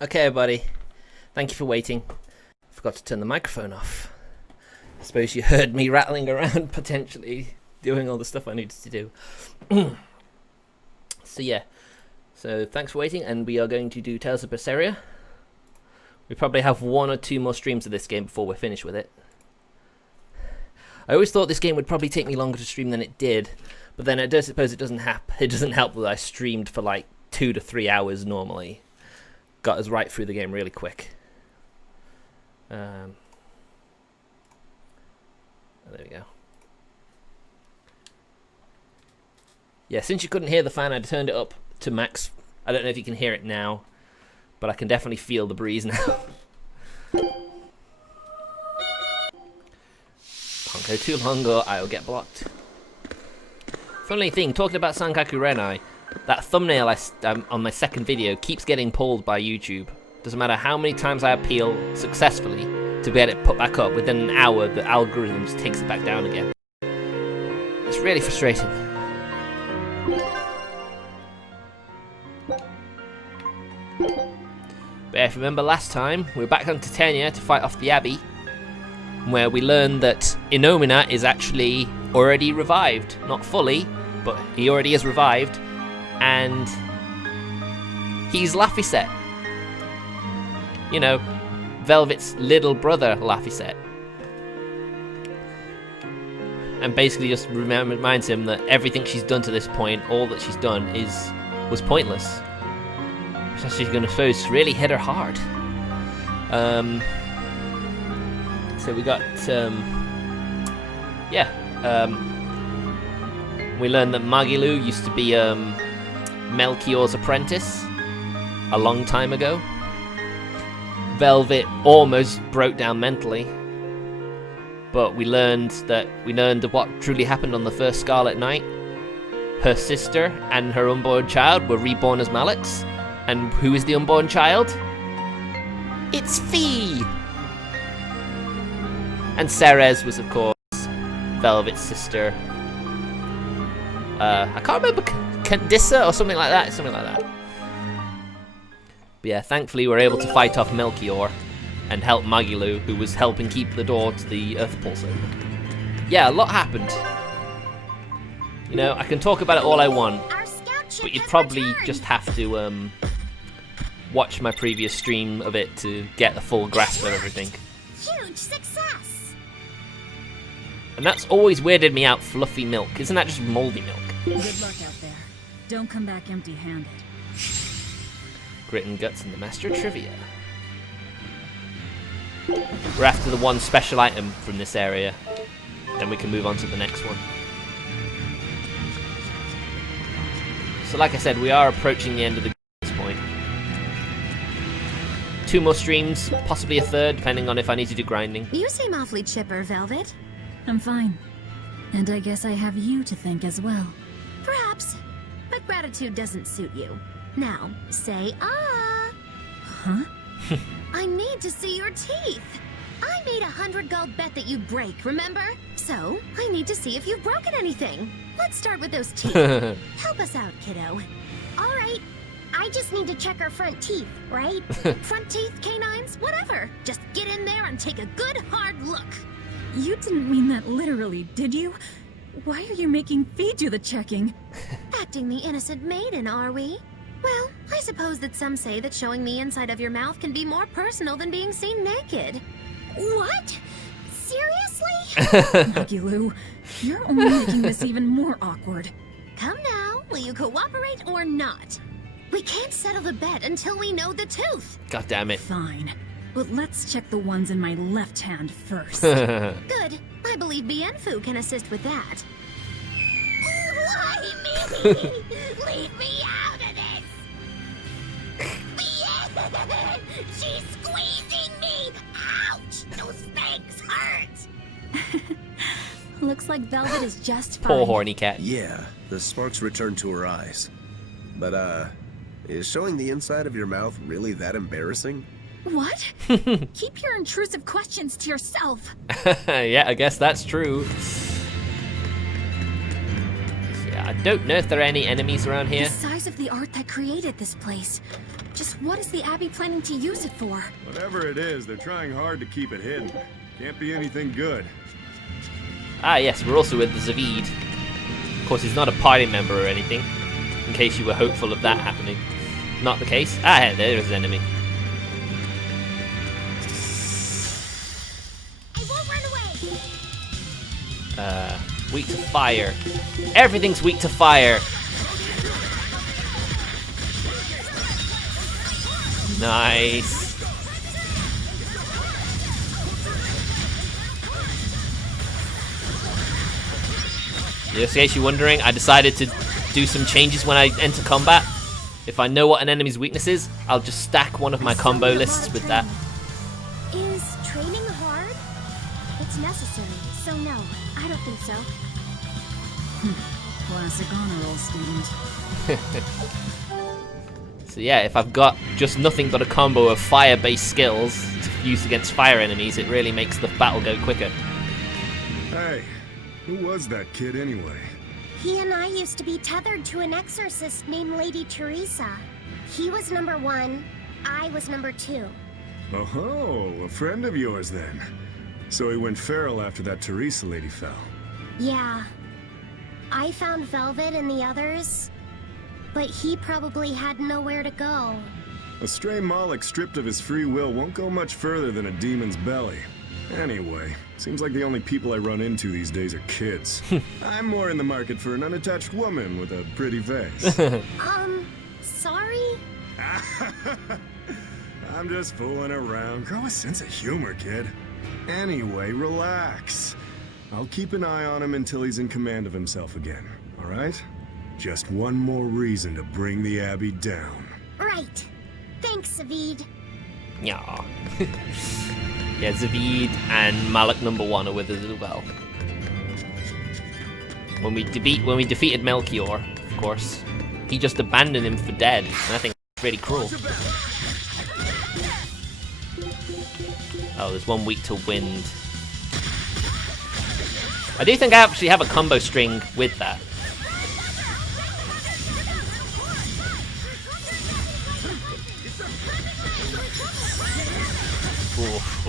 Okay, everybody. Thank you for waiting. Forgot to turn the microphone off. I suppose you heard me rattling around, potentially doing all the stuff I needed to do. So thanks for waiting, and we are going to do Tales of Berseria. We probably have 1 or 2 more streams of this game before we're finished with it. I always thought this game would probably take me longer to stream than it did, but then I suppose it doesn't help that I streamed for like 2 to 3 hours normally. Got us right through the game really quick. There we go. Yeah, since you couldn't hear the fan, I turned it up to max. I don't know if you can hear it now, but I can definitely feel the breeze now. Can't go too long or I'll get blocked. Funny thing, talking about Sankaku Renai, that thumbnail on my second video keeps getting pulled by YouTube. Doesn't matter how many times I appeal successfully to get it put back up, within an hour the algorithm just takes it back down again. It's really frustrating. But if you remember last time, we were back on Titania to fight off the Abbey, where we learned that Inominat is actually already revived. Not fully, but he already is revived. And he's Laphicet. You know, Velvet's little brother, Laphicet. And basically just reminds him that everything she's done to this point, all that she's done, was pointless. So she's going to suppose really hit her hard. So we got, we learned that Magilu used to be Melchior's apprentice a long time ago. Velvet almost broke down mentally, but we learned of what truly happened on the first Scarlet Night. Her sister and her unborn child were reborn as Malaks, and who is the unborn child? It's Fee! And Ceres was, of course, Velvet's sister. I can't remember, Candissa or something like that. But yeah, thankfully we were able to fight off Melchior and help Magilu, who was helping keep the door to the earthpulse open. Yeah, a lot happened. You know, I can talk about it all I want, but you'd probably just have to watch my previous stream of it to get the full grasp of everything. Huge success! And that's always weirded me out, fluffy milk. Isn't that just moldy milk? Good luck out there. Don't come back empty-handed. Grit and Guts and the Master of Trivia. We're after the one special item from this area. Then we can move on to the next one. So like I said, we are approaching the end of the game at this point. 2 more streams, possibly a 3rd, depending on if I need to do grinding. You seem awfully chipper, Velvet. I'm fine. And I guess I have you to thank as well. Perhaps, but gratitude doesn't suit you. Now, say ah. Huh? I need to see your teeth. I made a 100 gold bet that you'd break, remember? So, I need to see if you've broken anything. Let's start with those teeth. Help us out, kiddo. All right. I just need to check our front teeth, right? Front teeth, canines, whatever. Just get in there and take a good hard look. You didn't mean that literally, did you? Why are you making Fee do the checking? Acting the innocent maiden, are we? Well, I suppose that some say that showing the inside of your mouth can be more personal than being seen naked. What? Seriously? Magilu, you're only making this even more awkward. Come now, will you cooperate or not? We can't settle the bet until we know the tooth. God damn it. Fine, but let's check the ones in my left hand first. Good. I believe Bienfu can assist with that. Why me? Leave me out of this! Bien! She's squeezing me! Ouch! Those things hurt! Looks like Velvet is just fine. Poor horny cat. Yeah, the sparks return to her eyes. But, is showing the inside of your mouth really that embarrassing? What? Keep your intrusive questions to yourself. Yeah, I guess that's true. Yeah, I don't know if there are any enemies around here. The size of the art that created this place. Just what is the Abbey planning to use it for? Whatever it is, they're trying hard to keep it hidden. Can't be anything good. Ah, yes, we're also with the Zavid. Of course, he's not a party member or anything, in case you were hopeful of that happening. Not the case. Ah, yeah, there is an enemy. I won't run away! Weak to fire. Everything's weak to fire. Nice. Just in case you're wondering, I decided to do some changes when I enter combat. If I know what an enemy's weakness is, I'll just stack one of my combo lists with that. Is training hard? It's necessary, so no, I don't think so. Classic honor roll student. So yeah, if I've got just nothing but a combo of fire-based skills to use against fire enemies, it really makes the battle go quicker. Hey, who was that kid anyway? He and I used to be tethered to an exorcist named Lady Teresa. He was number 1, I was number 2. Oh, a friend of yours then. So he went feral after that Teresa lady fell. Yeah. I found Velvet and the others, but he probably had nowhere to go. A stray Moloch stripped of his free will won't go much further than a demon's belly. Anyway, seems like the only people I run into these days are kids. I'm more in the market for an unattached woman with a pretty face. Sorry? I'm just fooling around. Grow a sense of humor, kid. Anyway, relax. I'll keep an eye on him until he's in command of himself again, all right? Just one more reason to bring the Abbey down. Right. Thanks, Zavid. Yeah. Yeah, Zavid and Malik number 1 are with us as well. When we defeated Melchior, of course, he just abandoned him for dead, and I think it's really cruel. Oh, there's one weak to wind. I do think I actually have a combo string with that.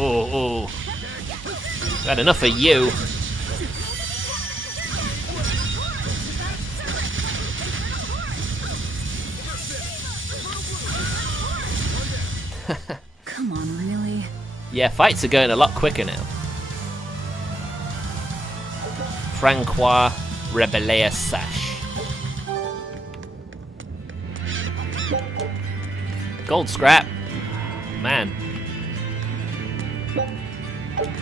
Oh. Had enough of you. Come on, really? Yeah, fights are going a lot quicker now. Francois Rebelea Sash. Gold scrap. Man.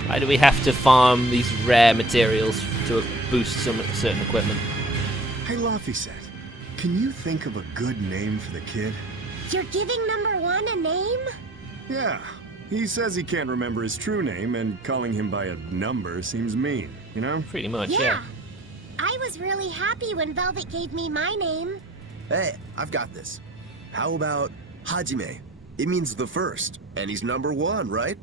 Why do we have to farm these rare materials to boost some certain equipment? Hey, Laphicets, can you think of a good name for the kid? You're giving number 1 a name? Yeah. He says he can't remember his true name, and calling him by a number seems mean, you know? Pretty much, yeah. I was really happy when Velvet gave me my name. Hey, I've got this. How about Hajime? It means the first, and he's number 1, right?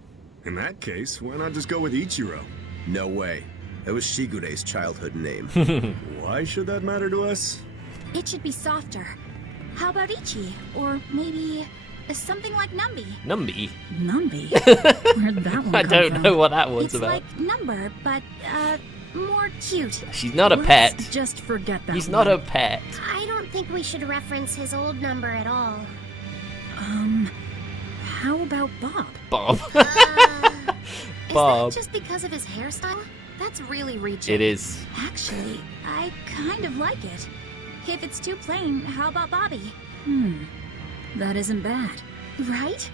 In that case, why not just go with Ichiro? No way. It was Shigure's childhood name. Why should that matter to us? It should be softer. How about Ichi? Or maybe something like Numby? Numby? Numby? Where'd that one come I don't from? know what that one's It's about. like Number, but, more cute. She's not a Let's pet. just forget that He's one. not a pet. I don't think we should reference his old number at all. How about Bob? Bob. Is Bob. that just because of his hairstyle? That's really reaching. It is. Actually, I kind of like it. If it's too plain, how about Bobby? That isn't bad. Right?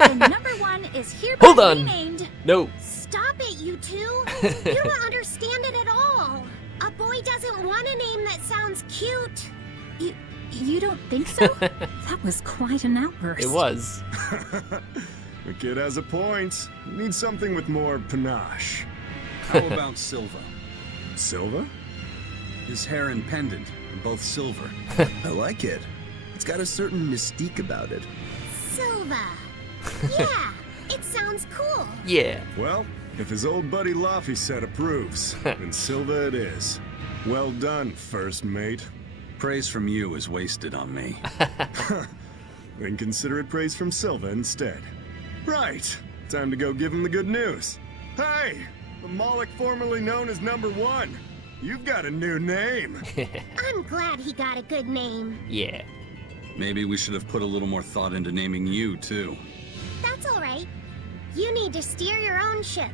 And number 1 is hereby Hold on. renamed. No. Stop it, you two! You don't understand it at all. A boy doesn't want a name that sounds cute. You don't think so? That was quite an outburst. It was. The kid has a point. You need something with more panache. How about Silva? Silva? His hair and pendant are both silver. I like it. It's got a certain mystique about it. Silva. Yeah, it sounds cool. Yeah. Well, if his old buddy Laphicets approves, then Silva it is. Well done, first mate. Praise from you is wasted on me. Then consider it praise from Silva instead. Right. Time to go give him the good news. Hey! The Moloch formerly known as Number 1. You've got a new name. I'm glad he got a good name. Yeah. Maybe we should have put a little more thought into naming you, too. That's all right. You need to steer your own ship.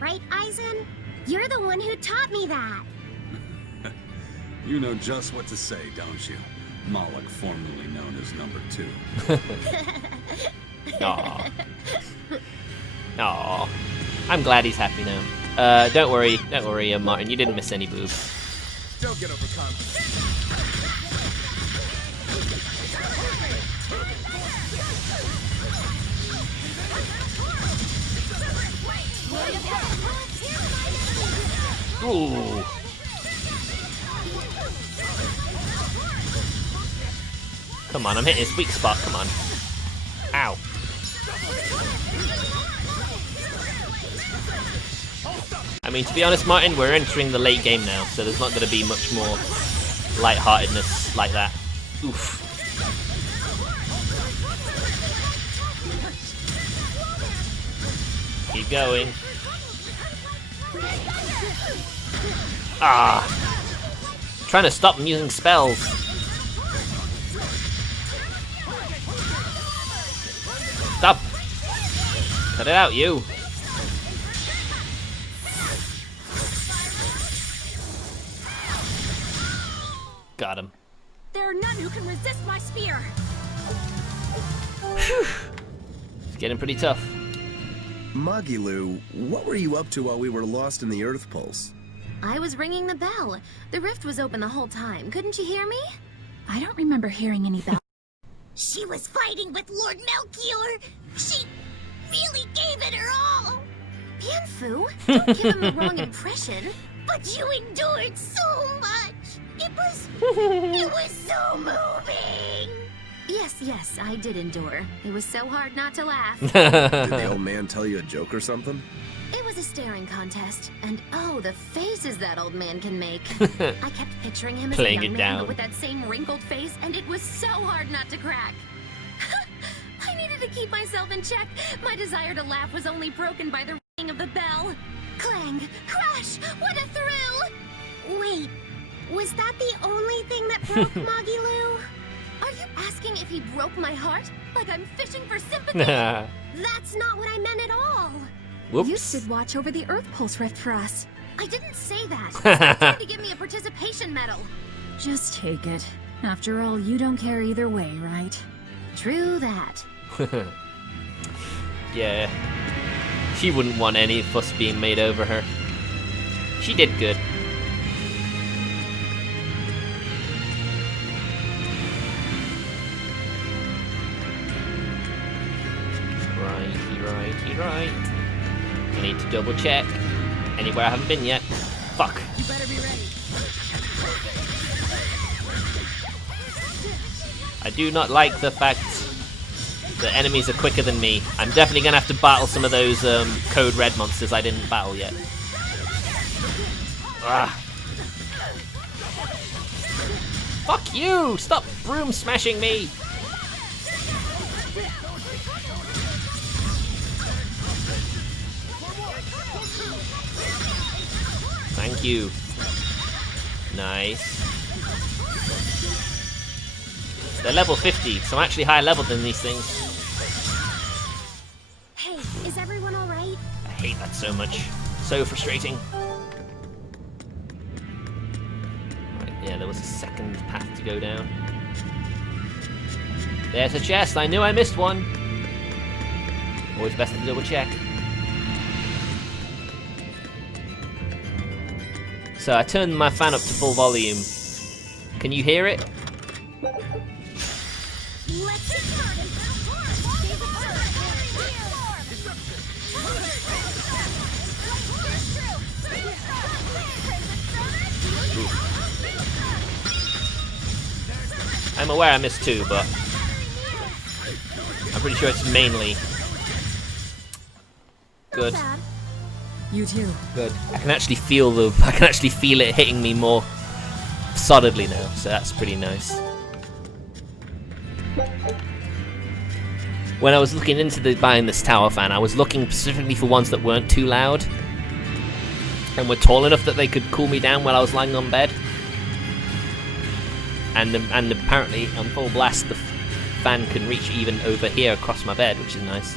Right, Eizen? You're the one who taught me that. You know just what to say, don't you? Moloch, formerly known as Number 2. Aww. Aww. I'm glad he's happy now. Don't worry, Martin. You didn't miss any boobs. Don't get overcome. Ooh. Come on, I'm hitting his weak spot. Come on. Ow. I mean, to be honest, Martin, we're entering the late game now, so there's not going to be much more lightheartedness like that. Oof. Keep going. Ah! Trying to stop him using spells. Stop! Cut it out, you! Got him. There are none who can resist my spear. It's getting pretty tough. Magilu, what were you up to while we were lost in the earthpulse? I was ringing the bell. The rift was open the whole time. Couldn't you hear me? I don't remember hearing any bell. She was fighting with Lord Melchior. She really gave it her all. Bienfu, don't give him the wrong impression. But you endured so much. It was so moving. Yes, I did endure. It was so hard not to laugh. Did the old man tell you a joke or something? It was a staring contest, and oh, the faces that old man can make. I kept picturing him as Playing a young it man, down. but with that same wrinkled face, and it was so hard not to crack. I needed to keep myself in check. My desire to laugh was only broken by the ringing of the bell. Clang! Crash! What a thrill! Wait, was that the only thing that broke Magilu? Are you asking if he broke my heart? Like I'm fishing for sympathy? That's not what I meant at all. Whoops. You should watch over the earthpulse rift for us. I didn't say that. Stop trying to give me a participation medal. Just take it. After all, you don't care either way, right? True that. Yeah. She wouldn't want any fuss being made over her. She did good. Right. I need to double check. Anywhere I haven't been yet. Fuck. You better be ready. I do not like the fact that enemies are quicker than me. I'm definitely gonna have to battle some of those Code Red monsters I didn't battle yet. Ah. Fuck you! Stop broom smashing me! Thank you. Nice. They're level 50, so I'm actually higher level than these things. Hey, is everyone all right? I hate that so much. So frustrating. Right, yeah, there was a second path to go down. There's a chest. I knew I missed one. Always best to double check. So I turned my fan up to full volume. Can you hear it? Let's get started. I'm aware I missed two, but I'm pretty sure it's mainly good. Not bad. You too. Good. I can actually feel it hitting me more solidly now, so that's pretty nice. When I was looking into buying this tower fan, I was looking specifically for ones that weren't too loud and were tall enough that they could cool me down while I was lying on bed. And apparently on full blast the fan can reach even over here across my bed, which is nice.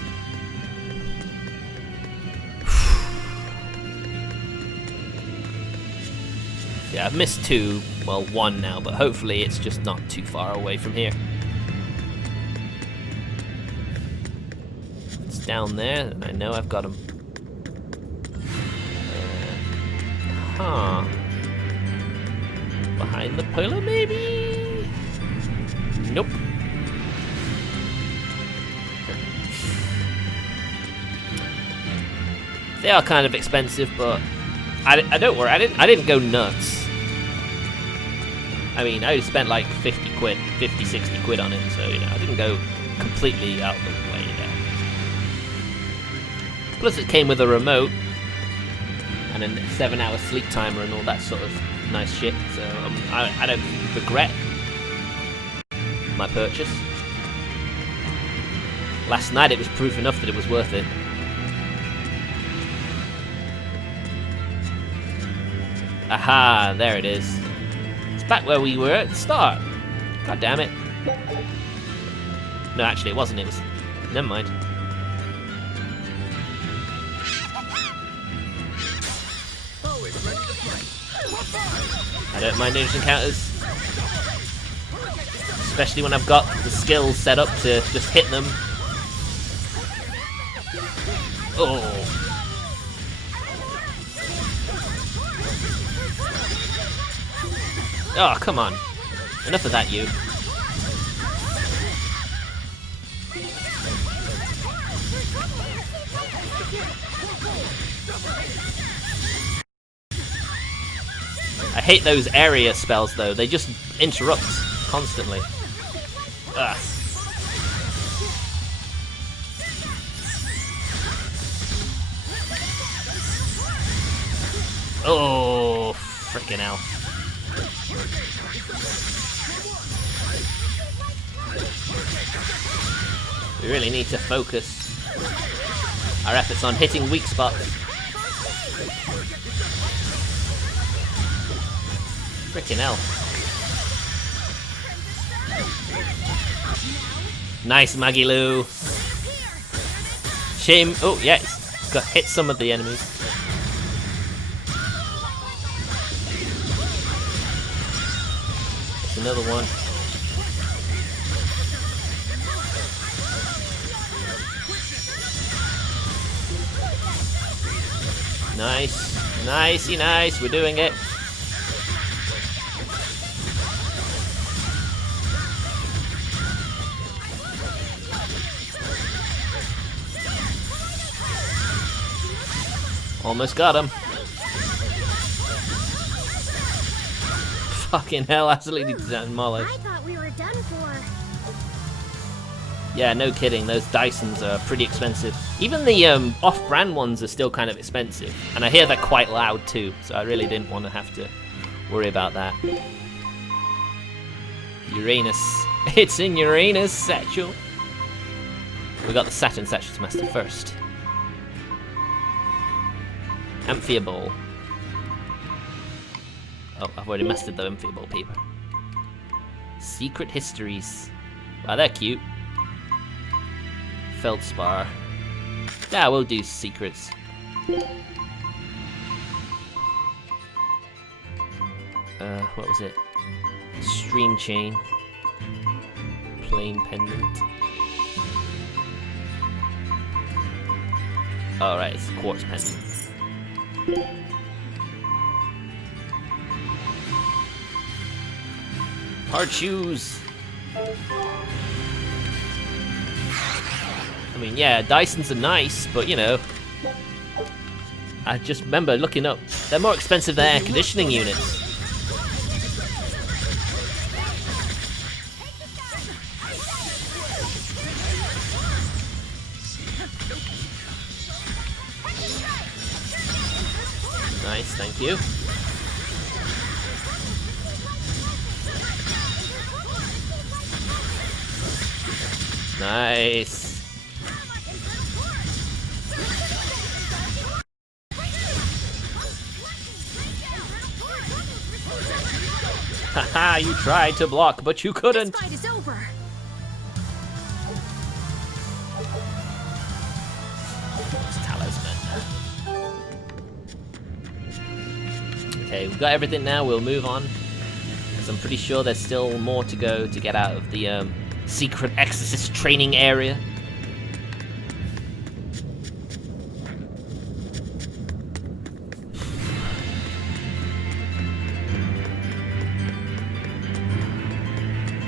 Yeah, I've missed 2, well 1 now, but hopefully it's just not too far away from here. It's down there, and I know I've got him. Huh. Behind the pillar, maybe? Nope. They are kind of expensive, but I don't worry. I didn't go nuts. I mean, I spent like 50 quid, 50, 60 quid on it, so you know, I didn't go completely out of the way there. Plus, it came with a remote and a 7-hour sleep timer and all that sort of nice shit. So I don't regret my purchase. Last night it was proof enough that it was worth it. Aha, there it is. It's back where we were at the start. God damn it. No, actually it wasn't. It was... Never mind. I don't mind those encounters. Especially when I've got the skills set up to just hit them. Oh. Oh, come on. Enough of that, you. I hate those area spells, though. They just interrupt constantly. Ugh. Oh, frickin' hell. We really need to focus our efforts on hitting weak spots. Frickin' hell. Nice, Magilu. Shame. Oh, yes. Got hit some of the enemies. There's another one. Nice. Nicey nice. We're doing it. Almost got him. Fucking hell, absolutely demolished. I thought we were done for. Yeah, no kidding. Those Dysons are pretty expensive. Even the off-brand ones are still kind of expensive. And I hear they're quite loud too, so I really didn't want to have to worry about that. Uranus. It's in Uranus, Satchel. We got the Saturn Satchel to master first. Amphiaball. Oh, I've already mastered the Amphiaball paper. Secret Histories. Wow, they're cute. Feldspar. Yeah, we'll do secrets. What was it? Stream chain. Plain pendant. Alright, it's quartz pendant. Hard shoes. I mean, yeah, Dysons are nice, but you know, I just remember looking up. They're more expensive than air conditioning units. Nice, thank you. Nice. Haha, you tried to block, but you couldn't. This fight is over. Talisman. Okay, we've got everything now. We'll move on, because I'm pretty sure there's still more to go to get out of the secret exorcist training area.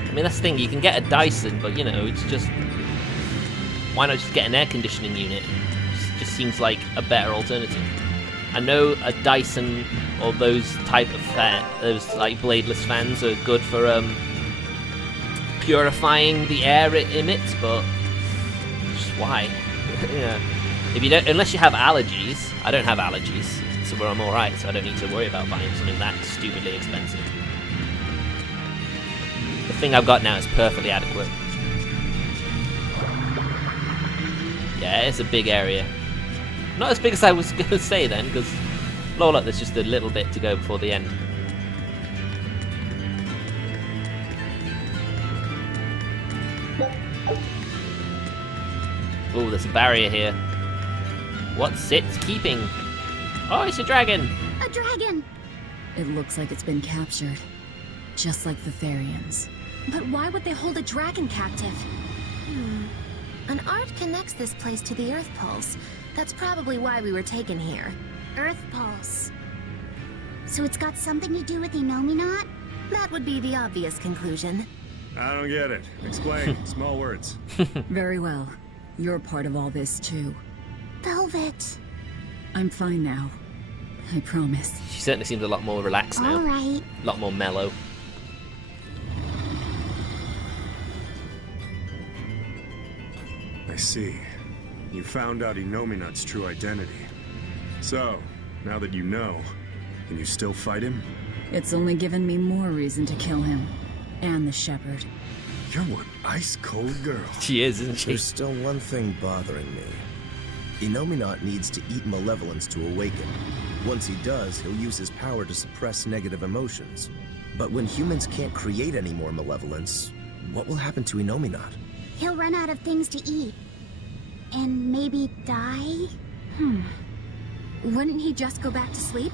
I mean, that's the thing, you can get a Dyson, but you know, it's just... Why not just get an air conditioning unit? Just seems like a better alternative. I know a Dyson or those type of fan, those like bladeless fans are good for purifying the air it emits, but just why? Yeah. If you don't, unless you have allergies. I don't have allergies, so I'm alright, so I don't need to worry about buying something that stupidly expensive. The thing I've got now is perfectly adequate. Yeah, it's a big area. Not as big as I was going to say then, because look, there's just a little bit to go before the end. Oh, there's a barrier here. What's it keeping? Oh, it's a dragon! A dragon! It looks like it's been captured. Just like the Therians. But why would they hold a dragon captive? An art connects this place to the earthpulse. That's probably why we were taken here. Earthpulse. So it's got something to do with Inominat? That would be the obvious conclusion. I don't get it. Explain. Small words. Very well. You're part of all this too. Velvet. I'm fine now. I promise. She certainly seems a lot more relaxed now. Alright. A lot more mellow. I see. You found out Inominat's true identity. So, now that you know, can you still fight him? It's only given me more reason to kill him. And the shepherd. You're one ice-cold girl. She is, isn't she? There's still one thing bothering me. Inominat needs to eat malevolence to awaken. Once he does, he'll use his power to suppress negative emotions. But when humans can't create any more malevolence, what will happen to Inominat? He'll run out of things to eat. And maybe die? Wouldn't he just go back to sleep?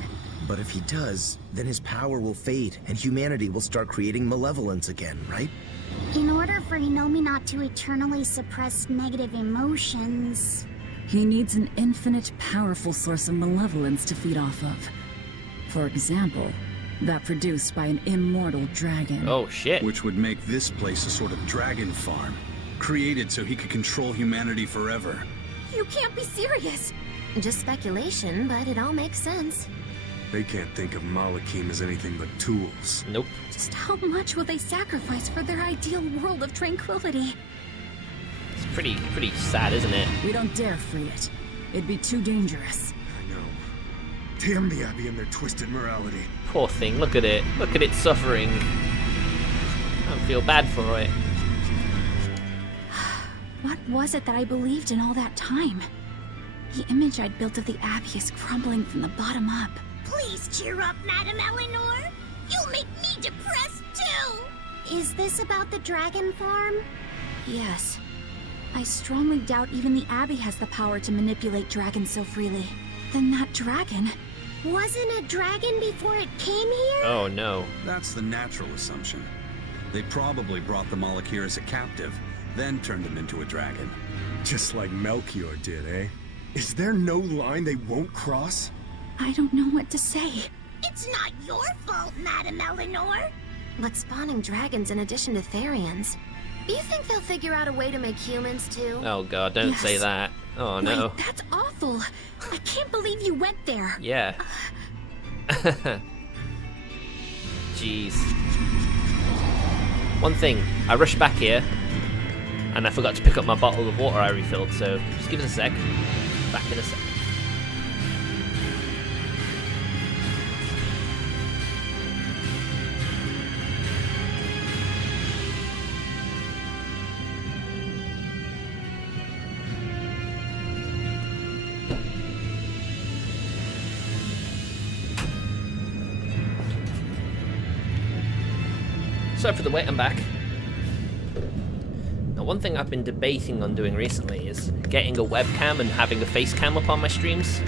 But if he does, then his power will fade, and humanity will start creating malevolence again, right? In order for Inominat to eternally suppress negative emotions... He needs an infinite, powerful source of malevolence to feed off of. For example, that produced by an immortal dragon. Oh, shit. Which would make this place a sort of dragon farm. Created so he could control humanity forever. You can't be serious! Just speculation, but it all makes sense. They can't think of Malakim as anything but tools. Nope. Just how much will they sacrifice for their ideal world of tranquility? It's pretty sad, isn't it? We don't dare free it. It'd be too dangerous. I know. Damn the Abbey and their twisted morality. Poor thing, look at it. Look at it suffering. I don't feel bad for it. What was it that I believed in all that time? The image I'd built of the Abbey is crumbling from the bottom up. Please cheer up, Madame Eleanor. You'll make me depressed too. Is this about the dragon farm? Yes. I strongly doubt even the Abbey has the power to manipulate dragons so freely. Then that dragon... Wasn't a dragon before it came here? Oh no. That's the natural assumption. They probably brought the Moloch here as a captive, then turned him into a dragon. Just like Melchior did, eh? Is there no line they won't cross? I don't know what to say. It's not your fault, Madame Eleanor. But spawning dragons in addition to Therians... You think they'll figure out a way to make humans too? Oh god, don't Yes. say that. Oh no. Wait, that's awful. I can't believe you went there. Yeah. Jeez. One thing, I rushed back here, and I forgot to pick up my bottle of water I refilled, so just give us a sec. Back in a sec. sorry for the wait, I'm back. Now, one thing I've been debating on doing recently is getting a webcam and having a face cam up on my streams.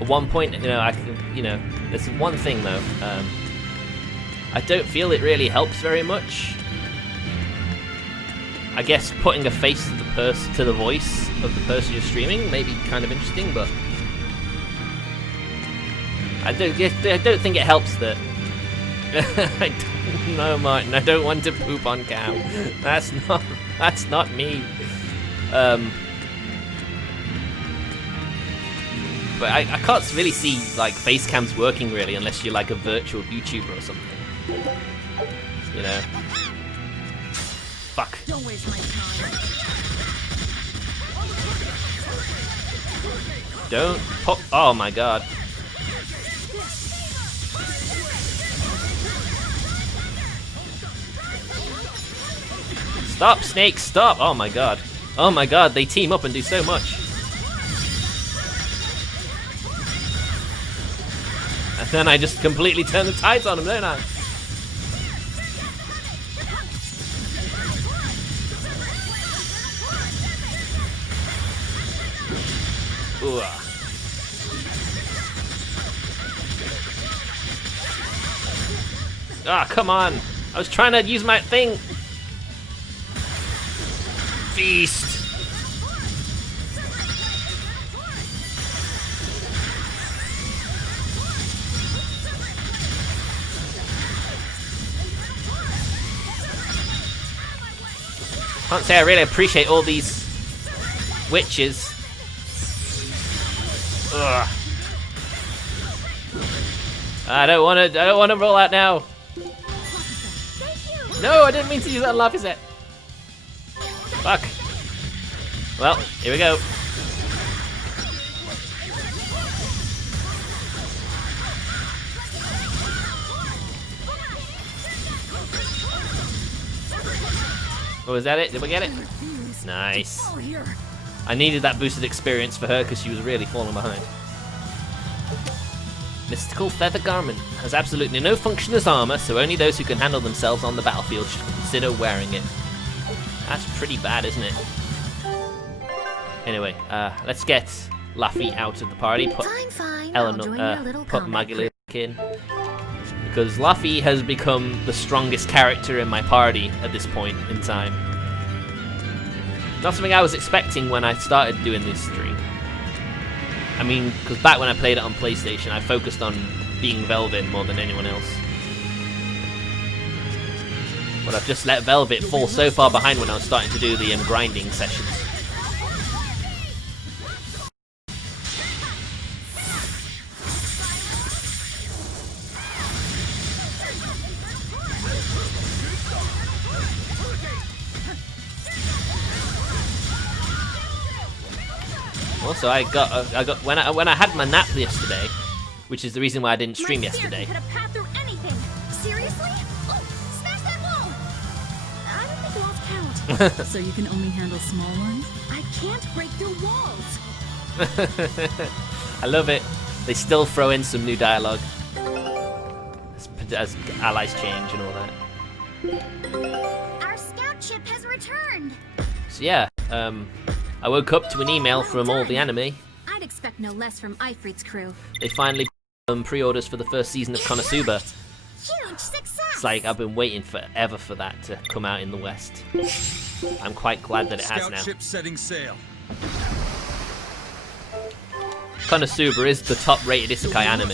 At one point, there's one thing though. I don't feel it really helps very much. I guess putting a face to the voice of the person you're streaming may be kind of interesting, but I don't think it helps that. I don't know, Martin. I don't want to poop on cow. That's not me. But I can't really see like face cams working really unless you're like a virtual YouTuber or something. You know. Fuck. Don't waste my time. Don't pop. Oh my god. Stop, Snake, stop! Oh my god. Oh my god, they team up and do so much. And then I just completely turn the tides on them, don't I? Ooh. Ah, come on! I was trying to use my thing! Feast! Can't say I really appreciate all these witches. Ugh. I don't want to roll out now. No, I didn't mean to use that Laphicet. Fuck. Well, here we go. Oh, was that it? Did we get it? Nice. I needed that boosted experience for her because she was really falling behind. Mystical Feather Garment has absolutely no function as armor, so only those who can handle themselves on the battlefield should consider wearing it. That's pretty bad, isn't it? Anyway, let's get Laphie out of the party. Put put Maggie in. Because Laphie has become the strongest character in my party at this point in time. Not something I was expecting when I started doing this stream. I mean, because back when I played it on PlayStation, I focused on being Velvet more than anyone else. But I've just let Velvet fall so far behind when I was starting to do the grinding sessions. Also, I got when I had my nap yesterday, which is the reason why I didn't stream yesterday. Could have passed through anything. Seriously? Oh, smash that wall! I don't think walls count. So you can only handle small ones? I can't break through walls. I love it. They still throw in some new dialogue as allies change and all that. Our scout ship has returned. So yeah, I woke up to an email from all the anime. I'd expect no less from Ifrit's crew. They finally put pre-orders for the first season of Konosuba. Huge success. It's like I've been waiting forever for that to come out in the West. I'm quite glad that it has now. Scout ship setting sail. Konosuba is the top-rated isekai anime,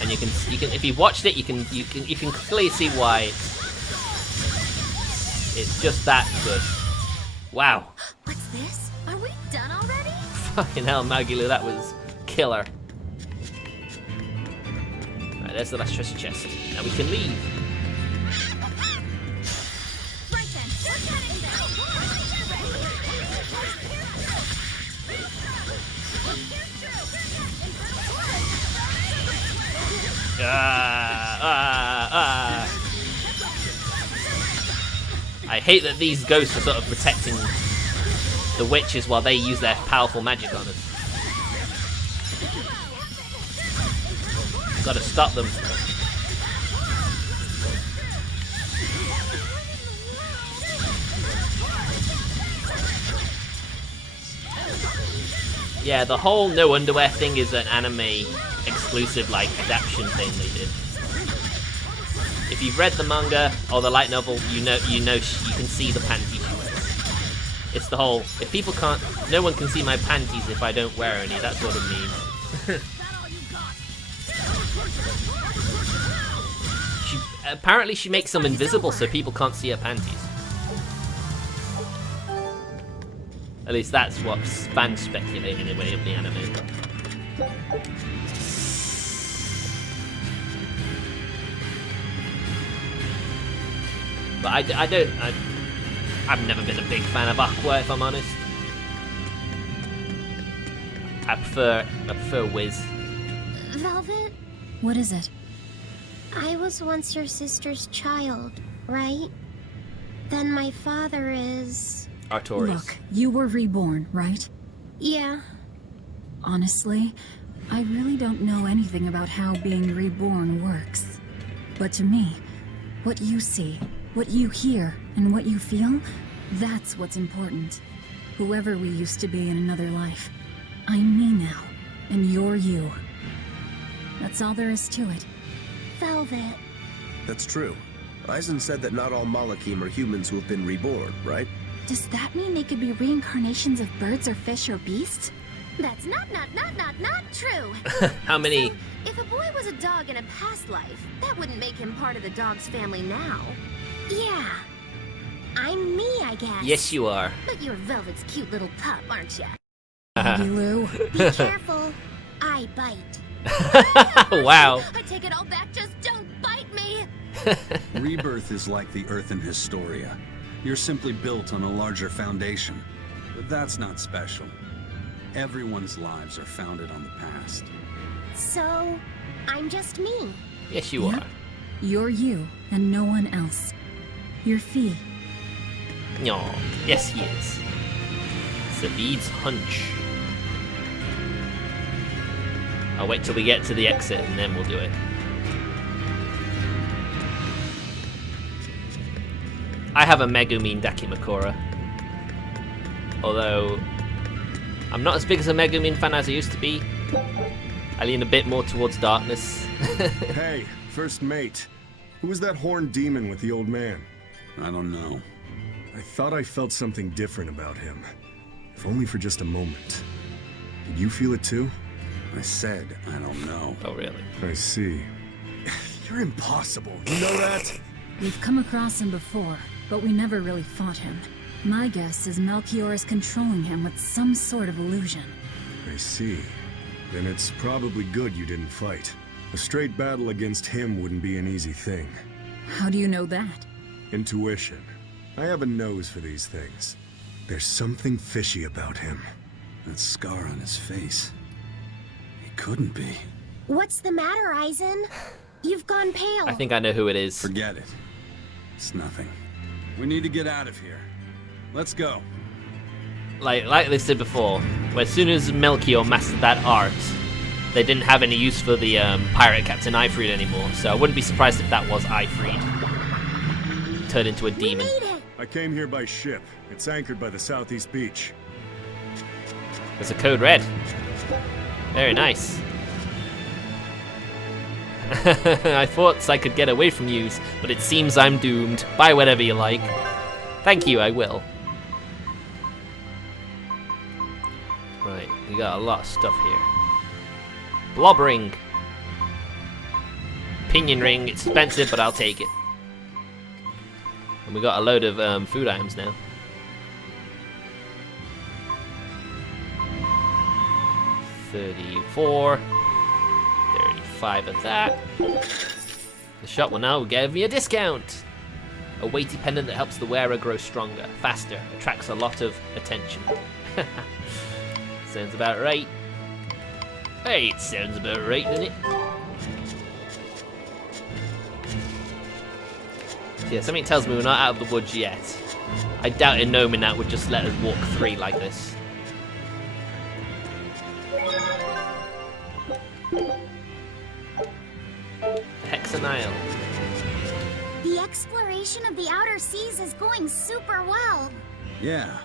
and you can if you've watched it, you can clearly see why it's just that good. Wow. What's this? Are we done already? Fucking hell, Magilu, that was killer. Right, there's the last treasure chest. Now we can leave. Right then, let's head in there. I hate that these ghosts are sort of protecting the witches while they use their powerful magic on us. Gotta stop them. Yeah, the whole no underwear thing is an anime exclusive, like, adaptation thing they did. If you've read the manga or the light novel, you know you can see the panties she wears. It's the whole, if people can't, no one can see my panties if I don't wear any, that's what it means. Apparently she makes them invisible so people can't see her panties. At least that's what fans speculate anyway of the anime. But I've never been a big fan of Aqua, if I'm honest. I prefer Wiz. Velvet, What is it? I was once your sister's child, right? Then my father is... Artorias. Look, you were reborn, right? Yeah. Honestly, I really don't know anything about how being reborn works. But to me, what you see, what you hear, and what you feel, that's what's important. Whoever we used to be in another life, I'm me now, and you're you. That's all there is to it. Velvet. That's true. Eizen said that not all Malachim are humans who have been reborn, right? Does that mean they could be reincarnations of birds or fish or beasts? That's not true. How many? So, if a boy was a dog in a past life, that wouldn't make him part of the dog's family now. Yeah. I'm me, I guess. Yes, you are. But you're Velvet's cute little pup, aren't ya? Abby Lou. Be careful. I bite. Wow. I take it all back, just don't bite me! Rebirth is like the Earth in Historia. You're simply built on a larger foundation. But that's not special. Everyone's lives are founded on the past. So, I'm just me. Yes, you Yep. are. You're you, and no one else. You're Fee. No. Yes, he is. Sabid's hunch. I'll wait till we get to the exit and then we'll do it. I have a Megumin Dakimakura. Although, I'm not as big as a Megumin fan as I used to be. I lean a bit more towards darkness. Hey, first mate. Who was that horned demon with the old man? I don't know. I thought I felt something different about him. If only for just a moment. Did you feel it too? I said I don't know. Oh, really? I see. You're impossible, you know that? We've come across him before, but we never really fought him. My guess is Melchior is controlling him with some sort of illusion. I see. Then it's probably good you didn't fight. A straight battle against him wouldn't be an easy thing. How do you know that? Intuition. I have a nose for these things. There's something fishy about him. That scar on his face. He couldn't be. What's the matter, Eizen? You've gone pale. I think I know who it is. Forget it. It's nothing. We need to get out of here. Let's go. Like they said before, as soon as Melchior mastered that art, they didn't have any use for the pirate captain Ifrid anymore, so I wouldn't be surprised if that was Ifrid. Turned into a demon. We made it. I came here by ship. It's anchored by the southeast beach. There's a code red. Very nice. I thought I could get away from you, but it seems I'm doomed. Buy whatever you like. Thank you, I will. Right, we got a lot of stuff here. Blob ring. Pinion ring, it's expensive, but I'll take it. And we got a load of food items now. $34. 35 of that. The shop will now give me a discount. A weighty pendant that helps the wearer grow stronger, faster, attracts a lot of attention. Sounds about right. Hey, it sounds about right, doesn't it? Yeah, something tells me we're not out of the woods yet. I doubt Inominat would just let us walk 3 like this. Isle. The exploration of the outer seas is going super well. Yeah,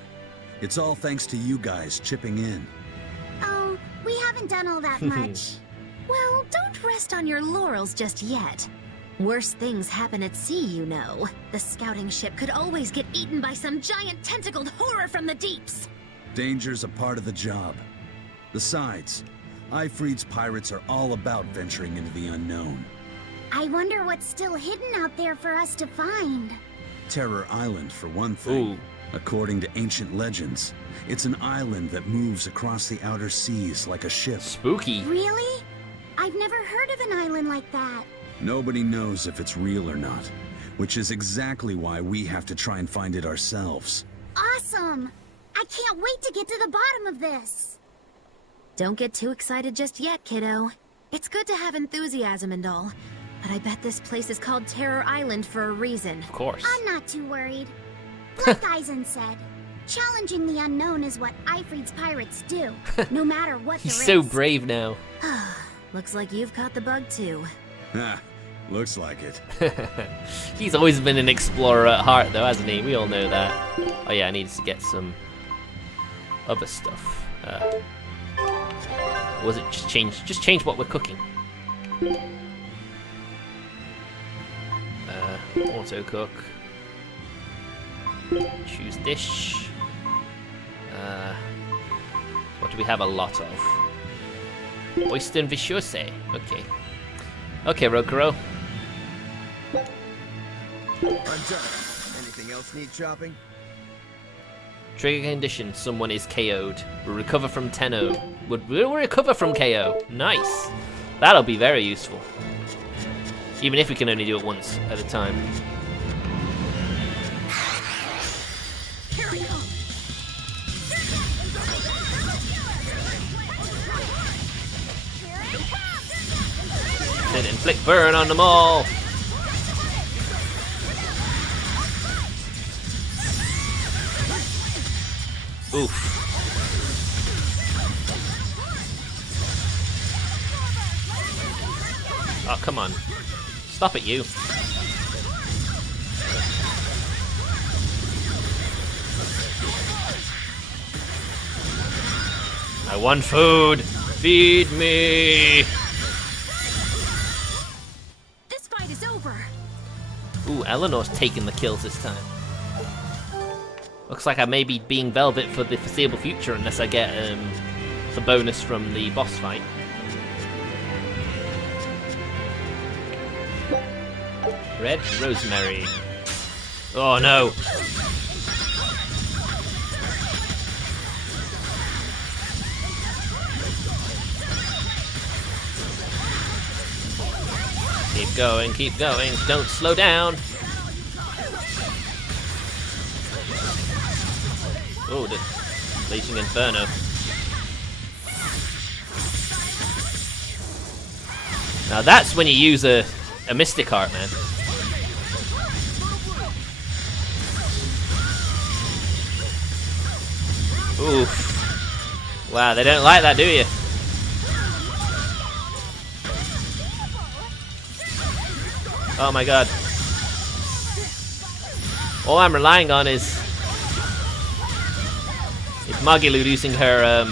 it's all thanks to you guys chipping in. Oh, we haven't done all that much. Well, don't rest on your laurels just yet. Worse things happen at sea, you know. The scouting ship could always get eaten by some giant tentacled horror from the deeps. Danger's a part of the job. Besides, Eifried's pirates are all about venturing into the unknown. I wonder what's still hidden out there for us to find. Terror Island, for one thing. Ooh. According to ancient legends, it's an island that moves across the outer seas like a ship. Spooky. Really? I've never heard of an island like that. Nobody knows if it's real or not, which is exactly why we have to try and find it ourselves. Awesome! I can't wait to get to the bottom of this. Don't get too excited just yet, kiddo. It's good to have enthusiasm and all, but I bet this place is called Terror Island for a reason. Of course. I'm not too worried. Like Eizen said, challenging the unknown is what Eifried's pirates do, no matter what He's the so risk. brave now. Looks like you've caught the bug too. Ha, looks like it. He's always been an explorer at heart, though, hasn't he? We all know that. Oh yeah, I needed to get some other stuff. Was it just change? Just change what we're cooking. Auto cook. Choose dish. What do we have a lot of? Oyster and Viciose. Okay. Okay, Rokuro. I'm done. Anything else need chopping? Trigger condition, someone is KO'd. We'll recover from Tenno. We'll recover from KO. Nice. That'll be very useful. Even if we can only do it once at a time. Then inflict burn on them all. Oof. Oh, come on. Stop it, you. I want food. Feed me. This fight is over. Ooh, Eleanor's taking the kills this time. Looks like I may be being Velvet for the foreseeable future unless I get the bonus from the boss fight. Red Rosemary. Oh no! Keep going, don't slow down! Oh, the Leashing Inferno. Now that's when you use a Mystic Heart, man. Oof. Wow, they don't like that, do you? Oh my god. All I'm relying on is Magilu using her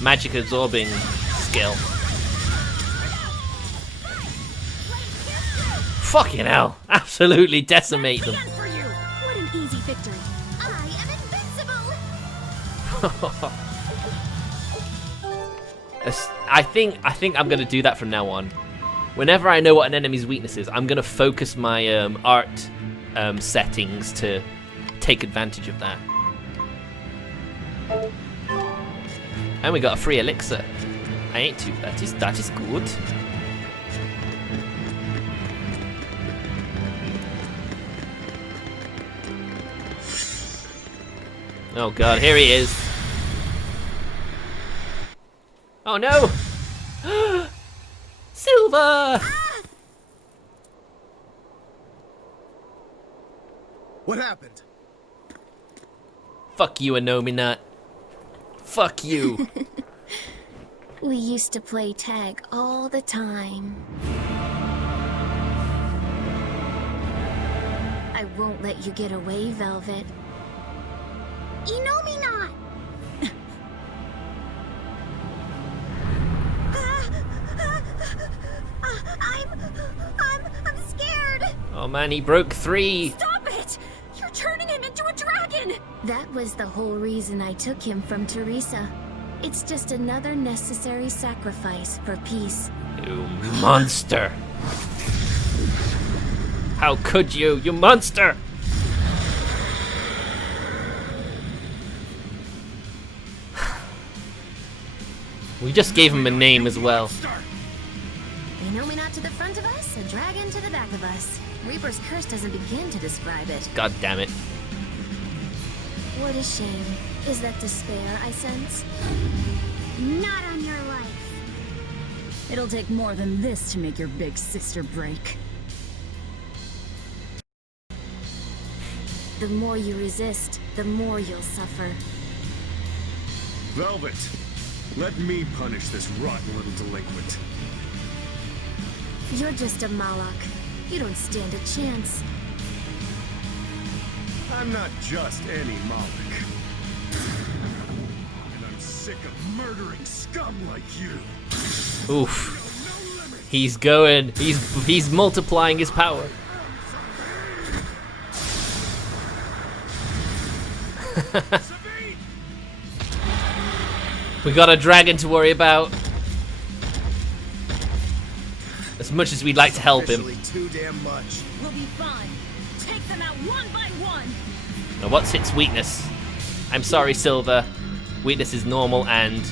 magic absorbing skill. Fucking hell. Absolutely decimate them. Again for you. What an easy victory. I am invincible. I think I'm gonna do that from now on. Whenever I know what an enemy's weakness is, I'm gonna focus my art settings to take advantage of that. And we got a free elixir. I ain't too. That is good. Oh god, here he is. Oh no! Silver! What happened? Fuck you, Inominat. Fuck you. We used to play tag all the time. won't let you get away, Velvet. Inominat! I'm scared! Oh man, he broke 3! Stop it! You're turning him into a dragon! That was the whole reason I took him from Teresa. It's just another necessary sacrifice for peace. You monster! How could you, you monster! We just gave him a name as well. Inominat to the front of us, a dragon to the back of us. Reaper's curse doesn't begin to describe it. God damn it. What a shame. Is that despair I sense? Not on your life. It'll take more than this to make your big sister break. The more you resist, the more you'll suffer. Velvet, let me punish this rotten little delinquent. You're just a Malak. You don't stand a chance. I'm not just any Moloch. And I'm sick of murdering scum like you. Oof. He's going. He's multiplying his power. We got a dragon to worry about. As much as we'd like to help him. Too damn much. We'll be fine. Take them out one by one. Now what's its weakness? I'm sorry, Silver. Weakness is normal and...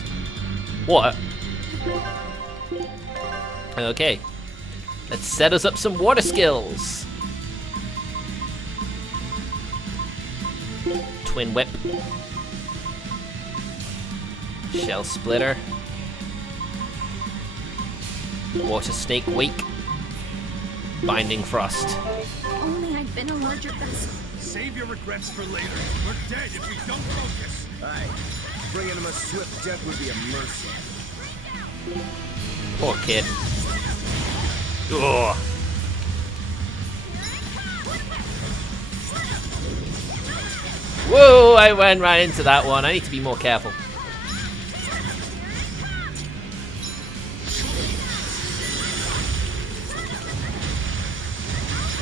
water. Okay. Let's set us up some water skills. Twin Whip. Shell Splitter. Water Snake Wake. Binding Frost. Only I'd been a larger vessel. Save your regrets for later. We're dead if we don't focus. Aye. Bringing him a swift death would be a mercy. Poor kid. Ugh. Whoa, I went right into that one. I need to be more careful.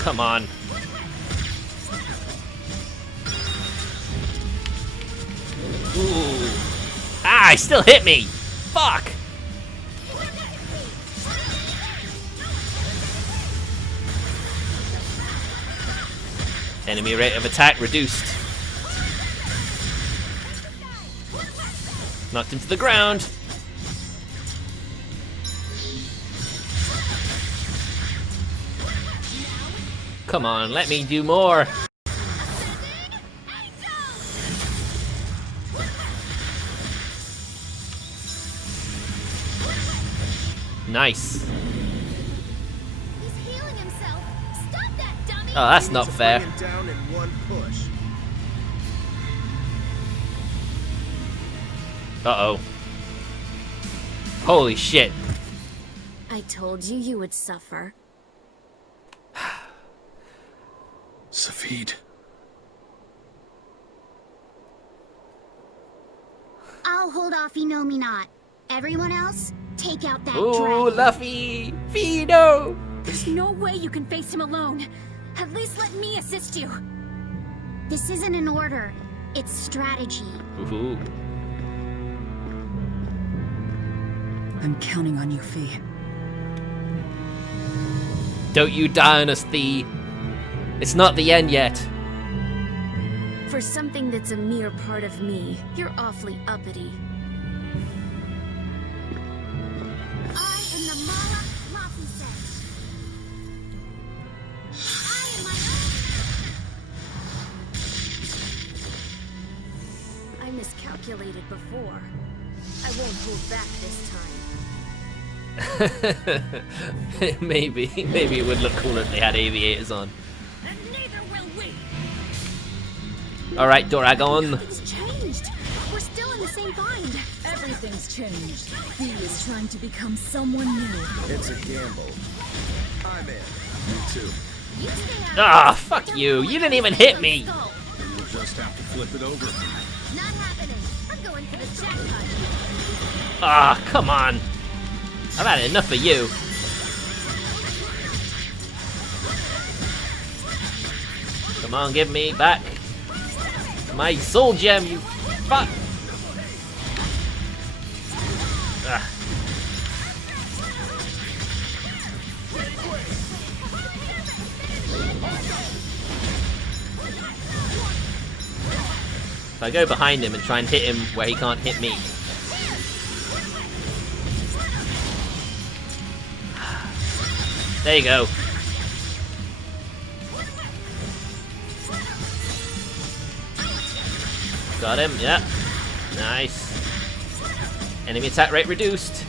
Come on. Ooh. Ah, he still hit me. Fuck. Enemy rate of attack reduced. Knocked him to the ground. Come on, let me do more. Nice. He's healing himself. Stop that, dummy! Oh, that's not fair. Bring him down in one push. Uh-oh. Holy shit. I told you you would suffer. Safid. I'll hold off Inominat. Everyone else, take out that Ooh, dragon. Luffy! Fido! There's no way you can face him alone. At least let me assist you. This isn't an order. It's strategy. Ooh. I'm counting on you, Fee. Don't you die on us, Thee. It's not the end yet. For something that's a mere part of me, you're awfully uppity. I am the Malak Laphicets. I am my own. I miscalculated before. I won't hold back this time. Maybe it would look cooler if they had aviators on. And neither will we. Alright, Doragon. Nothing's changed. We're still in the same bind. Everything's changed. Fee is trying to become someone new. It's a gamble. I'm in. Me too. You stay out. Ah, fuck you. You didn't even hit me. Skull. Then we'll just have to flip it over. Not happening. I'm going for the jackpot. Ah, come on. I've had enough of you. Come on, give me back my soul gem, you fuck. Ah. If I go behind him and try and hit him where he can't hit me. There you go. Got him, yeah. Nice. Enemy attack rate reduced.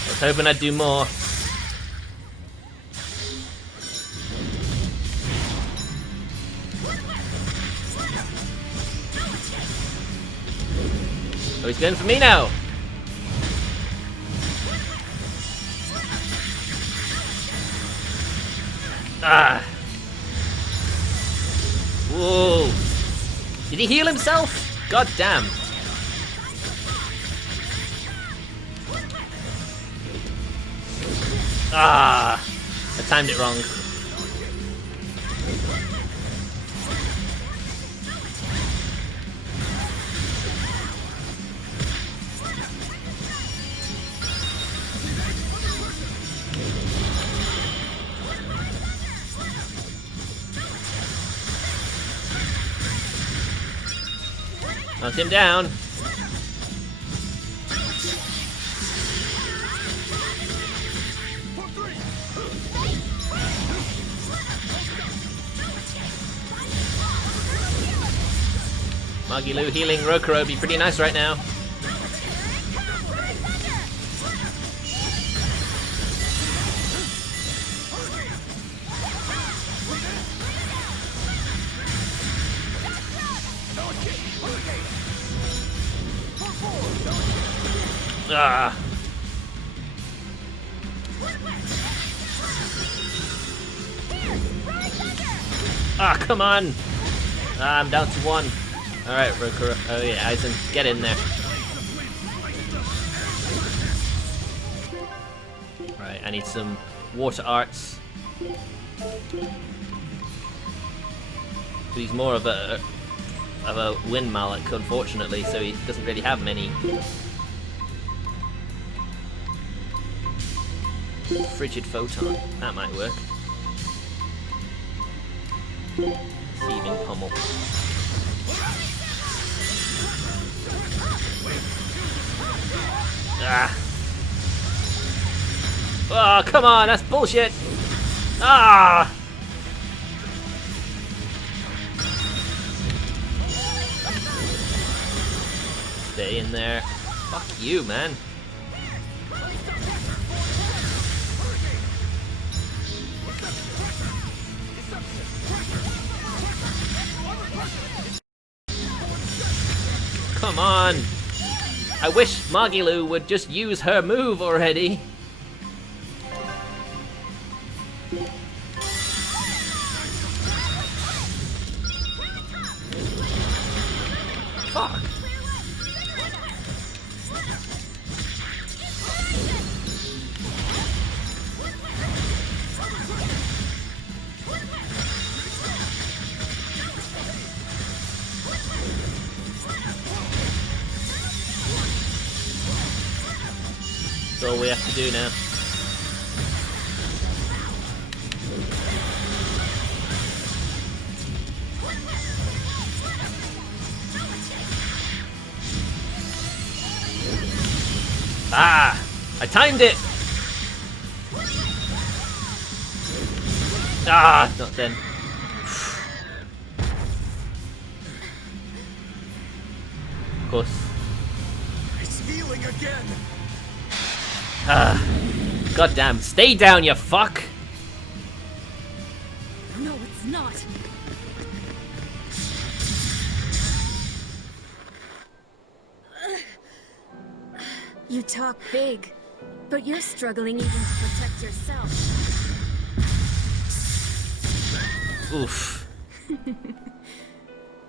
I was hoping I'd do more. Oh, he's going for me now. Ah. Whoa. Did he heal himself? God damn. Ah. I timed it wrong. Knocked him down. Magilu healing Rokuro would be pretty nice right now. Ah. Ah, come on! Ah, I'm down to one. Alright, Rokuro. Oh yeah, Eizen, get in there. Right, I need some water arts. He's more of a wind mallet, unfortunately, so he doesn't really have many. Frigid photon, that might work. Thieving pummel. Ah! Oh, come on, that's bullshit! Ah! Stay in there. Fuck you, man. Come on! I wish Magilu would just use her move already. Fuck. That's all we have to do now. Ah! I timed it! Ah! Not then. Of course. It's healing again. Ah. Goddamn. Stay down, you fuck! No, it's not. You talk big, but you're struggling even to protect yourself. Oof.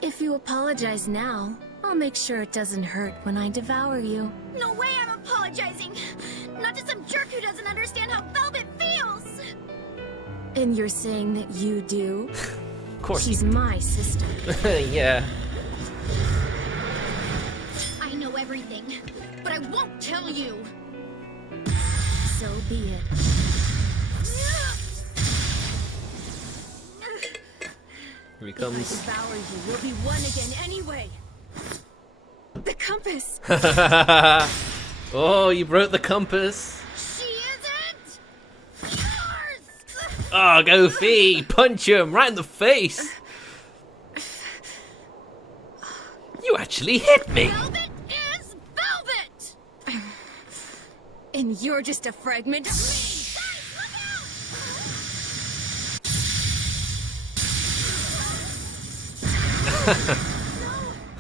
If you apologize now, I'll make sure it doesn't hurt when I devour you. No way I'm apologizing! Not to some jerk who doesn't understand how Velvet feels! And you're saying that you do? Of course. She's my sister. Yeah. I know everything, but I won't tell you! So be it. Here he If comes. I devour you, we'll be one again anyway. The compass! Oh, you broke the compass. She isn't yours! Oh, go Fee! Punch him right in the face! You actually hit me! Velvet is Velvet! And you're just a fragment of me! Guys, look out!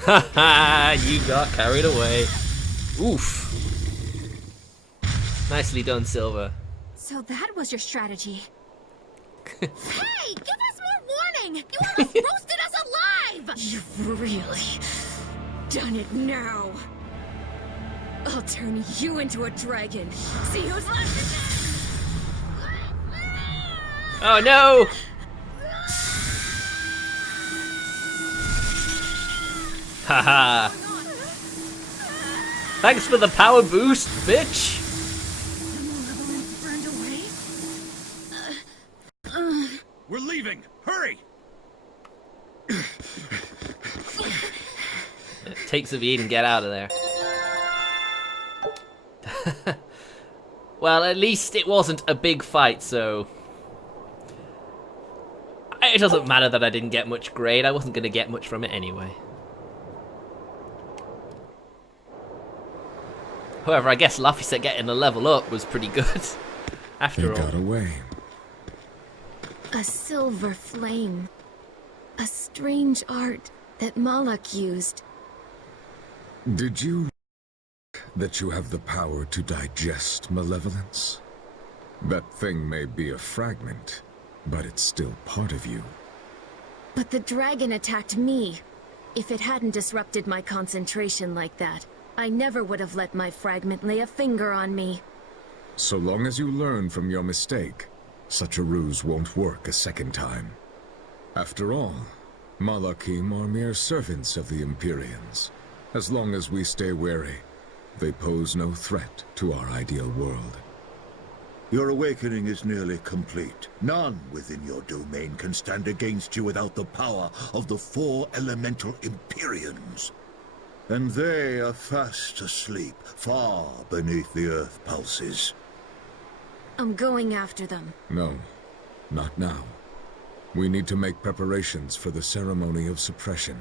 Haha, you got carried away. Oof. Nicely done, Silver. So that was your strategy. Hey, give us more warning! You almost roasted us alive! You've really done it now. I'll turn you into a dragon. See who's left again! Oh no! Haha. Thanks for the power boost, bitch! Burned away? We're leaving! Hurry! It takes a beat and get out of there. Well, at least it wasn't a big fight, so... It doesn't matter that I didn't get much grade. I wasn't going to get much from it anyway. However, I guess Laphicets getting a level up was pretty good. After all. got away. A silver flame. A strange art that Malak used. Did you... that you have the power to digest malevolence? That thing may be a fragment, but it's still part of you. But the dragon attacked me. If it hadn't disrupted my concentration like that, I never would have let my fragment lay a finger on me. So long as you learn from your mistake, such a ruse won't work a second time. After all, Malakim are mere servants of the Empyreans. As long as we stay wary, they pose no threat to our ideal world. Your awakening is nearly complete. None within your domain can stand against you without the power of the 4 elemental Empyreans. And they are fast asleep, far beneath the earth pulses. I'm going after them. No, not now. We need to make preparations for the ceremony of suppression.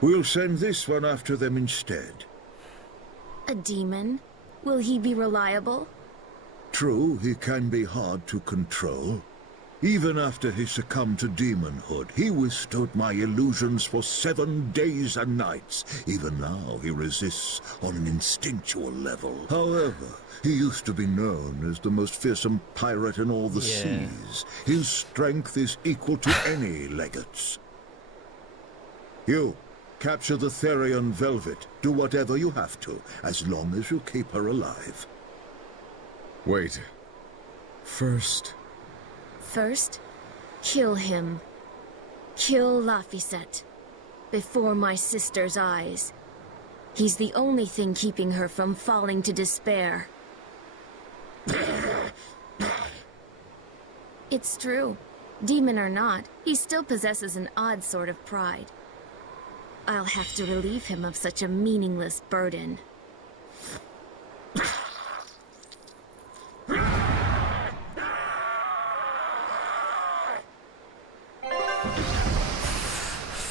We'll send this one after them instead. A demon? Will he be reliable? True, he can be hard to control. Even after he succumbed to demonhood, he withstood my illusions for 7 days and nights. Even now, he resists on an instinctual level. However, he used to be known as the most fearsome pirate in all the seas. His strength is equal to any legate's. You, capture the Therian Velvet. Do whatever you have to, as long as you keep her alive. Wait. First, kill him. Kill Laphicets. Before my sister's eyes. He's the only thing keeping her from falling to despair. It's true. Demon or not, he still possesses an odd sort of pride. I'll have to relieve him of such a meaningless burden.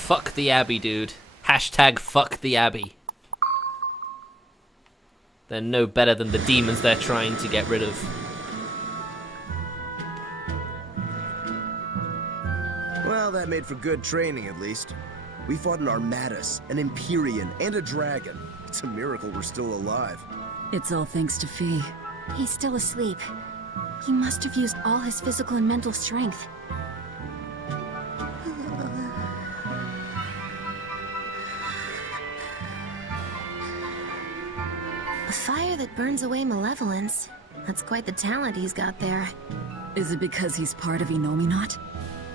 Fuck the Abbey, dude. Hashtag fuck the Abbey. They're no better than the demons they're trying to get rid of. Well, that made for good training, at least. We fought an Armatus, an Empyrean, and a dragon. It's a miracle we're still alive. It's all thanks to Fee. He's still asleep. He must have used all his physical and mental strength. A fire that burns away malevolence. That's quite the talent he's got there. Is it because he's part of Inominat?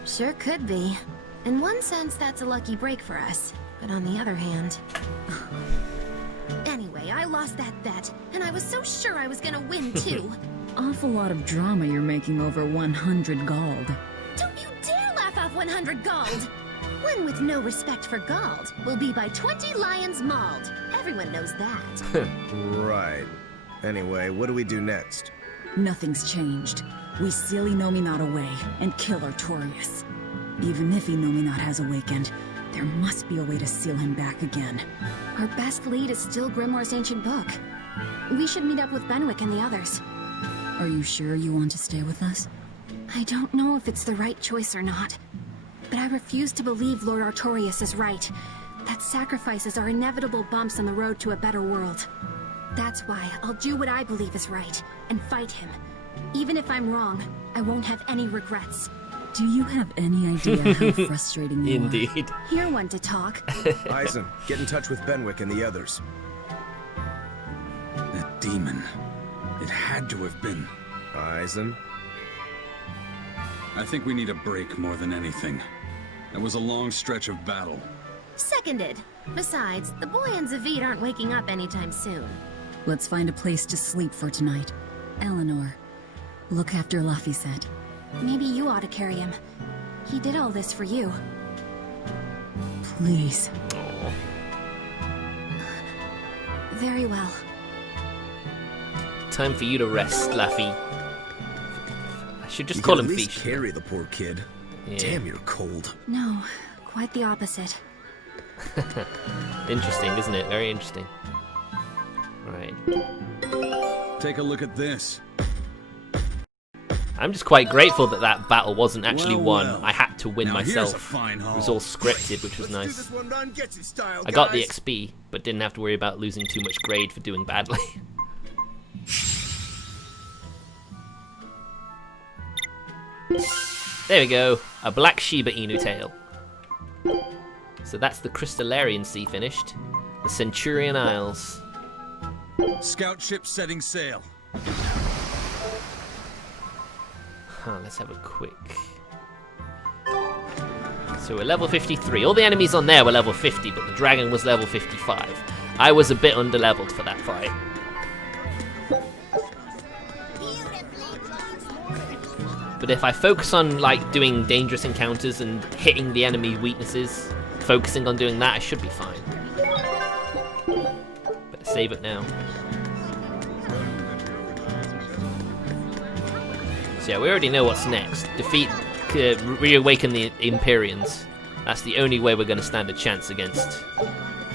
Sure could be. In one sense, that's a lucky break for us. But on the other hand... Anyway, I lost that bet, and I was so sure I was gonna win too. Awful lot of drama you're making over 100 gold. Don't you dare laugh off 100 gold! One with no respect for gold will be by 20 lions mauled. Everyone knows that. Right. Anyway, what do we do next? Nothing's changed. We seal Inominat away and kill Artorias. Even if Inominat has awakened, there must be a way to seal him back again. Our best lead is still Grimoire's ancient book. We should meet up with Benwick and the others. Are you sure you want to stay with us? I don't know if it's the right choice or not. But I refuse to believe Lord Artorias is right. That sacrifices are inevitable bumps on the road to a better world. That's why I'll do what I believe is right, and fight him. Even if I'm wrong, I won't have any regrets. Do you have any idea how frustrating you Indeed. You're one to talk. Eizen, get in touch with Benwick and the others. That demon. It had to have been. Eizen? I think we need a break more than anything. It was a long stretch of battle. Seconded. Besides, the boy and Zavid aren't waking up anytime soon. Let's find a place to sleep for tonight. Eleanor, look after Laphicet. Maybe you ought to carry him. He did all this for you. Please. Aw. Very well. Time for you to rest, Laffy. I should just You call can him at least Fish. carry the poor kid. Yeah. Damn, you're cold. No, quite the opposite. Interesting, isn't it? Very interesting. Right. Take a look at this. I'm just quite grateful that that battle wasn't actually Well, won. well. I had to win Now here's myself. a fine It haul. was all scripted, which was Let's do nice. this one run, Getsu style, I got the guys. XP, but didn't have to worry about losing too much grade for doing badly. There we go, a Black Shiba Inu tail. So that's the Crystallarian Sea finished. The Centurion Isles. Scout ship setting sail. Let's have a quick... So we're level 53. All the enemies on there were level 50, but the dragon was level 55. I was a bit under-leveled for that fight. But if I focus on like doing dangerous encounters and hitting the enemy weaknesses, focusing on doing that, I should be fine. Better save it now. So yeah, we already know what's next. Defeat, reawaken the Empyreans. That's the only way we're going to stand a chance against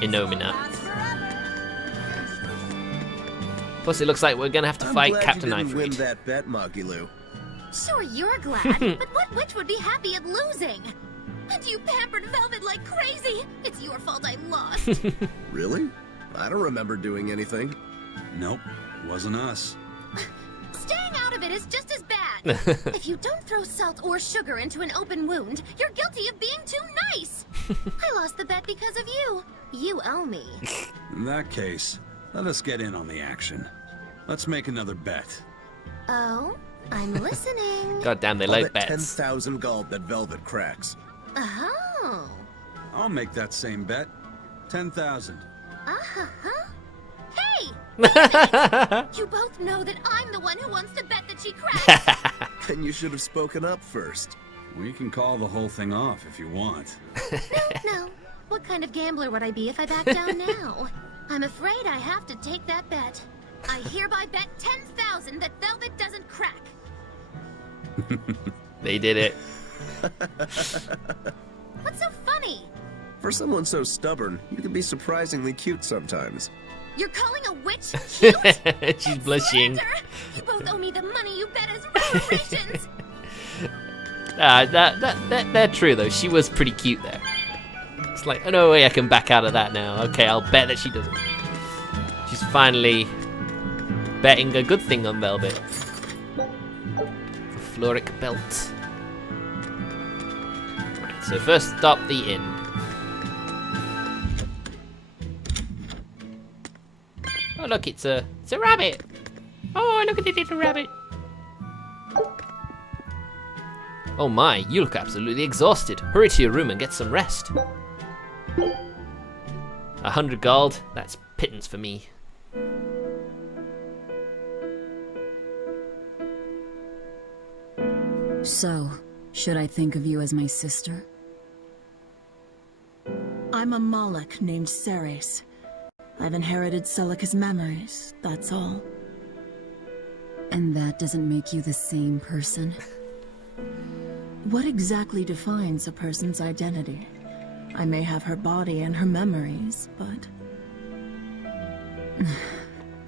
Inominat. Plus, it looks like we're going to have to fight Captain I'm glad you Ifrit. didn't win that bet, Magilu. Sure, you're glad, but what witch would be happy at losing? And you pampered Velvet like crazy. It's your fault I lost. Really? I don't remember doing anything. Nope, wasn't us. Staying out of it is just as bad. If you don't throw salt or sugar into an open wound, you're guilty of being too nice. I lost the bet because of you. You owe me. In that case, let us get in on the action. Let's make another bet. Oh, I'm listening. God damn, they I'll like bet bets. 10,000 gold that Velvet cracks. Oh. I'll make that same bet. 10,000. Uh-huh. Hey! You both know that I'm the one who wants to bet that she cracks. Then you should have spoken up first. We can call the whole thing off if you want. No. What kind of gambler would I be if I back down now? I'm afraid I have to take that bet. I hereby bet 10,000 that Velvet doesn't crack. They did it. What's so funny? For someone so stubborn, you can be surprisingly cute sometimes. You're calling a witch cute? She's blushing. Slander! You both owe me the money you bet as reparations. They're true though. She was pretty cute there. It's like, oh no way I can back out of that now. Okay, I'll bet that she doesn't. She's finally betting a good thing on Velvet. Floric belt. Right, so first stop the inn. Oh look, it's a rabbit. Oh, look at the little rabbit. Oh my, you look absolutely exhausted. Hurry to your room and get some rest. 100 gold, that's pittance for me. So, should I think of you as my sister? I'm a Malak named Ceres. I've inherited Celica's memories, that's all. And that doesn't make you the same person? What exactly defines a person's identity? I may have her body and her memories, but...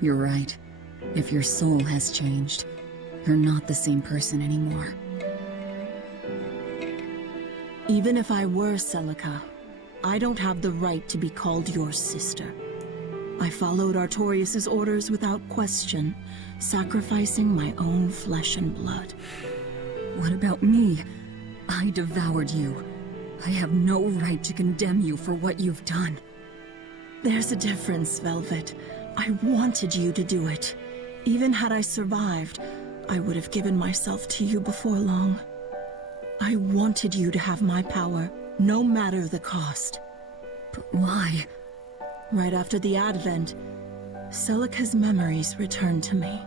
You're right. If your soul has changed, you're not the same person anymore. Even if I were Celica, I don't have the right to be called your sister. I followed Artorias' orders without question, sacrificing my own flesh and blood. What about me? I devoured you. I have no right to condemn you for what you've done. There's a difference, Velvet. I wanted you to do it. Even had I survived, I would have given myself to you before long. I wanted you to have my power, no matter the cost. But why? Right after the Advent, Celica's memories returned to me.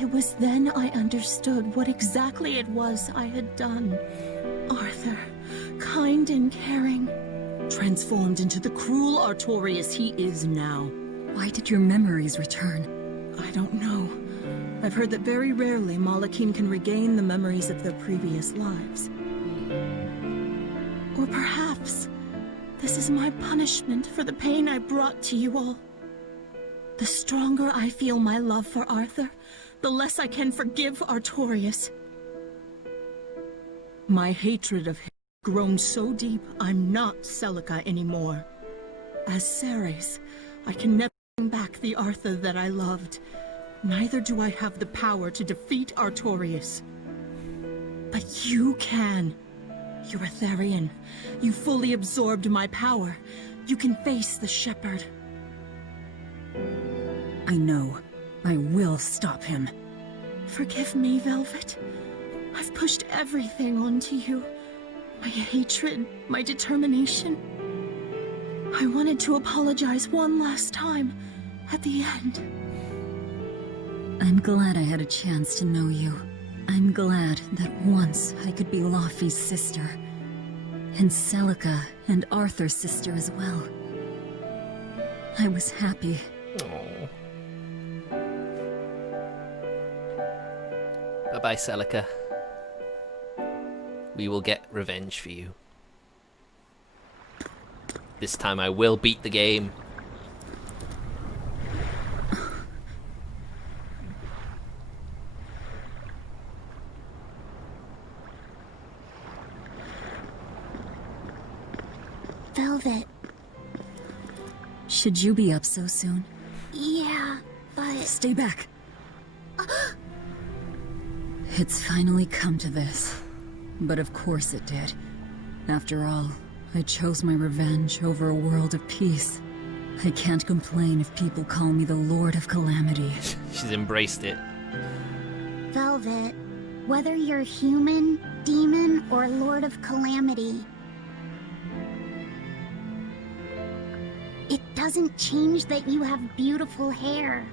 It was then I understood what exactly it was I had done. Arthur, kind and caring, transformed into the cruel Artorias he is now. Why did your memories return? I don't know. I've heard that very rarely Malachim can regain the memories of their previous lives. Or perhaps this is my punishment for the pain I brought to you all. The stronger I feel my love for Arthur, the less I can forgive Artorias. My hatred of him has grown so deep, I'm not Celica anymore. As Ceres, I can never bring back the Arthur that I loved. Neither do I have the power to defeat Artorias. But you can. You're Etherian. You fully absorbed my power. You can face the Shepherd. I know. I will stop him. Forgive me, Velvet. I've pushed everything onto you. My hatred, my determination. I wanted to apologize one last time, at the end. I'm glad I had a chance to know you. I'm glad that once I could be Laufey's sister. And Celica and Arthur's sister as well. I was happy. Aww. Bye-bye, Celica. We will get revenge for you. This time I will beat the game. Velvet. Should you be up so soon? Yeah, but... Stay back. It's finally come to this. But of course it did. After all, I chose my revenge over a world of peace. I can't complain if people call me the Lord of Calamity. She's embraced it. Velvet, whether you're human, demon, or Lord of Calamity, it doesn't change that you have beautiful hair.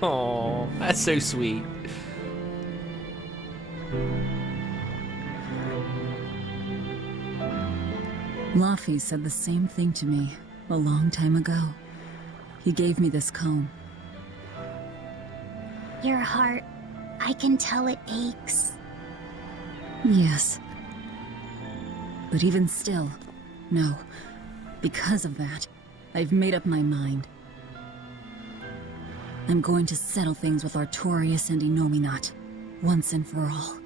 Aww, that's so sweet. Laphicets said the same thing to me a long time ago. He gave me this comb. Your heart, I can tell it aches. Yes. But even still, no. Because of that, I've made up my mind. I'm going to settle things with Artorias and Inominat, once and for all.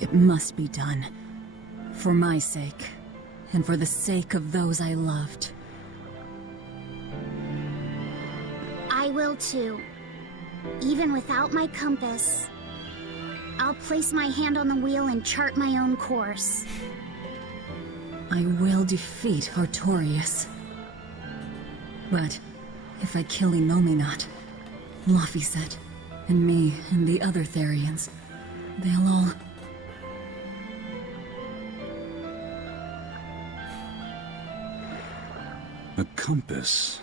It must be done. For my sake, and for the sake of those I loved. I will too. Even without my compass. I'll place my hand on the wheel and chart my own course. I will defeat Artorias. But if I kill Inominat, Laphicet, and me and the other Therians, they'll all... A compass.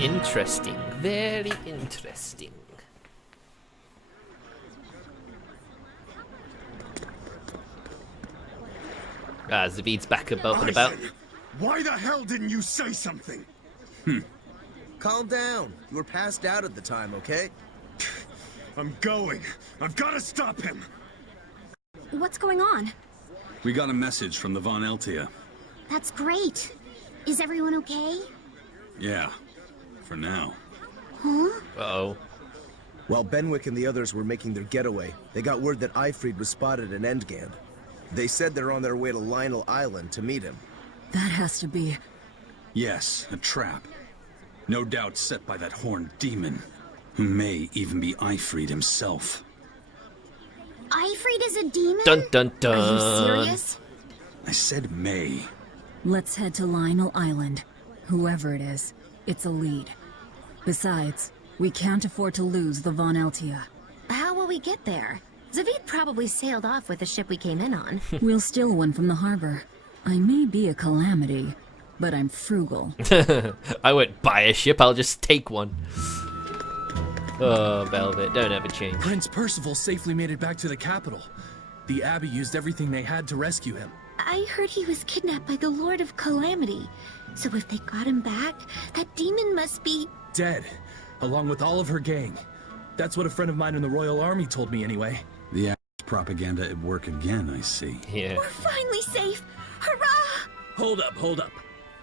Interesting. Very interesting. Zavid's back above and about. Eizen, why the hell didn't you say something? Calm down. You were passed out at the time, okay? I'm going. I've got to stop him. What's going on? We got a message from the Von Eltia. That's great. Is everyone okay? Yeah, for now. Uh-oh. While Benwick and the others were making their getaway, they got word that Eifried was spotted in Endgand. They said they're on their way to Lionel Island to meet him. That has to be... Yes, a trap. No doubt set by that horned demon, who may even be Eifried himself. Eifried is a demon? Dun dun dun. Are you serious? I said may. Let's head to Lionel Island. Whoever it is, it's a lead. Besides, we can't afford to lose the Von Eltia. How will we get there? Zavid probably sailed off with the ship we came in on. We'll steal one from the harbor. I may be a calamity, but I'm frugal. I won't buy a ship, I'll just take one. Oh, Velvet, don't ever change. Prince Percival safely made it back to the capital. The Abbey used everything they had to rescue him. I heard he was kidnapped by the Lord of Calamity. So if they got him back, that demon must be... Dead, along with all of her gang. That's what a friend of mine in the Royal Army told me anyway. The Abbey's propaganda at work again, I see. Yeah. We're finally safe! Hurrah! Hold up.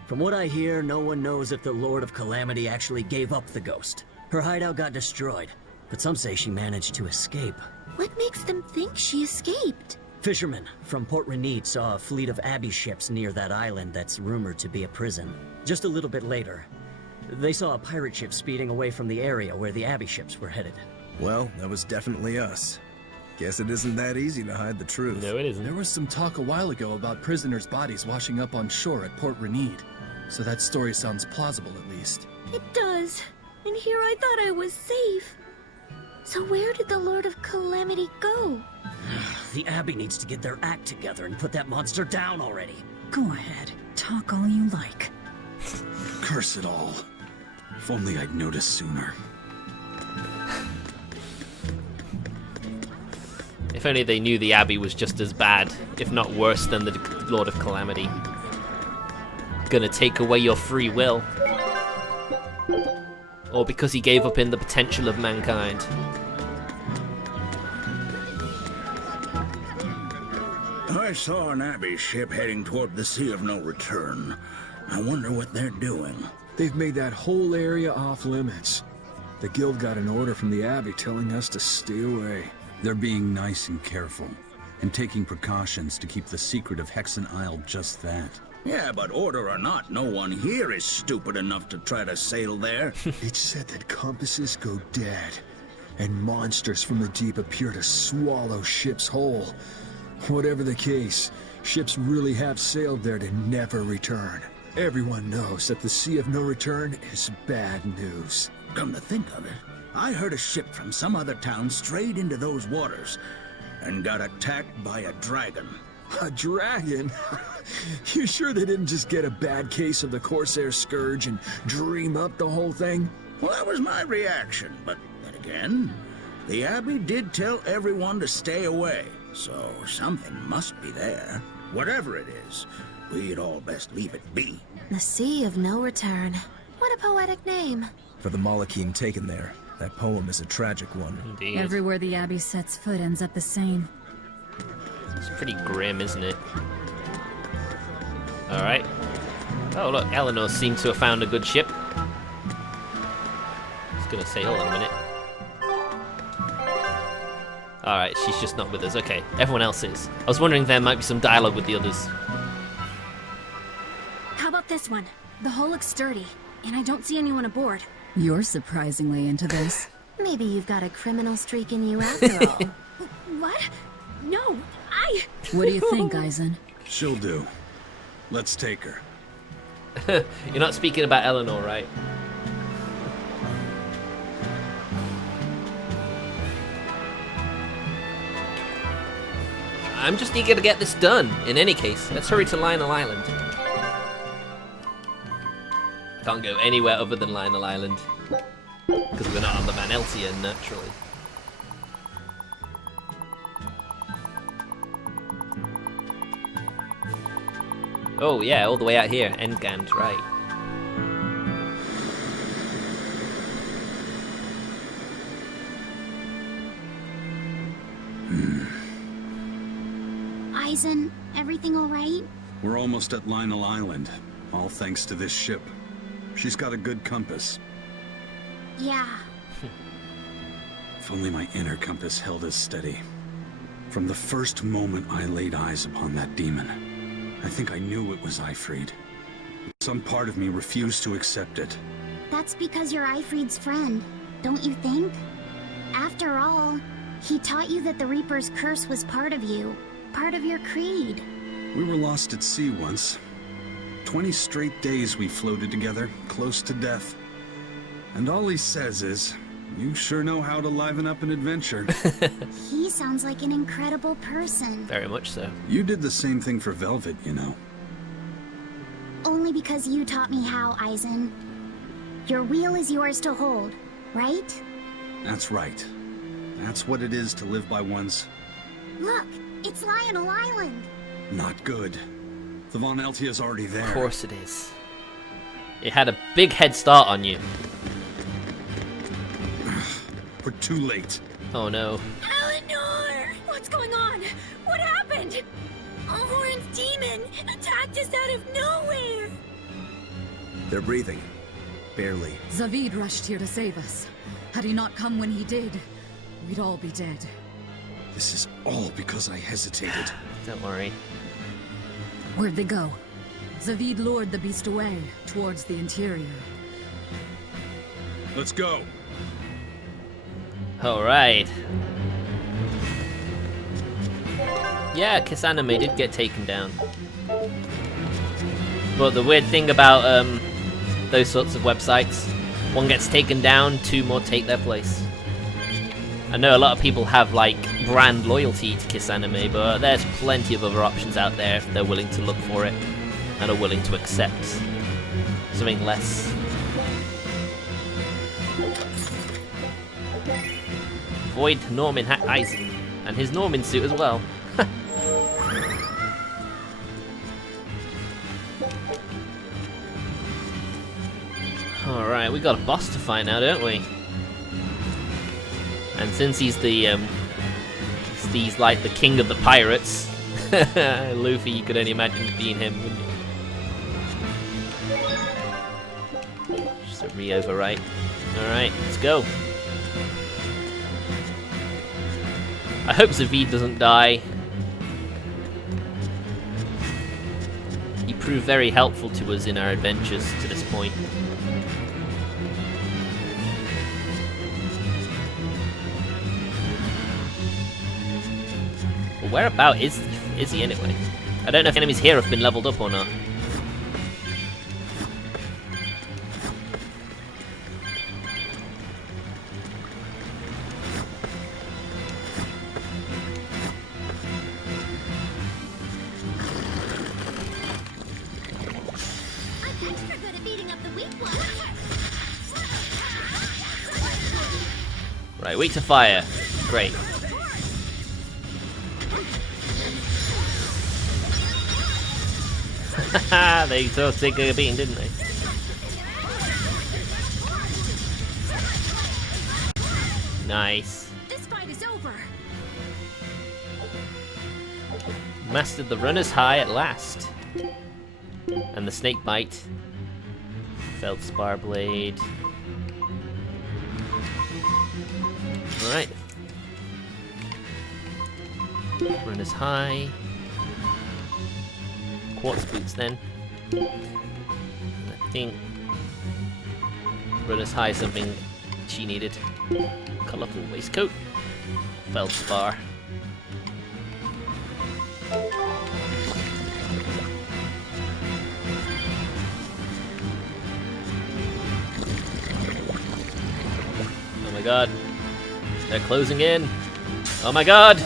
From what I hear, no one knows if the Lord of Calamity actually gave up the ghost. Her hideout got destroyed, but some say she managed to escape. What makes them think she escaped? Fishermen from Port Renid saw a fleet of Abbey ships near that island that's rumored to be a prison. Just a little bit later, they saw a pirate ship speeding away from the area where the Abbey ships were headed. Well, that was definitely us. Guess it isn't that easy to hide the truth. No, it isn't. There was some talk a while ago about prisoners' bodies washing up on shore at Port Renid. So that story sounds plausible, at least. It does. And here I thought I was safe. So where did the Lord of Calamity go? The Abbey needs to get their act together and put that monster down already. Go ahead, talk all you like. Curse it all. If only I'd noticed sooner. If only they knew the Abbey was just as bad, if not worse than the Lord of Calamity. Gonna take away your free will. Or because he gave up in the potential of mankind. I saw an Abbey ship heading toward the Sea of No Return. I wonder what they're doing. They've made that whole area off limits. The Guild got an order from the Abbey telling us to stay away. They're being nice and careful, and taking precautions to keep the secret of Hexen Isle just that. Yeah, but order or not, no one here is stupid enough to try to sail there. It's said that compasses go dead, and monsters from the deep appear to swallow ships whole. Whatever the case, ships really have sailed there to never return. Everyone knows that the Sea of No Return is bad news. Come to think of it, I heard a ship from some other town strayed into those waters and got attacked by a dragon. A dragon? You sure they didn't just get a bad case of the Corsair Scourge and dream up the whole thing? Well, that was my reaction, but then again, the Abbey did tell everyone to stay away, so something must be there. Whatever it is, we'd all best leave it be. The Sea of No Return. What a poetic name. For the Malachim taken there, that poem is a tragic one. Indeed. Everywhere the Abbey sets foot ends up the same. It's pretty grim, isn't it? Alright. Oh look, Eleanor seems to have found a good ship. I was gonna say, hold on a minute. Alright, she's just not with us. Okay, everyone else is. I was wondering if there might be some dialogue with the others. about this one? The hull looks sturdy, and I don't see anyone aboard. You're surprisingly into this. Maybe you've got a criminal streak in you after all. What? No, What do you think, Eizen? She'll do. Let's take her. You're not speaking about Eleanor, right? I'm just eager to get this done. In any case, let's hurry to Lionel Island. Can't go anywhere other than Lionel Island because we're not on the Van Eltia, naturally. Oh yeah, all the way out here, Endgand, right. Eizen, everything all right? We're almost at Lionel Island, all thanks to this ship. She's got a good compass. Yeah. If only my inner compass held as steady. From the first moment I laid eyes upon that demon, I think I knew it was Eifried. Some part of me refused to accept it. That's because you're Eifried's friend, don't you think? After all, he taught you that the Reaper's curse was part of you, part of your creed. We were lost at sea once. 20 straight days we floated together, close to death. And all he says is, you sure know how to liven up an adventure. He sounds like an incredible person. Very much so. You did the same thing for Velvet, you know. Only because you taught me how, Eizen. Your wheel is yours to hold, right? That's right. That's what it is to live by one's... Look, it's Lionel Island. Not good. The Von Eltia's already there. Of course it is. It had a big head start on you. We're too late. Oh no. Eleanor! What's going on? What happened? A horned demon attacked us out of nowhere! They're breathing. Barely. Zavid rushed here to save us. Had he not come when he did, we'd all be dead. This is all because I hesitated. Don't worry. Where'd they go? Zavid lured the beast away, towards the interior. Let's go. Alright. Yeah, Kisanime did get taken down. But the weird thing about those sorts of websites, one gets taken down, two more take their place. I know a lot of people have like brand loyalty to Kisanime, but there's plenty of other options out there if they're willing to look for it and are willing to accept something less. Avoid Norman Eizen and his Norman suit as well. Alright, we got a boss to find now, don't we? And since he's the he's like the king of the pirates, Luffy, you could only imagine being him, wouldn't you? Just a re-overwrite. Alright, let's go. I hope Zavid doesn't die. He proved very helpful to us in our adventures to this point. Well, whereabout is he anyway? I don't know if enemies here have been leveled up or not. Right, weak to fire. Great. They sort of take a beating, didn't they? Nice. This fight is over. Mastered the runner's high at last. And the snake bite. Feldspar blade. Alright. Runner's high. Quartz boots then. think Runners High is something she needed. Colourful waistcoat. Feldspar. Oh my god. They're closing in. Oh my god!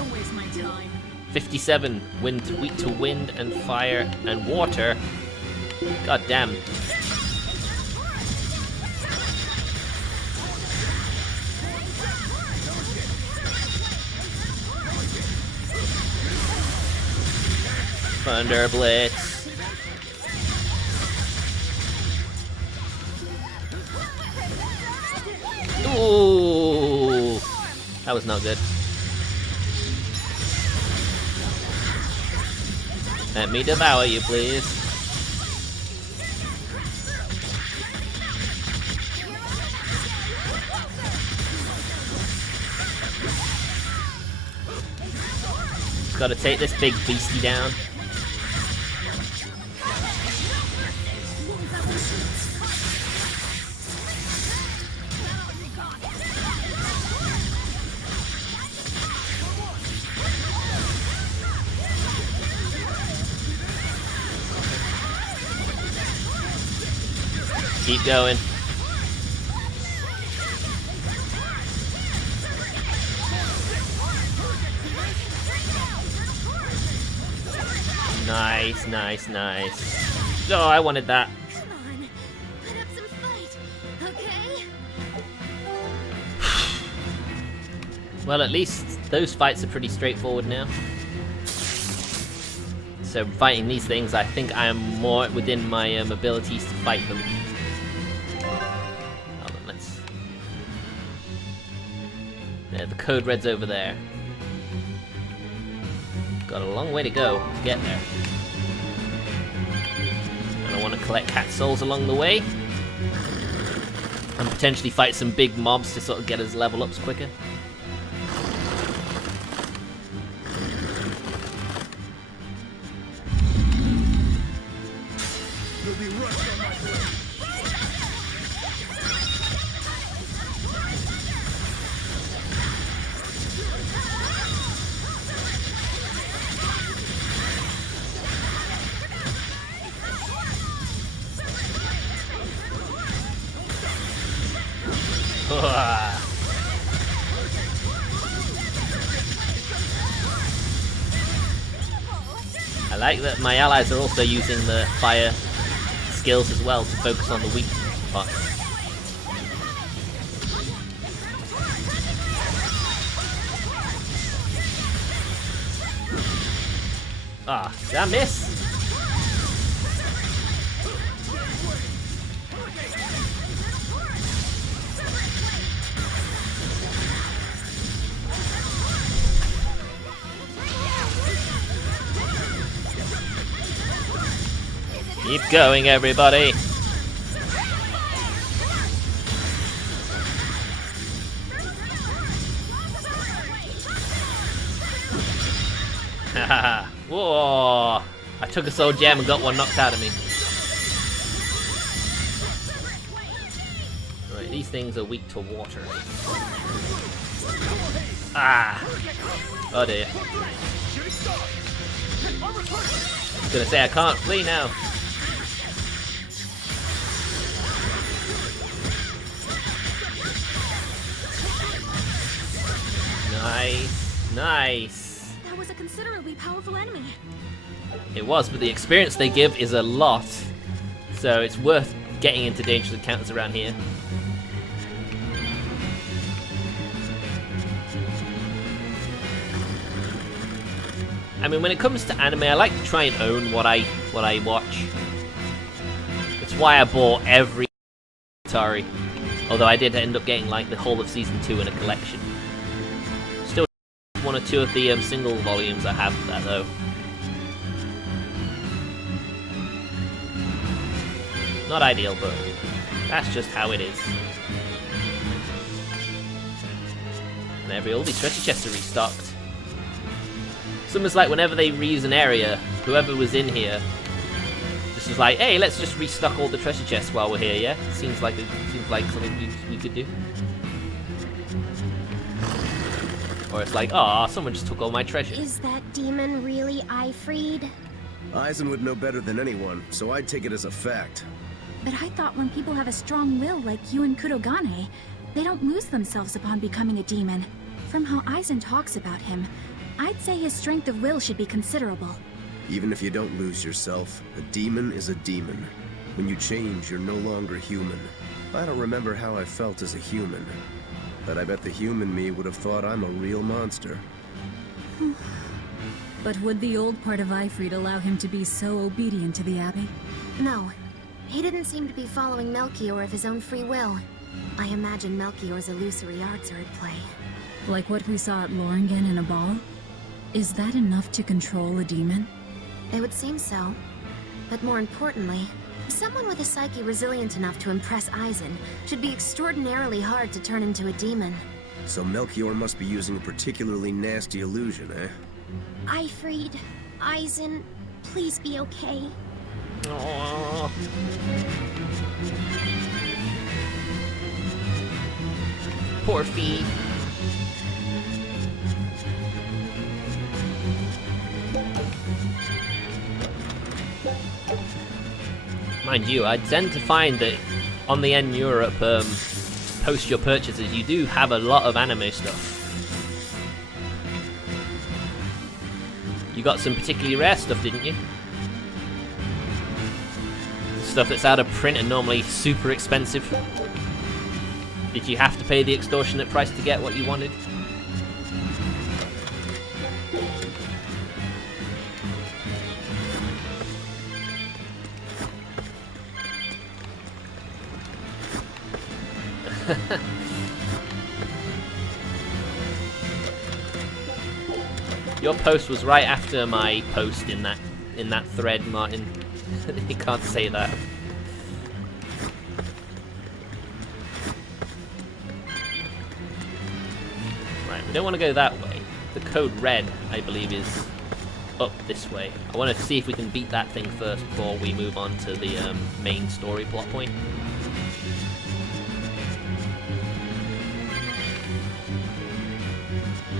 57. Weak to wind and fire and water. God damn. Thunder Blitz. Ooh, that was not good. Let me devour you, please. Just gotta take this big beastie down. Keep going. Nice, nice, nice. Oh, I wanted that. Come on, put up some fight, okay? Well, at least those fights are pretty straightforward now. So fighting these things, I think I am more within my abilities to fight them. Hold on, let's... There, the code red's over there. Got a long way to go to get there. And I want to collect cat souls along the way. And potentially fight some big mobs to sort of get us level ups quicker. I like that my allies are also using the fire skills as well to focus on the weak spots. Ah, did I miss? Keep going, everybody. Haha. Whoa! I took a soul gem and got one knocked out of me. Right, these things are weak to water. Ah! Oh dear. I was gonna say I can't flee now. Nice, nice. That was a considerably powerful enemy. It was, but the experience they give is a lot, so it's worth getting into dangerous encounters around here. I mean, when it comes to anime, I like to try and own what I watch. It's why I bought every Atari, although I did end up getting like the whole of season 2 in a collection. Still one or two of the single volumes I have of that though. Not ideal, but that's just how it is. And all these treasure chests are restocked. It's almost like whenever they reuse an area, whoever was in here just was like, hey, let's just restock all the treasure chests while we're here, yeah? Seems like something we could do. Or it's like, oh, someone just took all my treasure. Is that demon really Eifried? Eizen would know better than anyone, so I'd take it as a fact. But I thought when people have a strong will like you and Kurogane, they don't lose themselves upon becoming a demon. From how Eizen talks about him, I'd say his strength of will should be considerable. Even if you don't lose yourself, a demon is a demon. When you change, you're no longer human. I don't remember how I felt as a human, but I bet the human me would have thought I'm a real monster. But would the old part of Eifried allow him to be so obedient to the Abbey? No. He didn't seem to be following Melchior of his own free will. I imagine Melchior's illusory arts are at play. Like what we saw at Loringen in a ball? Is that enough to control a demon? It would seem so. But more importantly, someone with a psyche resilient enough to impress Eizen should be extraordinarily hard to turn into a demon. So Melchior must be using a particularly nasty illusion, eh? Eifried, Eizen, please be okay. Aww. Poor Fee. Mind you, I tend to find that on the N Europe post your purchases, you do have a lot of anime stuff. You got some particularly rare stuff, didn't you? Stuff that's out of print and normally super expensive. Did you have to pay the extortionate price to get what you wanted? Your post was right after my post in that thread, Martin. You can't say that. Right, we don't want to go that way. The code red, I believe, is up this way. I want to see if we can beat that thing first before we move on to the main story plot point.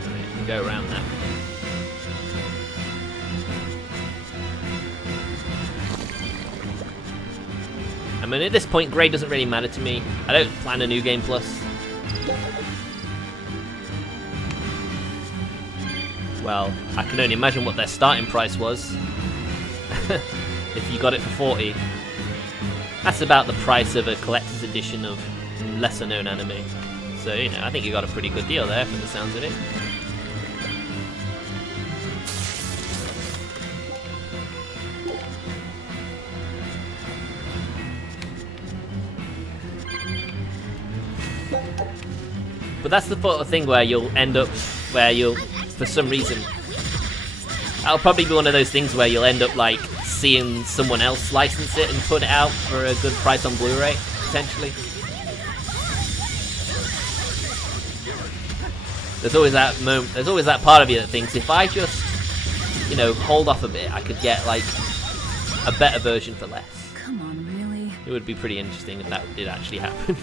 Right, we can go around that. I mean, at this point, grey doesn't really matter to me. I don't plan a new game plus. Well, I can only imagine what their starting price was. If you got it for 40. That's about the price of a collector's edition of lesser known anime. So, you know, I think you got a pretty good deal there from the sounds of it. But that's the sort of thing where you'll end up, for some reason, that'll probably be one of those things where you'll end up like seeing someone else license it and put it out for a good price on Blu-ray, potentially. There's always that moment, there's always that part of you that thinks if I just, you know, hold off a bit, I could get like a better version for less. Come on, really? It would be pretty interesting if that did actually happen.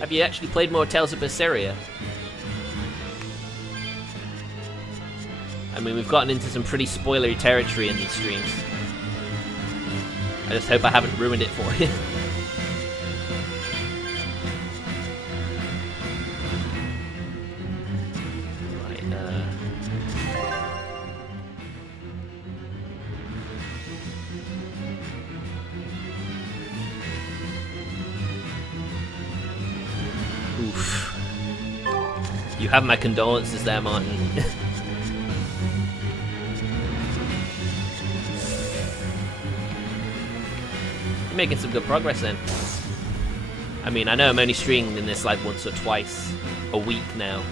Have you actually played more Tales of Berseria? I mean, we've gotten into some pretty spoilery territory in these streams. I just hope I haven't ruined it for you. Right, Oof. You have my condolences there, Martin. You're making some good progress then. I mean, I know I'm only streaming this like once or twice a week now.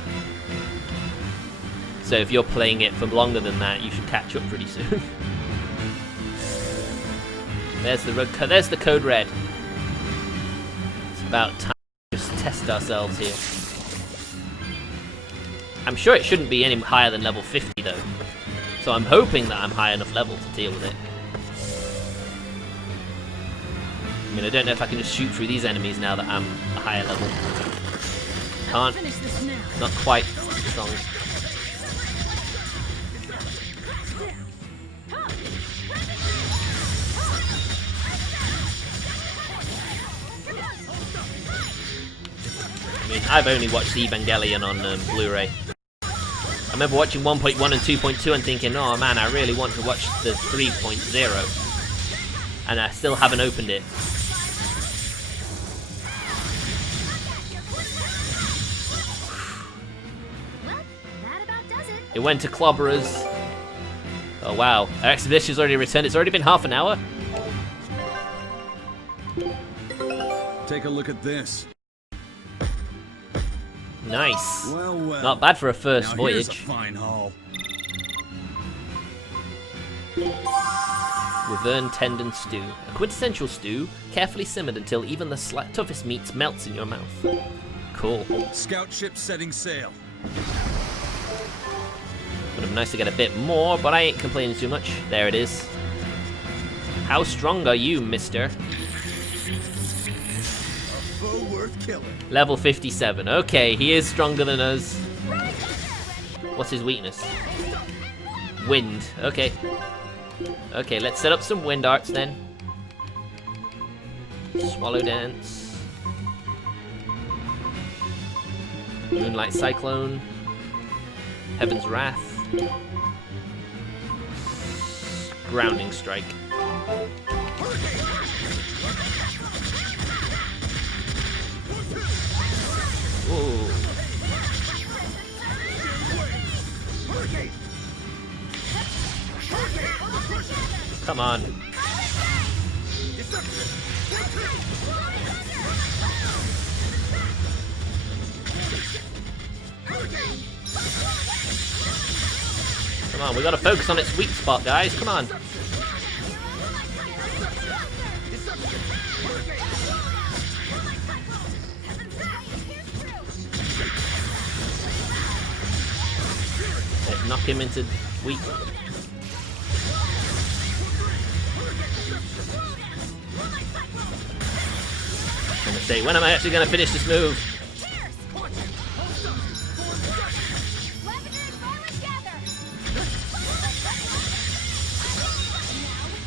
So if you're playing it for longer than that, you should catch up pretty soon. There's the code red. It's about time to just test ourselves here. I'm sure it shouldn't be any higher than level 50 though. So I'm hoping that I'm high enough level to deal with it. I mean, I don't know if I can just shoot through these enemies now that I'm a higher level. Can't. Not quite strong. I mean, I've only watched Evangelion on Blu-ray. I remember watching 1.1 and 2.2 and thinking, oh man, I really want to watch the 3.0. And I still haven't opened it. Well, that about does it. It went to Clobberers. Oh wow, our expedition's already returned. It's already been half an hour. Take a look at this. Nice. Well, well. Not bad for a first now voyage. Here's a fine haul. Wyvern tendon stew. A quintessential stew, carefully simmered until even the toughest meat melts in your mouth. Cool. Scout ship setting sail. Would have been nice to get a bit more, but I ain't complaining too much. There it is. How strong are you, mister? Foe worth killing. Level 57. Okay, he is stronger than us. What's his weakness? Wind. Okay. Okay, let's set up some wind arts then. Swallow dance. Moonlight cyclone. Heaven's wrath. Grounding strike. Ooh. Come on. Come on, we gotta focus on its weak spot, guys. Come on. Knock him into weak. I'm gonna say, when am I actually gonna finish this move?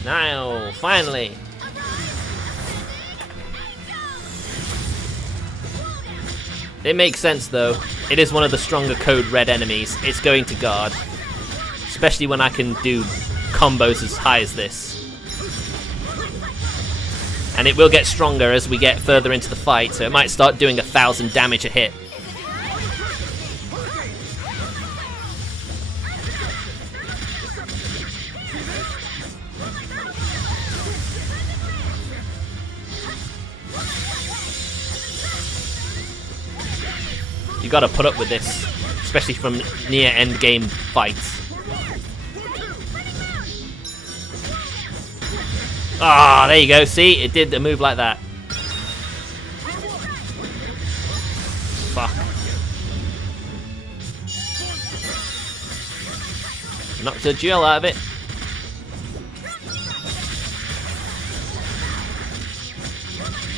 Now, finally. It makes sense though. It is one of the stronger code red enemies. It's going to guard. Especially when I can do combos as high as this. And it will get stronger as we get further into the fight, so it might start doing 1,000 damage a hit. You gotta put up with this, especially from near endgame fights. Ah, there you go. See, it did a move like that. Fuck. Knocked a duel out of it.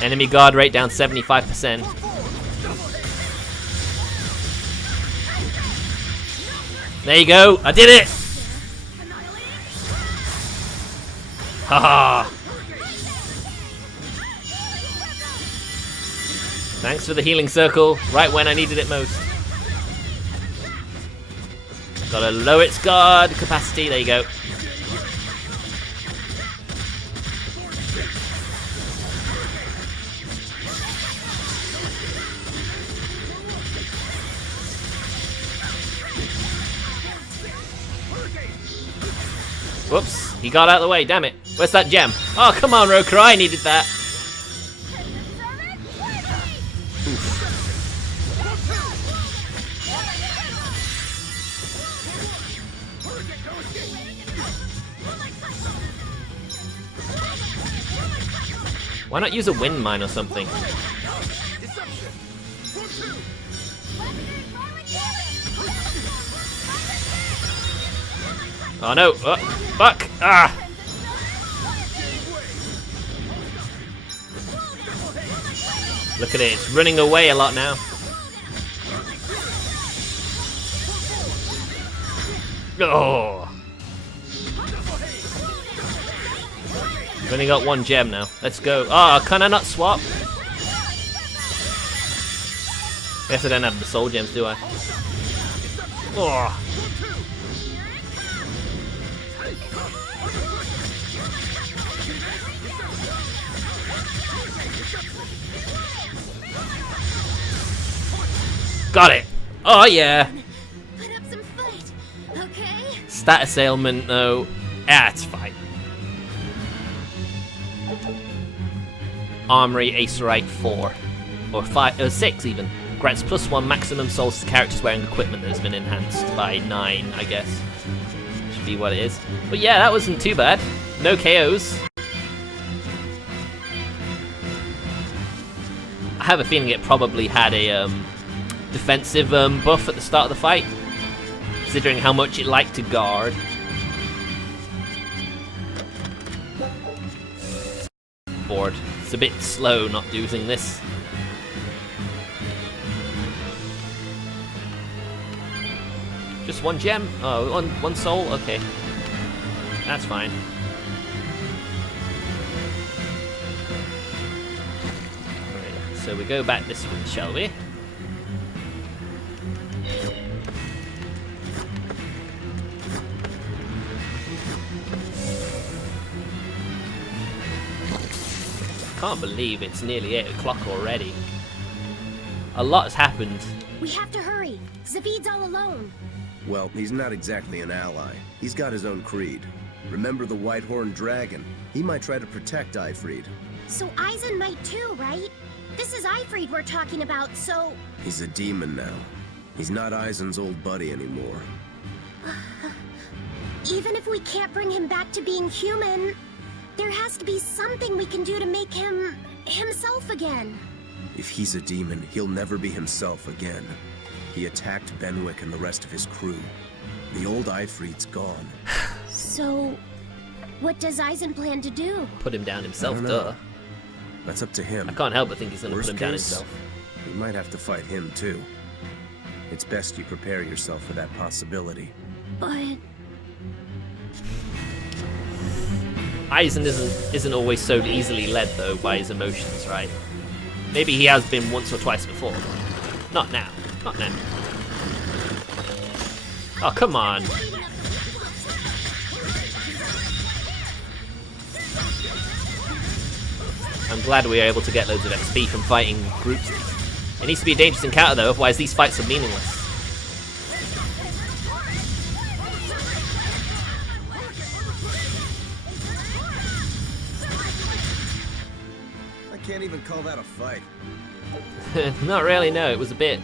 Enemy guard rate down 75%. There you go, I did it! Haha! Thanks for the healing circle, right when I needed it most. Gotta lower its guard capacity, there you go. Whoops, he got out of the way, damn it. Where's that gem? Oh, come on, Roker, I needed that. Oof. Why not use a wind mine or something? Oh no! Oh, fuck! Ah! Look at it, it's running away a lot now. Oh! I've only got one gem now. Let's go. Oh, can I not swap? Guess I don't have the soul gems, do I? Oh! Got it! Oh yeah! Put up some fight, okay? Status ailment though. Ah, it's fine. Armory Acerite 4. Or 5 or 6 even. Grants +1 maximum souls to characters wearing equipment that has been enhanced by 9, I guess. Should be what it is. But yeah, that wasn't too bad. No KOs. I have a feeling it probably had a defensive buff at the start of the fight, considering how much it liked to guard. Bored. It's a bit slow not using this. Just one gem? Oh, one soul? Okay. That's fine. Alright, so we go back this way, shall we? Can't believe it's nearly 8 o'clock already. A lot has happened. We have to hurry. Zavid's all alone. Well, he's not exactly an ally. He's got his own creed. Remember the White-Horned Dragon? He might try to protect Eifried. So Eizen might too, right? This is Eifried we're talking about, so... He's a demon now. He's not Eizen's old buddy anymore. Even if we can't bring him back to being human, there has to be something we can do to make him... himself again. If he's a demon, he'll never be himself again. He attacked Benwick and the rest of his crew. The old Eifried's gone. So, what does Eizen plan to do? Put him down himself, I don't know. duh. That's up to him. I can't help but think he's gonna Worst put him down case, himself. We might have to fight him too. It's best you prepare yourself for that possibility. But... Eizen isn't always so easily led though by his emotions, right? Maybe he has been once or twice before. Not now. Not now. Oh, come on. I'm glad we were able to get loads of XP from fighting groups. It needs to be a dangerous encounter though, otherwise these fights are meaningless. I can't even call that a fight. Not really, no. It was a bit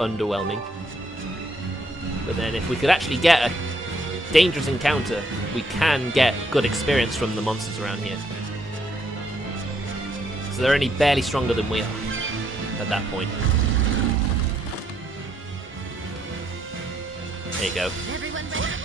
underwhelming. But then if we could actually get a dangerous encounter, we can get good experience from the monsters around here. So they're only barely stronger than we are at that point. There you go. Everyone ready to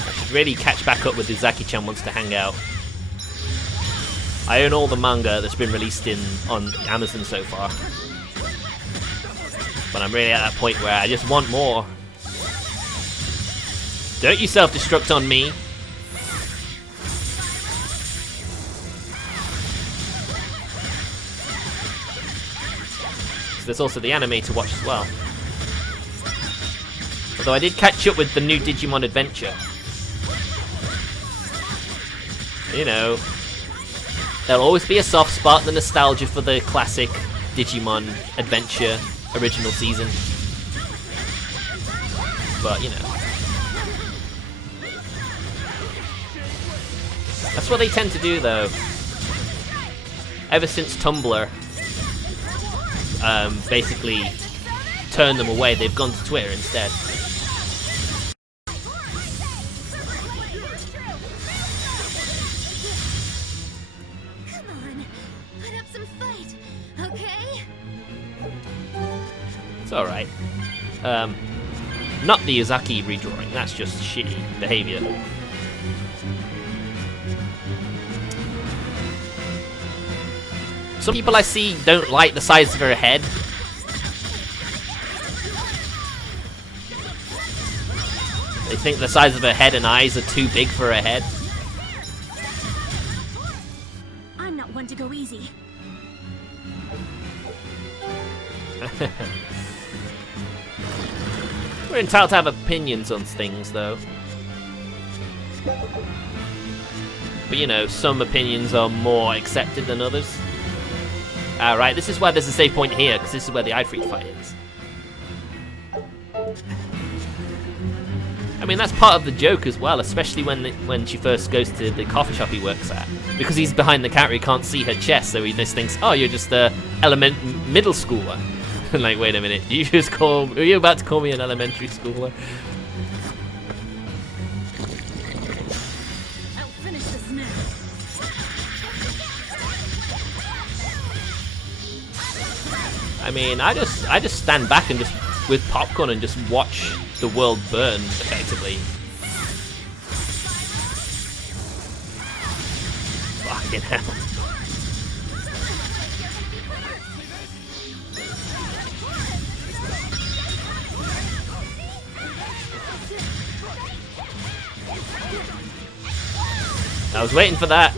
I should really catch back up with Izaki-chan wants to hang out. I own all the manga that's been released on Amazon so far. But I'm really at that point where I just want more. Don't you self-destruct on me. So there's also the anime to watch as well. Although I did catch up with the new Digimon Adventure. You know, there'll always be a soft spot, the nostalgia for the classic Digimon Adventure original season. But, you know. That's what they tend to do, though. ever since Tumblr basically turned them away, they've gone to Twitter instead. Come on, put up some fight, okay? It's alright. Not the Izaki redrawing, that's just shitty behavior. Some people I see don't like the size of her head. They think the size of her head and eyes are too big for her head. I'm not one to go easy. We're entitled to have opinions on things, though. But you know, some opinions are more accepted than others. Alright, this is why there's a save point here, because this is where the Ifrit fight is. I mean, that's part of the joke as well, especially when she first goes to the coffee shop he works at. Because he's behind the counter, he can't see her chest, so he just thinks, oh, you're just a middle schooler. Like, wait a minute, are you about to call me an elementary schooler? I'll finish this now. I mean, I just stand back and just with popcorn and just watch the world burn effectively. Fucking hell. I was waiting for that.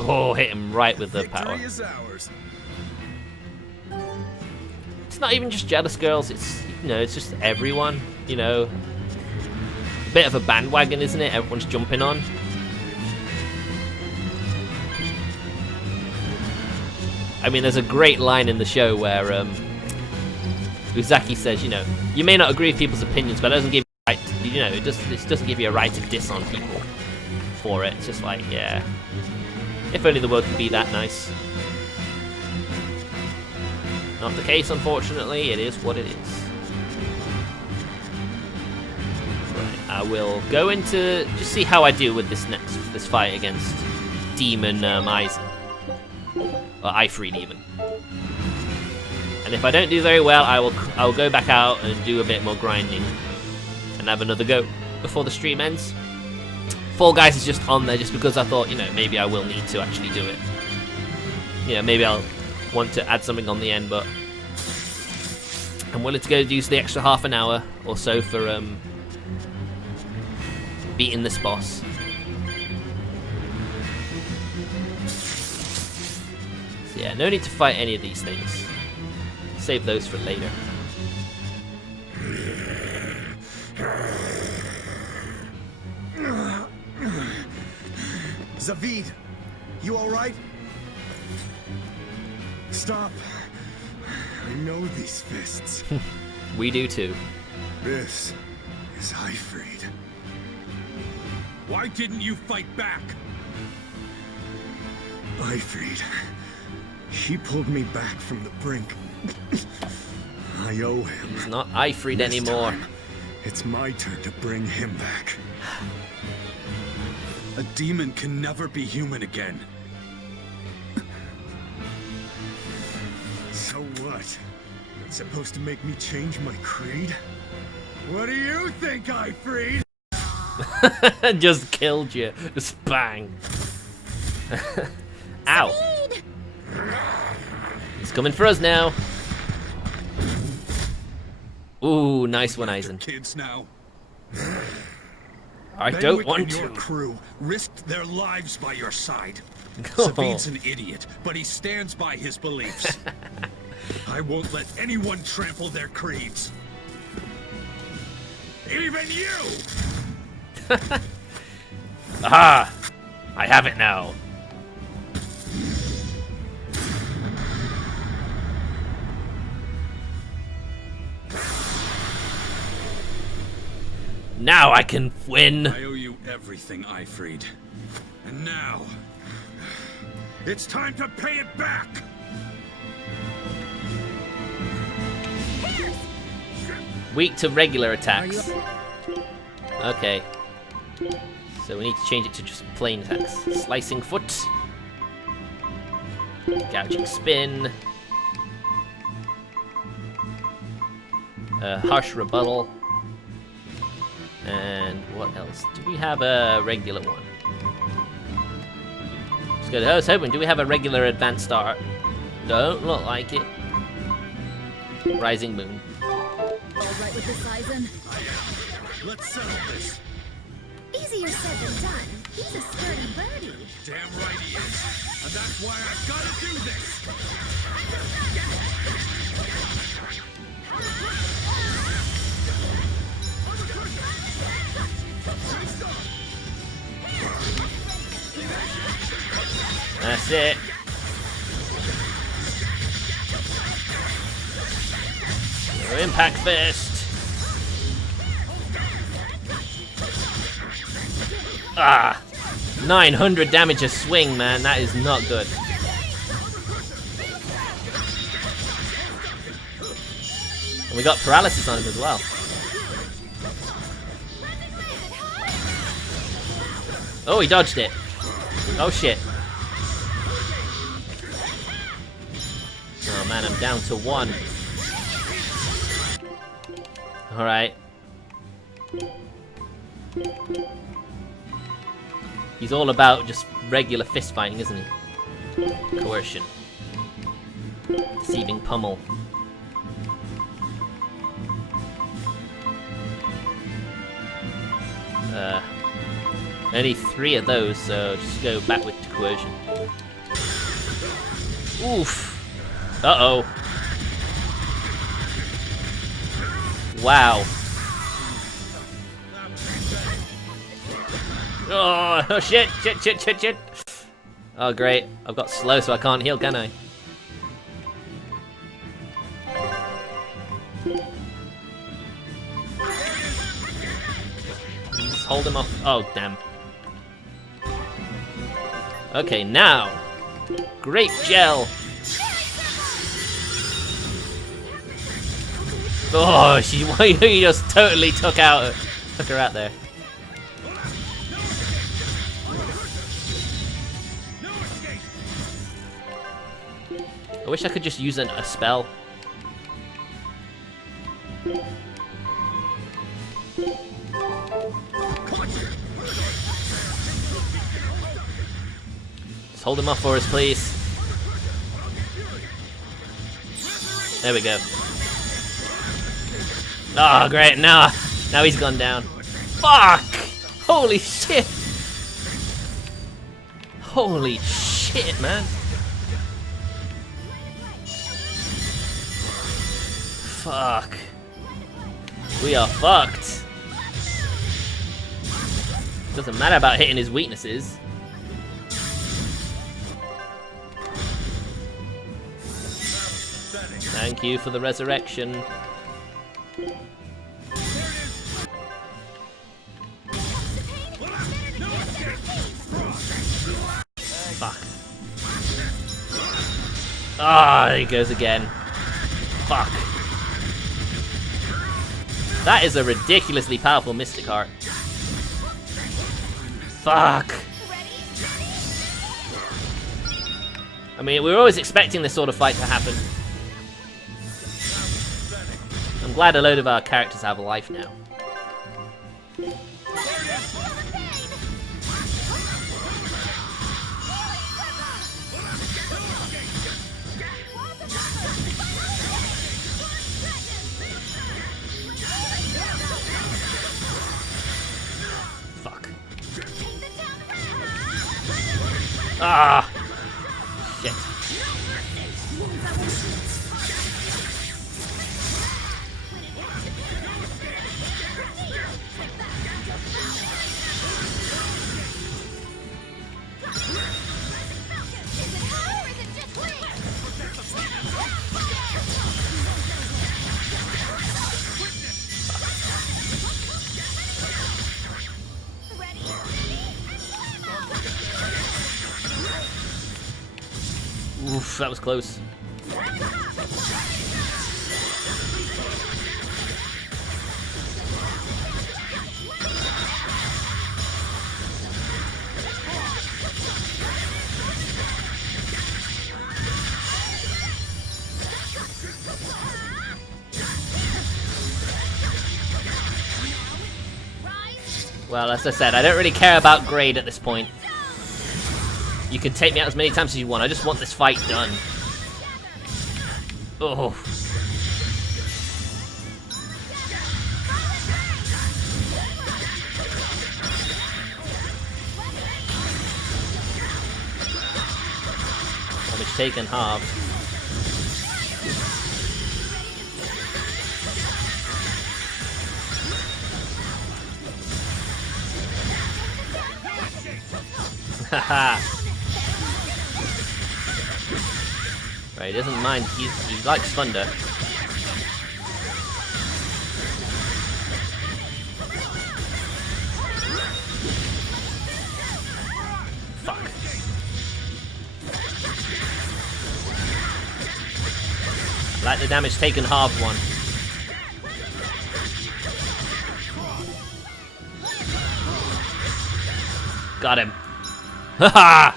Oh, hit him right with the power. It's not even just jealous girls, it's, you know, it's just everyone, you know. A bit of a bandwagon, isn't it? Everyone's jumping on. I mean, there's a great line in the show where Uzaki says, you know, you may not agree with people's opinions, but it doesn't give you a right to, you know, it doesn't give you a right to diss on people for it. It's just like, yeah. If only the world could be that nice. Not the case, unfortunately. It is what it is. Right, I will go into just see how I do with this fight against Demon Eizen, or Ifrit even. And if I don't do very well, I will go back out and do a bit more grinding and have another go before the stream ends. Fall Guys is just on there just because I thought, you know, maybe I will need to actually do it. You know, maybe I'll want to add something on the end, but I'm willing to go use the extra half an hour or so for beating this boss. So yeah, no need to fight any of these things. Save those for later. Zavid, you alright? Stop. I know these fists. We do too. This is Ifrit. Why didn't you fight back? Ifrit. She pulled me back from the brink. I owe him. He's not Ifrit anymore. Time, it's my turn to bring him back. A demon can never be human again. So what? It's supposed to make me change my creed? What do you think, Ifrit? Just killed you. Just bang. Ow. He's coming for us now. Ooh, nice one, Eizen. Kids now. I don't want to. Your crew risked their lives by your side. Zavid's an idiot, but he stands by his beliefs. I won't let anyone trample their creeds. Even you! Aha! I have it now. Now I can win. I owe you everything, Eifried. And now, it's time to pay it back! Weak to regular attacks. Okay. So we need to change it to just plain attacks. Slicing foot. Gouging spin. Harsh rebuttal. And what else? Do we have a regular one? Let's go to host hoping. Do we have a regular advanced star? Don't look like it. Rising moon. All right with this, Eizen? Let's settle this. Easier said than done. He's a sturdy birdie. Damn right he is. And that's why I gotta do this. That's it. Your impact fist. Ah, 900 damage a swing, man. That is not good. And we got paralysis on him as well. Oh, he dodged it. Oh shit. Oh man, I'm down to 1. Alright. He's all about just regular fist fighting, isn't he? Coercion. Deceiving pummel. Only 3 of those, so just go back with coercion. Oof. Uh-oh. Wow. Oh, shit. Oh, great. I've got slow, so I can't heal, can I? Just hold him off. Oh, damn. Okay, now. Grape gel. Oh, he just totally took her out there. I wish I could just use a spell. Just hold him off for us, please. There we go. Oh, great. Now he's gone down. Fuck! Holy shit! Holy shit, man. Fuck. We are fucked. Doesn't matter about hitting his weaknesses. Thank you for the resurrection. Fuck. Ah, there he goes again. Fuck. That is a ridiculously powerful Mystic Heart. Fuck. I mean, we were always expecting this sort of fight to happen. I'm glad a load of our characters have a life now. Fuck. Ah! Shit. Oof, that was close. Well, as I said, I don't really care about grade at this point. You can take me out as many times as you want. I just want this fight done. Oh. Damage taken halved. Haha. Right, he doesn't mind. He likes thunder. Fuck. I like the damage taken halved one. Got him. Haha!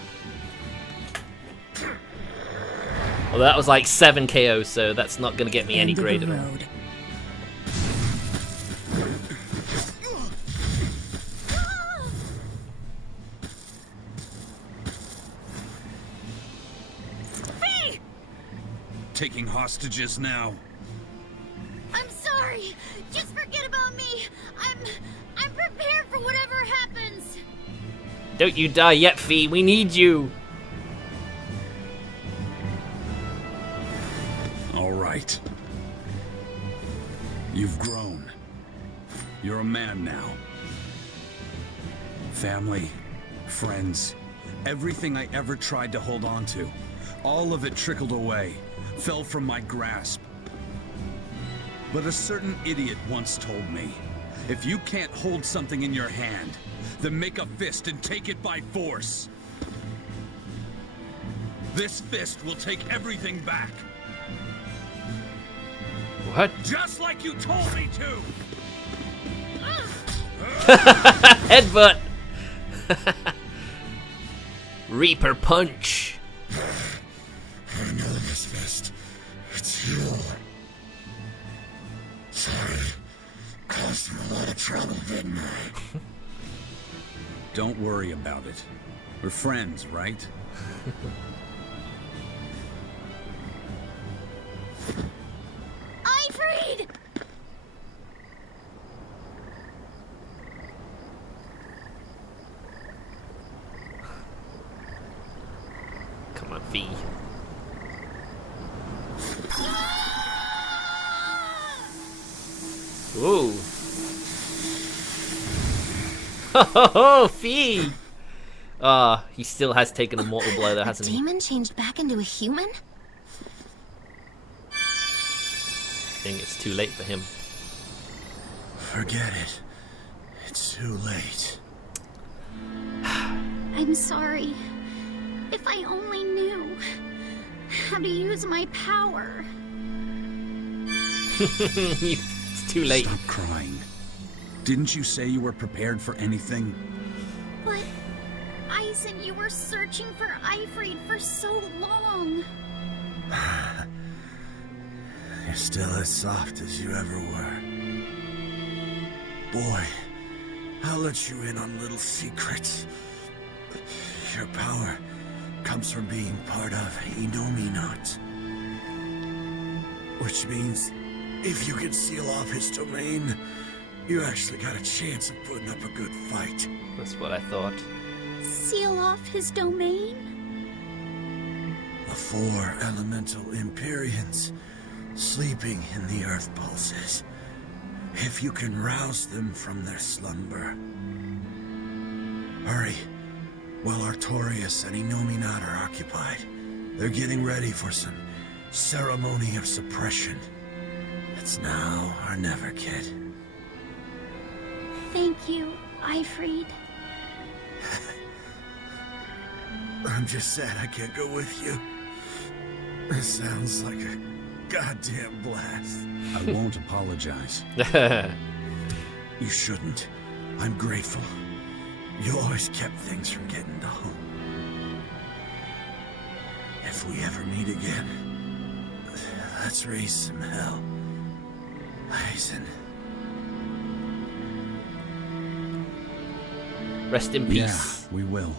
Well, that was like 7 KOs, so that's not gonna get me any grade at all. Taking hostages now. I'm sorry. Just forget about me. I'm prepared for whatever happens. Don't you die yet, Fee. We need you. All right. You've grown. You're a man now. Family, friends, everything I ever tried to hold on to, all of it trickled away, fell from my grasp. But a certain idiot once told me, if you can't hold something in your hand, then make a fist and take it by force. This fist will take everything back. What? Just like you told me to! Headbutt! Reaper punch! I know this fist. It's you. Sorry. Caused you a lot of trouble, didn't I? Don't worry about it. We're friends, right? Eifried! Come on, V. Ooh. Ho ho ho, Fee! He still has taken a mortal blow though, hasn't he? Demon changed back into a human? I think it's too late for him. Forget it. It's too late. I'm sorry. If I only knew how to use my power. It's too late. Stop crying. Didn't you say you were prepared for anything? But, Eizen, you were searching for Eifried for so long. You're still as soft as you ever were. Boy, I'll let you in on little secrets. Your power comes from being part of Inominat. Which means, if you can seal off his domain, you actually got a chance of putting up a good fight. That's what I thought. Seal off his domain? The 4 elemental Empyreans sleeping in the earthpulses. If you can rouse them from their slumber. Hurry, while Artorias and Inominat are occupied. They're getting ready for some ceremony of suppression. It's now or never, kid. Thank you, Eifried. I'm just sad I can't go with you. This sounds like a goddamn blast. I won't apologize. You shouldn't. I'm grateful. You always kept things from getting dull. If we ever meet again, let's raise some hell. Eizen. Rest in peace. Yeah, we will.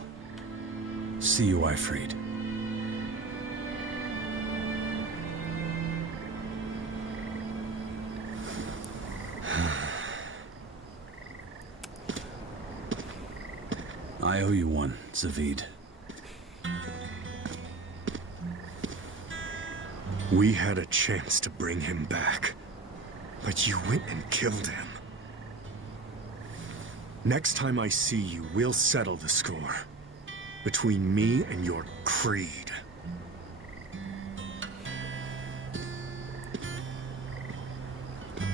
See you, Eifried. I owe you one, Zavid. We had a chance to bring him back, but you went and killed him. Next time I see you, we'll settle the score. Between me and your creed.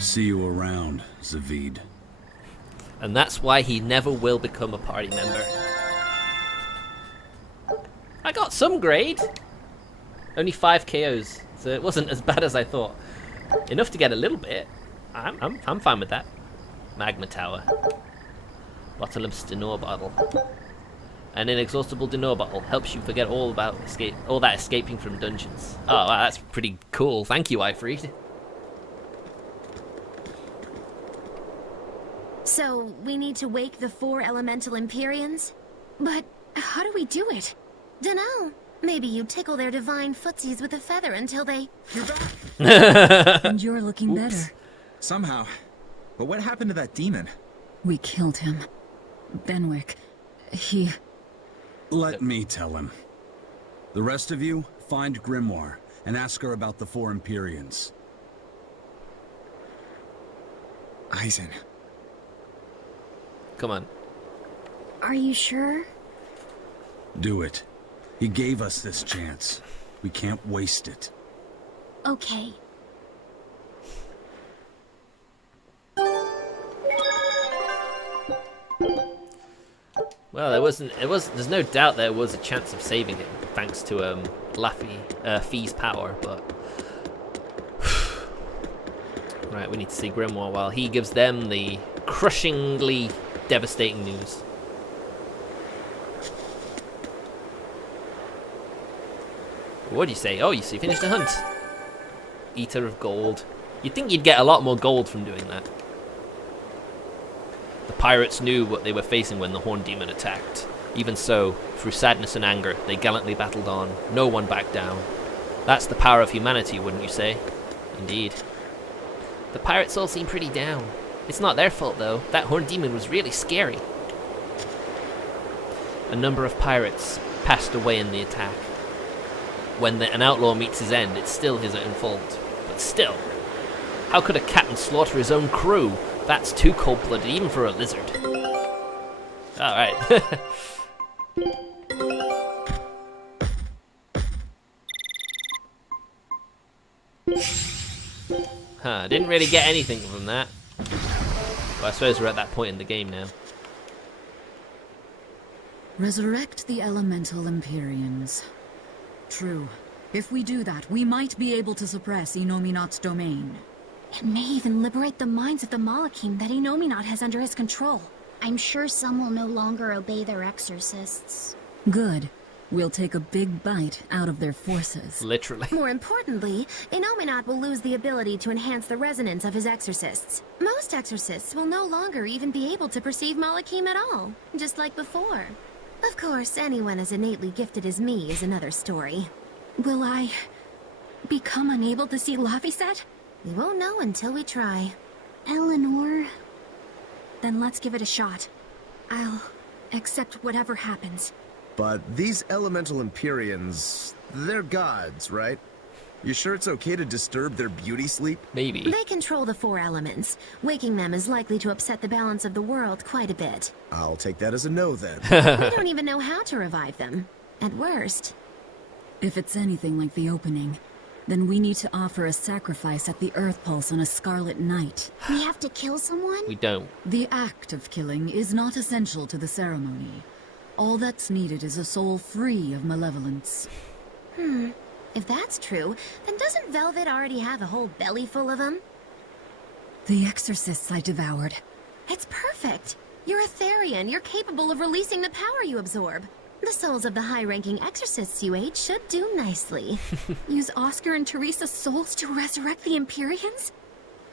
See you around, Zavid. And that's why he never will become a party member. I got some grade. Only 5 KOs, so it wasn't as bad as I thought. Enough to get a little bit. I'm fine with that. Magma Tower. Bottomless Dinor Bottle. An inexhaustible Dinor Bottle helps you forget all that escaping from dungeons. Oh, wow, that's pretty cool. Thank you, Eifried. So, we need to wake the 4 elemental Empyreans? But how do we do it? Dunno. Maybe you tickle their divine footsies with a feather until they... You're back! And you're looking better. Somehow. But what happened to that demon? We killed him. Benwick. He... Let me tell him. The rest of you, find Grimoire and ask her about the 4 Empyreans. Eizen. Come on. Are you sure? Do it. He gave us this chance. We can't waste it. Okay. Well, there's no doubt there was a chance of saving him, thanks to Fee's power, but... Right, we need to see Grimoire while he gives them the crushingly devastating news. What do you say? Oh, you finished the hunt. Eater of gold. You'd think you'd get a lot more gold from doing that. The pirates knew what they were facing when the Horn Demon attacked. Even so, through sadness and anger, they gallantly battled on. No one backed down. That's the power of humanity, wouldn't you say? Indeed. The pirates all seem pretty down. It's not their fault, though. That Horn Demon was really scary. A number of pirates passed away in the attack. When an outlaw meets his end, it's still his own fault. But still, how could a captain slaughter his own crew? That's too cold-blooded, even for a lizard. Alright. Huh, didn't really get anything from that. Well, I suppose we're at that point in the game now. Resurrect the elemental Empyreans. True. If we do that, we might be able to suppress Inominat's domain. It may even liberate the minds of the Malachim that Inominat has under his control. I'm sure some will no longer obey their exorcists. Good. We'll take a big bite out of their forces. Literally. More importantly, Inominat will lose the ability to enhance the resonance of his exorcists. Most exorcists will no longer even be able to perceive Malachim at all, just like before. Of course, anyone as innately gifted as me is another story. Will I become unable to see Laphicets? We won't know until we try. Eleanor... Then let's give it a shot. I'll accept whatever happens. But these elemental Empyreans, they're gods, right? You sure it's okay to disturb their beauty sleep? Maybe. They control the 4 elements. Waking them is likely to upset the balance of the world quite a bit. I'll take that as a no then. We don't even know how to revive them. At worst. If it's anything like the opening, then we need to offer a sacrifice at the earthpulse on a scarlet night. We have to kill someone? We don't. The act of killing is not essential to the ceremony. All that's needed is a soul free of malevolence. If that's true, then doesn't Velvet already have a whole belly full of them? The exorcists I devoured. It's perfect. You're a Therian. You're capable of releasing the power you absorb. The souls of the high-ranking exorcists you ate should do nicely. Use Oscar and Teresa's souls to resurrect the Empyreans?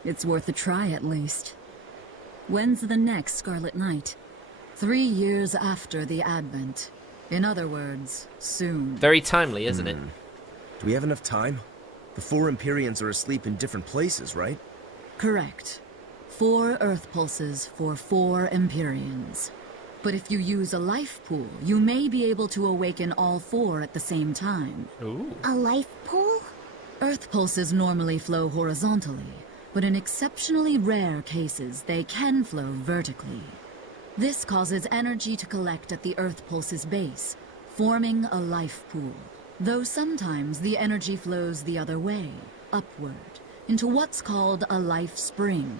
It's worth a try, at least. When's the next Scarlet Night? 3 years after the Advent. In other words, soon. Very timely, isn't it? Do we have enough time? The 4 Empyreans are asleep in different places, right? Correct. 4 earth pulses for 4 Empyreans. But if you use a life pool, you may be able to awaken all 4 at the same time. Ooh. A life pool? Earth pulses normally flow horizontally, but in exceptionally rare cases, they can flow vertically. This causes energy to collect at the earth pulse's base, forming a life pool. Though sometimes the energy flows the other way, upward, into what's called a life spring.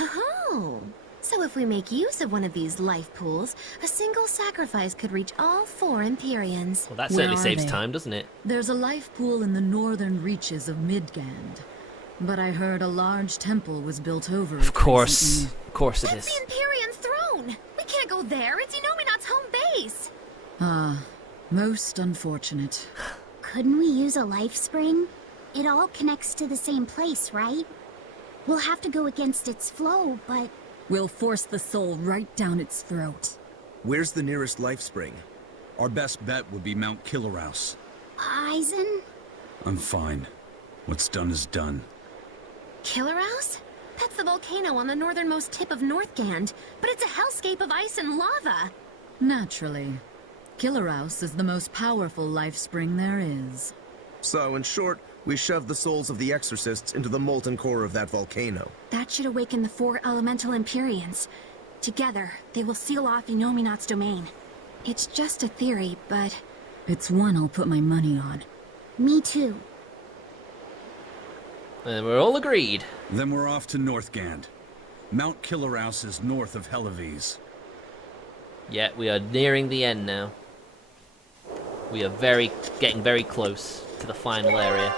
Oh, so if we make use of one of these life pools, a single sacrifice could reach all 4 Empyreans. Well, that certainly saves time, doesn't it? There's a life pool in the northern reaches of Midgand, but I heard a large temple was built over it. Of course it is. That's the Empyrean throne! We can't go there, it's Inominat's home base! Most unfortunate. Couldn't we use a life spring? It all connects to the same place, right? We'll have to go against its flow, but... We'll force the soul right down its throat. Where's the nearest life spring? Our best bet would be Mount Killerhouse. Eizen? I'm fine. What's done is done. Killerhouse? That's the volcano on the northernmost tip of Northgand, but it's a hellscape of ice and lava. Naturally. Killerhouse is the most powerful life spring there is. So, in short, we shove the souls of the exorcists into the molten core of that volcano. That should awaken the 4 elemental Empyreans. Together, they will seal off Inominat's domain. It's just a theory, but... It's one I'll put my money on. Me too. And we're all agreed. Then we're off to Northgand. Mount Killerhouse is north of Helives. Yeah, we are nearing the end now. We are getting very close to the final area,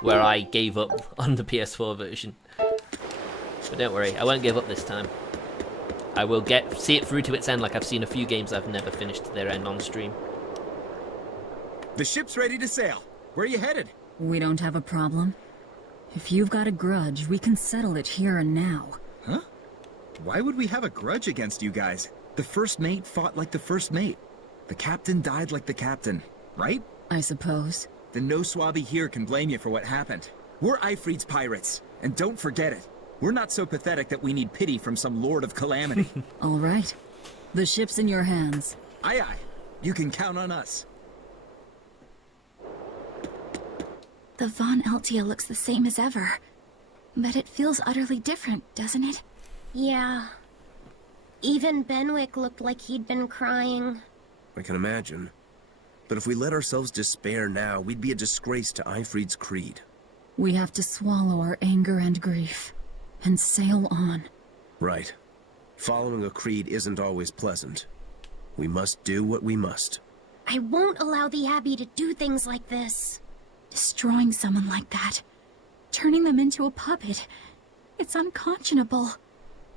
where I gave up on the PS4 version. But don't worry, I won't give up this time. I will see it through to its end, like I've seen a few games I've never finished to their end on stream. The ship's ready to sail. Where are you headed? We don't have a problem. If you've got a grudge, we can settle it here and now. Huh? Why would we have a grudge against you guys? The first mate fought like the first mate. The captain died like the captain, right? I suppose. Then no swabby here can blame you for what happened. We're Ifrit's pirates, and don't forget it. We're not so pathetic that we need pity from some Lord of Calamity. All right. The ship's in your hands. Aye aye. You can count on us. The Von Eltia looks the same as ever. But it feels utterly different, doesn't it? Yeah. Even Benwick looked like he'd been crying. I can imagine. But if we let ourselves despair now, we'd be a disgrace to Ifrit's creed. We have to swallow our anger and grief, and sail on. Right. Following a creed isn't always pleasant. We must do what we must. I won't allow the Abbey to do things like this. Destroying someone like that. Turning them into a puppet. It's unconscionable.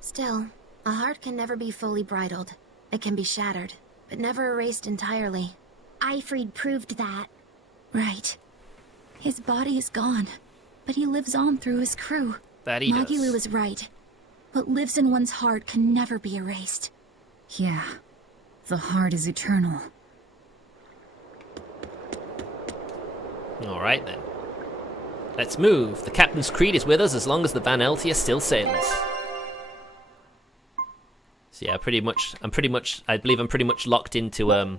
Still, a heart can never be fully bridled. It can be shattered, but never erased entirely. Ifrit proved that. Right. His body is gone, but he lives on through his crew. That he does. Magilu is right. What lives in one's heart can never be erased. Yeah. The heart is eternal. Alright then. Let's move. The Captain's Creed is with us as long as the Van Eltia still sails. So yeah, I believe I'm pretty much locked into where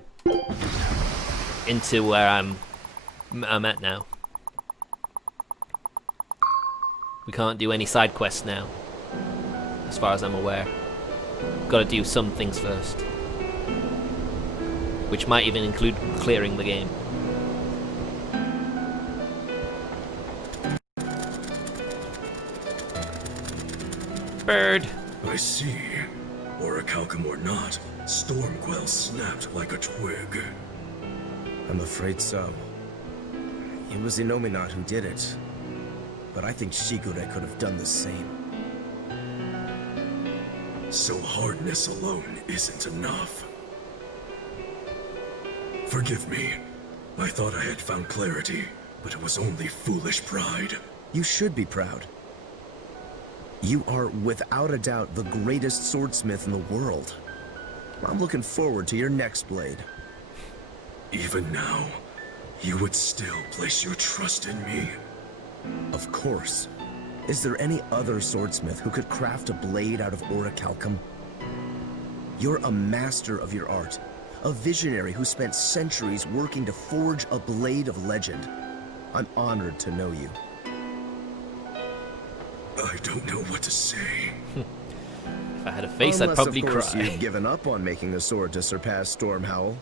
I'm at now. We can't do any side quests now, as far as I'm aware. Got to do some things first, which might even include clearing the game. Bird. I see. Orichalcum or not, Stormquell snapped like a twig. I'm afraid so. It was Inominat who did it. But I think Shigure could have done the same. So hardness alone isn't enough. Forgive me. I thought I had found clarity, but it was only foolish pride. You should be proud. You are, without a doubt, the greatest swordsmith in the world. I'm looking forward to your next blade. Even now, you would still place your trust in me. Of course. Is there any other swordsmith who could craft a blade out of orichalcum? You're a master of your art. A visionary who spent centuries working to forge a blade of legend. I'm honored to know you. I don't know what to say. If I had a face, I'd probably of course cry. You've given up on making a sword to surpass Stormhowl.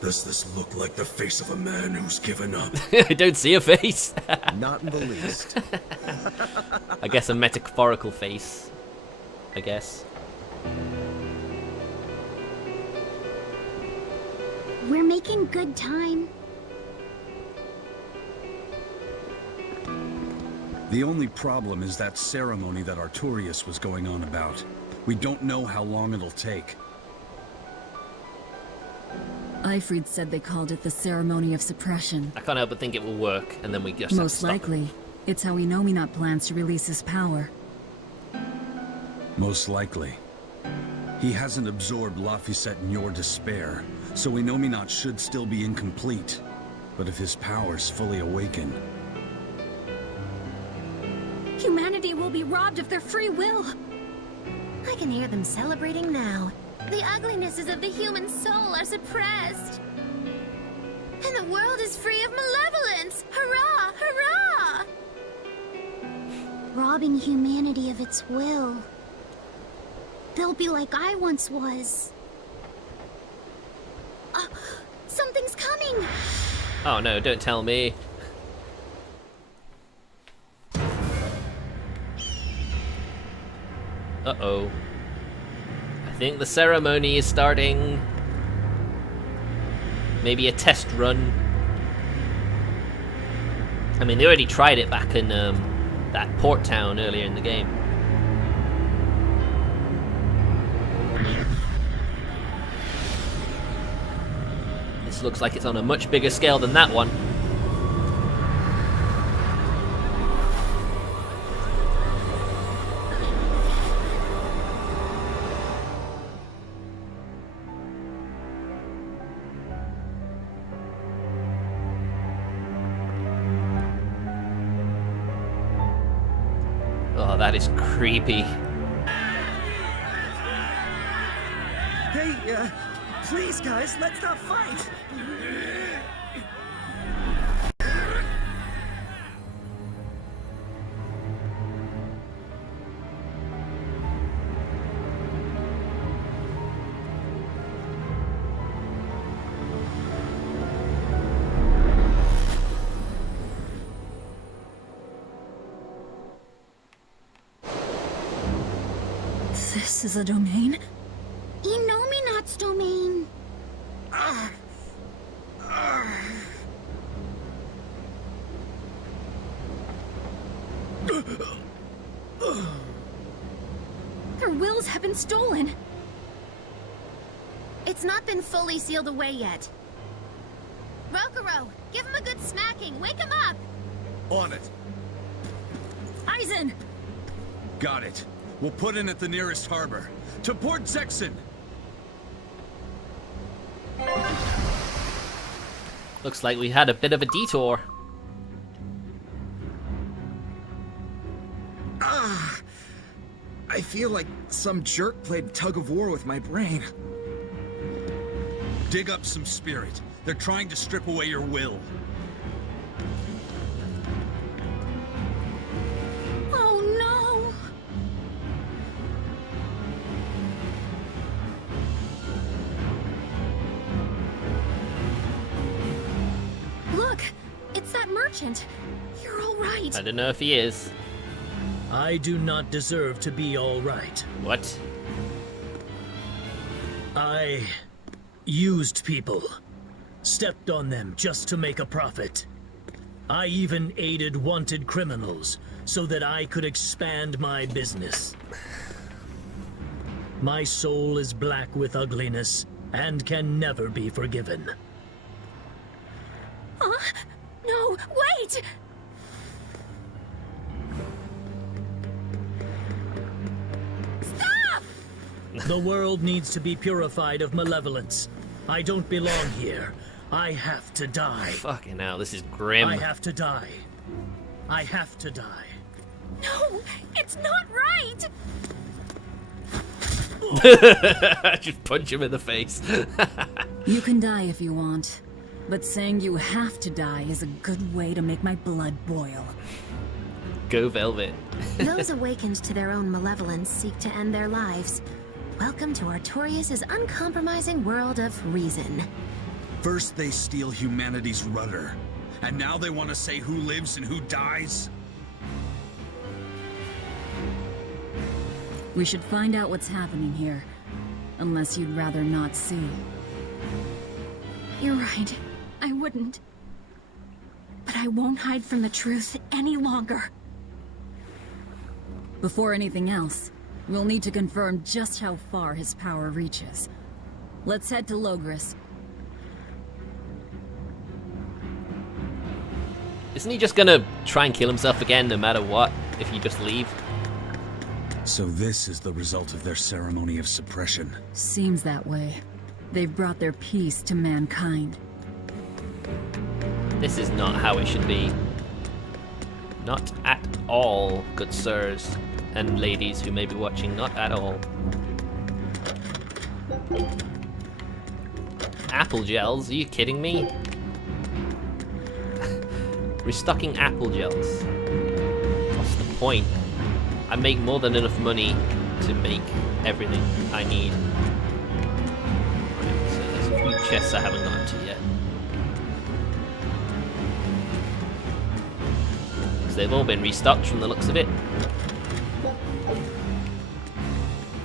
Does this look like the face of a man who's given up? I don't see a face. Not in the least. I guess a metaphorical face. I guess. We're making good time. The only problem is that ceremony that Artorias was going on about. We don't know how long it'll take. Eifried said they called it the Ceremony of Suppression. I can't help but think it will work, and then we just have to Most stop likely, it. it's how Inominat plans to release his power. Most likely. He hasn't absorbed Laphicet in your despair, so Inominat should still be incomplete. But if his powers fully awaken... Humanity will be robbed of their free will. I can hear them celebrating now. The uglinesses of the human soul are suppressed. And the world is free of malevolence! Hurrah! Hurrah! Robbing humanity of its will. They'll be like I once was. Something's coming! Oh no, don't tell me. Uh-oh. I think the ceremony is starting. Maybe a test run. I mean, they already tried it back in that port town earlier in the game. This looks like it's on a much bigger scale than that one. Oh, that is creepy. Hey, please, guys, let's not fight! This is a domain? Inominat's domain. Her wills have been stolen. It's not been fully sealed away yet. Rokuro, give him a good smacking. Wake him up. On it. Eizen! Got it. We'll put in at the nearest harbor. To Port Zexen! Looks like we had a bit of a detour. I feel like some jerk played tug of war with my brain. Dig up some spirit. They're trying to strip away your will. Oh no! Look, it's that merchant. You're all right. I don't know if he is. I do not deserve to be all right. What? I used people. stepped on them just to make a profit. I even aided wanted criminals so that I could expand my business. My soul is black with ugliness and can never be forgiven. No, wait! Stop! The world needs to be purified of malevolence. I don't belong here. I have to die. Fucking hell, this is grim. I have to die. I have to die. No, it's not right! Just punch him in the face. You can die if you want, but saying you have to die is a good way to make my blood boil. Go Velvet. Those awakened to their own malevolence seek to end their lives. Welcome to Artorias' uncompromising world of reason. First they steal humanity's rudder, and now they want to say who lives and who dies? We should find out what's happening here, unless you'd rather not see. You're right, I wouldn't. But I won't hide from the truth any longer. Before anything else, we'll need to confirm just how far his power reaches. Let's head to Logris. Isn't he just gonna try and kill himself again no matter what, if you just leave? So this is the result of their ceremony of suppression. Seems that way. They've brought their peace to mankind. This is not how it should be. Not at all, good sirs and ladies who may be watching, not at all. Apple gels? Are you kidding me? Restocking apple gels. What's the point? I make more than enough money to make everything I need. Right, so there's a few chests I haven't gotten to yet. Because they've all been restocked from the looks of it.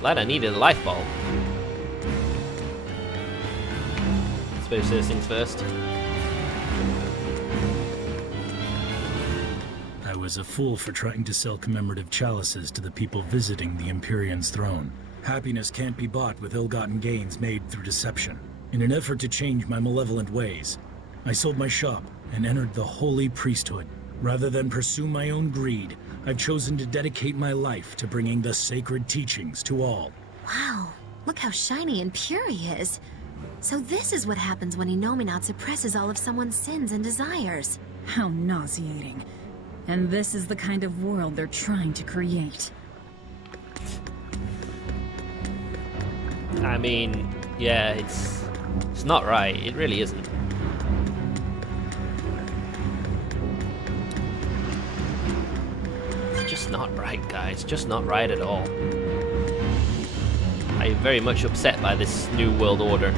Glad I needed a life bulb. I suppose first things first. I was a fool for trying to sell commemorative chalices to the people visiting the Empyrean's throne. Happiness can't be bought with ill-gotten gains made through deception. In an effort to change my malevolent ways, I sold my shop and entered the holy priesthood. Rather than pursue my own greed, I've chosen to dedicate my life to bringing the sacred teachings to all. Wow, look how shiny and pure he is. So this is what happens when Inominat suppresses all of someone's sins and desires. How nauseating. And this is the kind of world they're trying to create. I mean, yeah, it's not right. It really isn't. It's just not right, guys. Just not right at all. I'm very much upset by this new world order.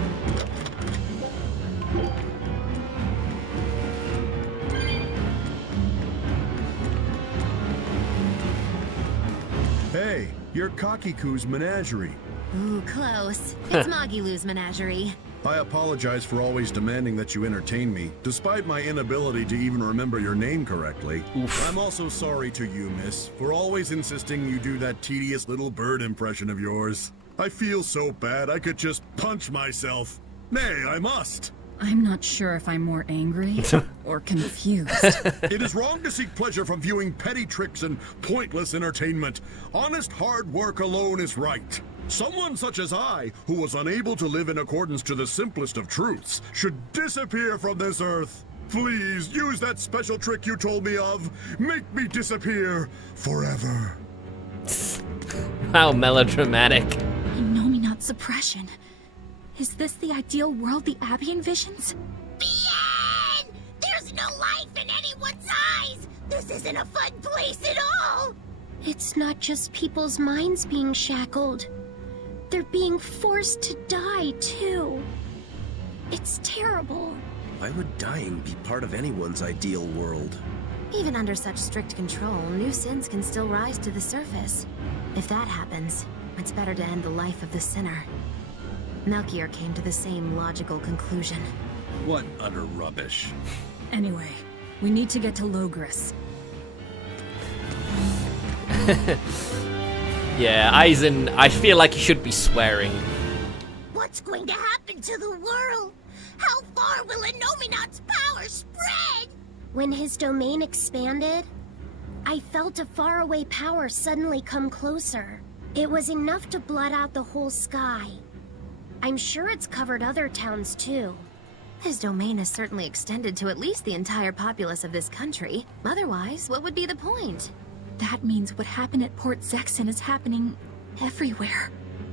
Hey, you're Kakiku's menagerie. Ooh, close. It's Magilu's menagerie. I apologize for always demanding that you entertain me, despite my inability to even remember your name correctly. Oof. I'm also sorry to you, miss, for always insisting you do that tedious little bird impression of yours. I feel so bad I could just punch myself. Nay, I must. I'm not sure if I'm more angry or confused. It is wrong to seek pleasure from viewing petty tricks and pointless entertainment. Honest hard work alone is right. Someone such as I, who was unable to live in accordance to the simplest of truths, should disappear from this earth. Please, use that special trick you told me of. Make me disappear forever. How melodramatic. Inominat suppression. Is this the ideal world the Abbey envisions? Bien! There's no life in anyone's eyes! This isn't a fun place at all! It's not just people's minds being shackled. They're being forced to die, too. It's terrible. Why would dying be part of anyone's ideal world? Even under such strict control, new sins can still rise to the surface. If that happens, it's better to end the life of the sinner. Melchior came to the same logical conclusion. What utter rubbish. Anyway, we need to get to Logris. Yeah, Eizen, I feel like he should be swearing. What's going to happen to the world? How far will Inominat's power spread? When his domain expanded, I felt a faraway power suddenly come closer. It was enough to blot out the whole sky. I'm sure it's covered other towns too. His domain is certainly extended to at least the entire populace of this country. Otherwise, what would be the point? That means what happened at Port Zexen is happening everywhere.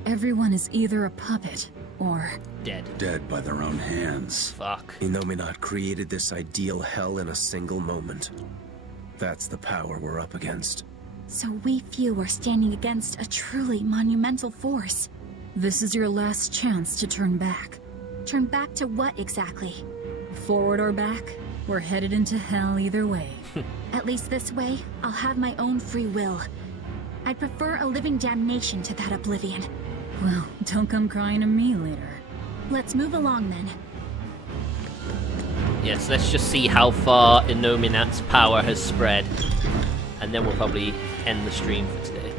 Everyone is either a puppet or... dead. Dead by their own hands. Fuck. Inominat created this ideal hell in a single moment. That's the power we're up against. So we few are standing against a truly monumental force. This is your last chance to turn back. Turn back to what exactly? Forward or back, we're headed into hell either way. At least this way, I'll have my own free will. I'd prefer a living damnation to that oblivion. Well, don't come crying to me later. Let's move along then. Yes, let's just see how far Inominat's power has spread. And then we'll probably end the stream for today.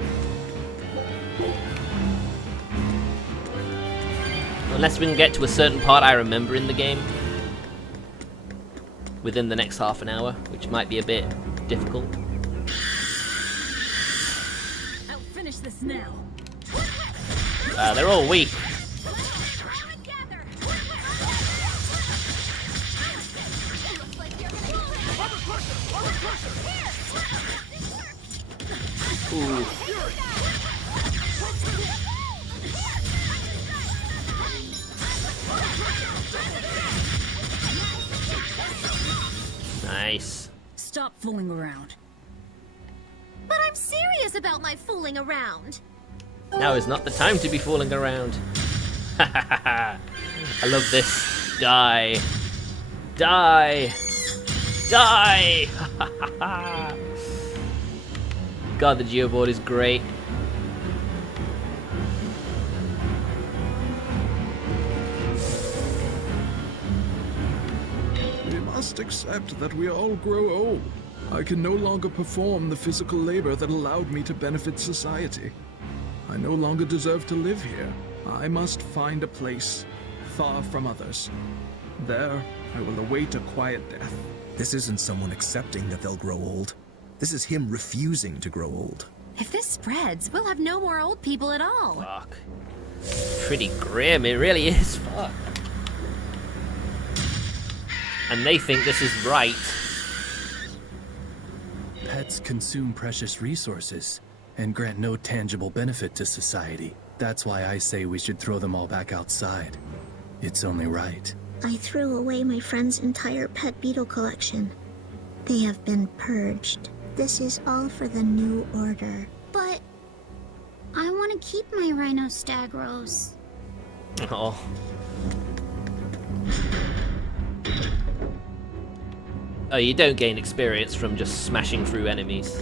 Unless we can get to a certain part I remember in the game within the next half an hour, which might be a bit difficult. I'll finish this now. They're all weak. Ooh. Nice. Stop fooling around. But I'm serious about my fooling around. Now is not the time to be fooling around. I love this. Die. Die. Die. God, the geoboard is great. We must accept that we all grow old. I can no longer perform the physical labor that allowed me to benefit society. I no longer deserve to live here. I must find a place far from others. There, I will await a quiet death. This isn't someone accepting that they'll grow old. This is him refusing to grow old. If this spreads, we'll have no more old people at all. Fuck. Pretty grim, it really is. Fuck. And they think this is right. Pets consume precious resources and grant no tangible benefit to society. That's why I say we should throw them all back outside. It's only right. I threw away my friend's entire pet beetle collection. They have been purged. This is all for the new order. But I want to keep my rhinostagros. Oh. Oh, you don't gain experience from just smashing through enemies.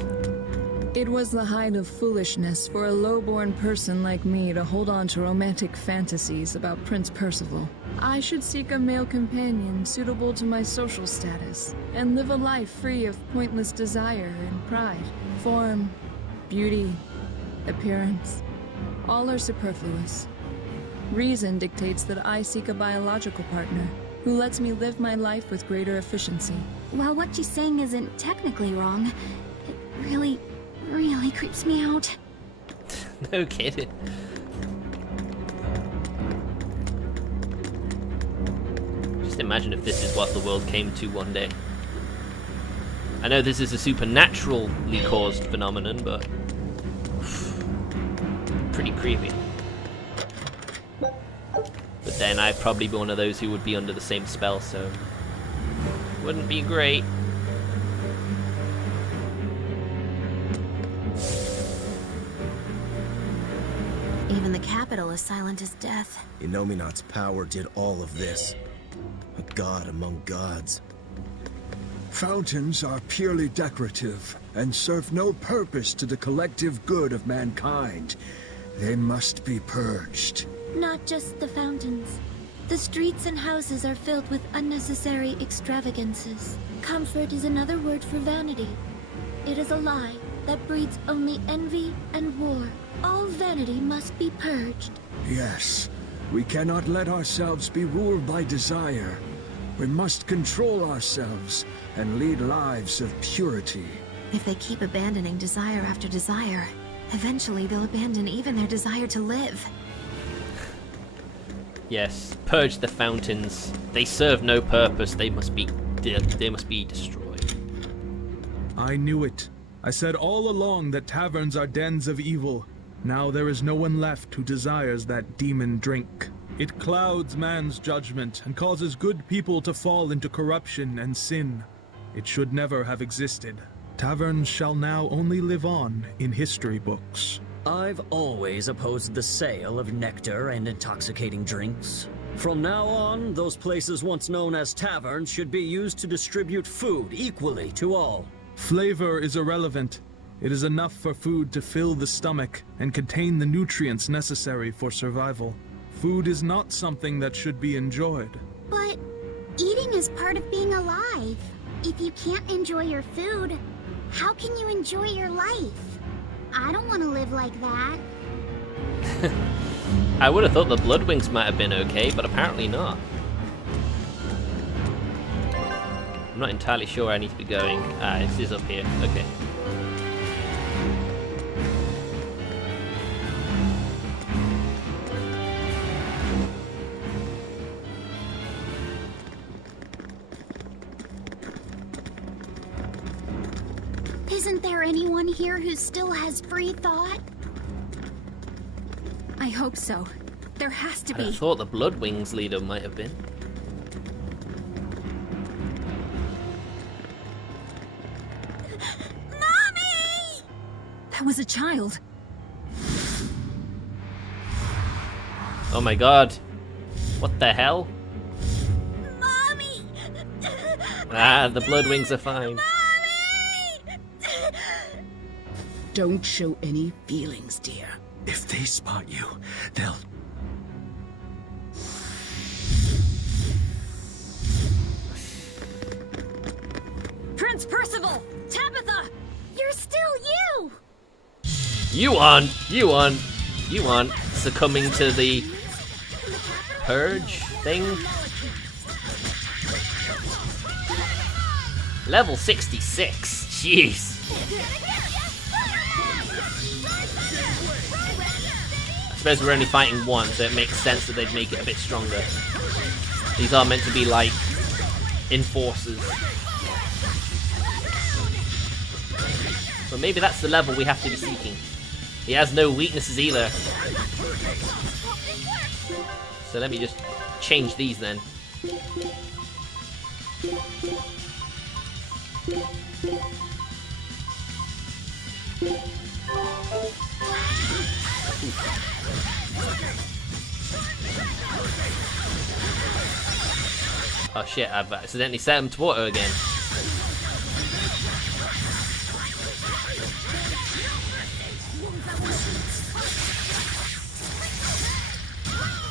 It was the height of foolishness for a low-born person like me to hold on to romantic fantasies about Prince Percival. I should seek a male companion suitable to my social status, and live a life free of pointless desire and pride. Form, beauty, appearance, all are superfluous. Reason dictates that I seek a biological partner, who lets me live my life with greater efficiency. While what she's saying isn't technically wrong, it really creeps me out. No kidding. Just imagine if this is what the world came to one day. I know this is a supernaturally caused phenomenon, but pretty creepy. But then I'd probably be one of those who would be under the same spell, so wouldn't be great. Even the capital is silent as death. Inominat's power did all of this. A god among gods. Fountains are purely decorative and serve no purpose to the collective good of mankind. They must be purged. Not just the fountains. The streets and houses are filled with unnecessary extravagances. Comfort is another word for vanity. It is a lie that breeds only envy and war. All vanity must be purged. Yes, we cannot let ourselves be ruled by desire. We must control ourselves and lead lives of purity. If they keep abandoning desire after desire, eventually they'll abandon even their desire to live. Yes, purge the fountains. They serve no purpose. They must be destroyed. I knew it. I said all along that taverns are dens of evil. Now there is no one left who desires that demon drink. It clouds man's judgment and causes good people to fall into corruption and sin. It should never have existed. Taverns shall now only live on in history books. I've always opposed the sale of nectar and intoxicating drinks. From now on, those places once known as taverns should be used to distribute food equally to all. Flavor is irrelevant. It is enough for food to fill the stomach and contain the nutrients necessary for survival. Food is not something that should be enjoyed. But eating is part of being alive. If you can't enjoy your food, how can you enjoy your life? I don't want to live like that. I would have thought the Bloodwings might have been okay, but apparently not. I'm not entirely sure where I need to be going. This is up here. Okay. Isn't there anyone here who still has free thought? I hope so. There has to be. I thought the Bloodwings leader might have been. Mommy! That was a child. Oh my god. What the hell? Mommy! The Bloodwings are fine. Don't show any feelings, dear. If they spot you, they'll... Prince Percival! Tabitha! You're still you! You aren't succumbing to the purge thing? Level 66. Jeez. I suppose we're only fighting one, so it makes sense that they'd make it a bit stronger. These are meant to be like enforcers. But maybe that's the level we have to be seeking. He has no weaknesses either. So let me just change these then. Oh shit, I've accidentally set him to auto again.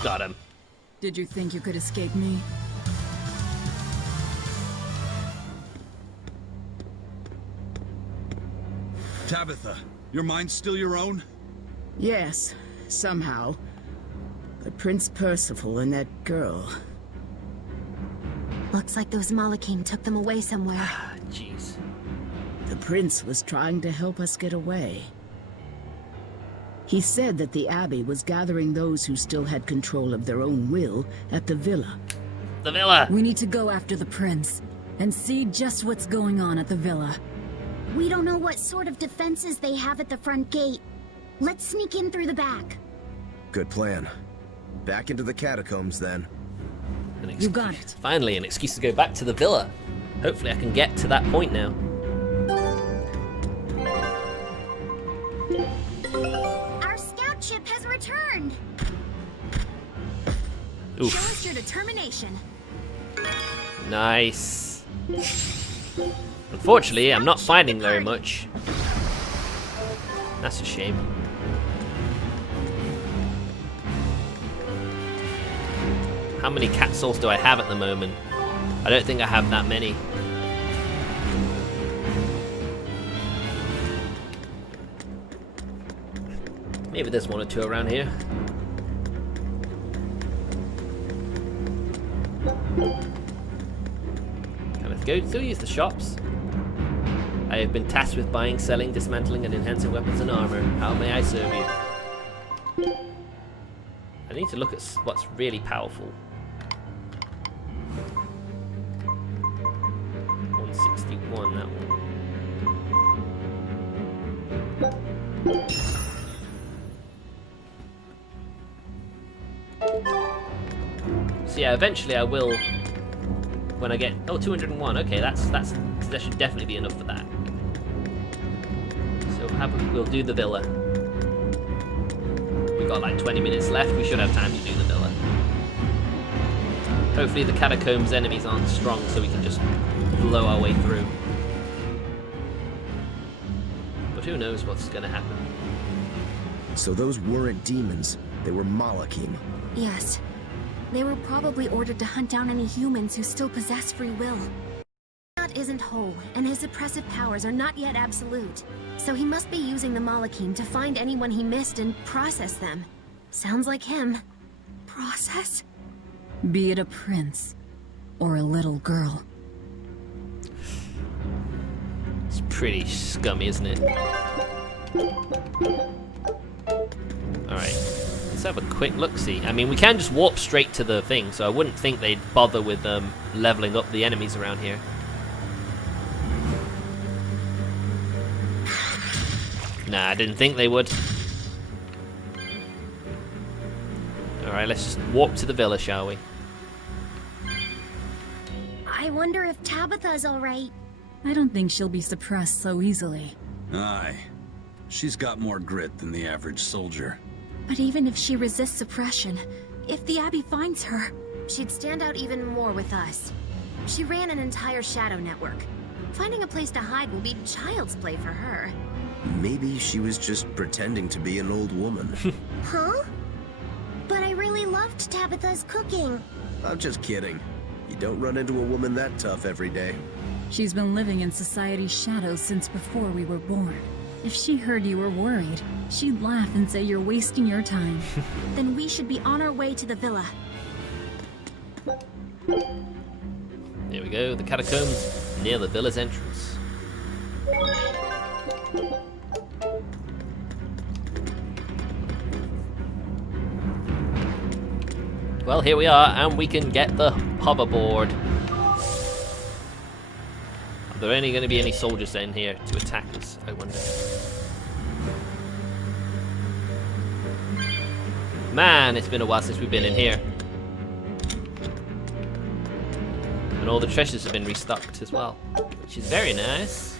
Got him. Did you think you could escape me? Tabitha, your mind's still your own? Yes, somehow. But Prince Percival and that girl... Looks like those Malakim took them away somewhere. Jeez. The prince was trying to help us get away. He said that the Abbey was gathering those who still had control of their own will at the villa. The villa! We need to go after the prince and see just what's going on at the villa. We don't know what sort of defenses they have at the front gate. Let's sneak in through the back. Good plan. Back into the catacombs, then. You got it. Finally, an excuse to go back to the villa. Hopefully I can get to that point now. Our scout ship has returned. Oof. Show us your determination. Nice. Unfortunately, I'm not finding very much. That's a shame. How many cat souls do I have at the moment? I don't think I have that many. Maybe there's one or two around here. Okay, let's go. Still use the shops. I have been tasked with buying, selling, dismantling, and enhancing weapons and armor. How may I serve you? I need to look at what's really powerful. 161, that one. So yeah, eventually I will, when I get, oh, 201, okay, that should definitely be enough for that. So we'll do the villa. We've got like 20 minutes left, we should have time to do the villa. Hopefully the catacombs enemies aren't strong so we can just blow our way through. But who knows what's gonna happen. So those weren't demons, they were Malachim. Yes. They were probably ordered to hunt down any humans who still possess free will. Inominat isn't whole, and his suppressive powers are not yet absolute. So he must be using the Malachim to find anyone he missed and process them. Sounds like him. Process? Be it a prince or a little girl. It's pretty scummy, isn't it? Alright, let's have a quick look-see. I mean, we can just warp straight to the thing, so I wouldn't think they'd bother with leveling up the enemies around here. Nah, I didn't think they would. Alright, let's just warp to the villa, shall we? I wonder if Tabitha's alright. I don't think she'll be suppressed so easily. Aye. She's got more grit than the average soldier. But even if she resists suppression, if the Abbey finds her, she'd stand out even more with us. She ran an entire shadow network. Finding a place to hide will be child's play for her. Maybe she was just pretending to be an old woman. Huh? But I really loved Tabitha's cooking. I'm just kidding. You don't run into a woman that tough every day. She's been living in society's shadows since before we were born. If she heard you were worried, she'd laugh and say you're wasting your time. Then we should be on our way to the villa. There we go, the catacombs near the villa's entrance. Well, here we are, and we can get the hoverboard. Are there only going to be any soldiers in here to attack us, I wonder? Man, it's been a while since we've been in here. And all the treasures have been restocked as well, which is very nice.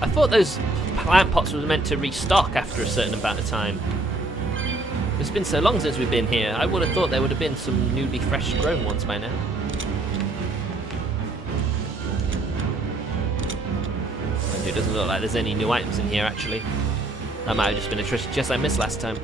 I thought those plant pots were meant to restock after a certain amount of time. It's been so long since we've been here, I would have thought there would have been some newly fresh grown ones by now. And it doesn't look like there's any new items in here actually. That might have just been a treasure chest I missed last time.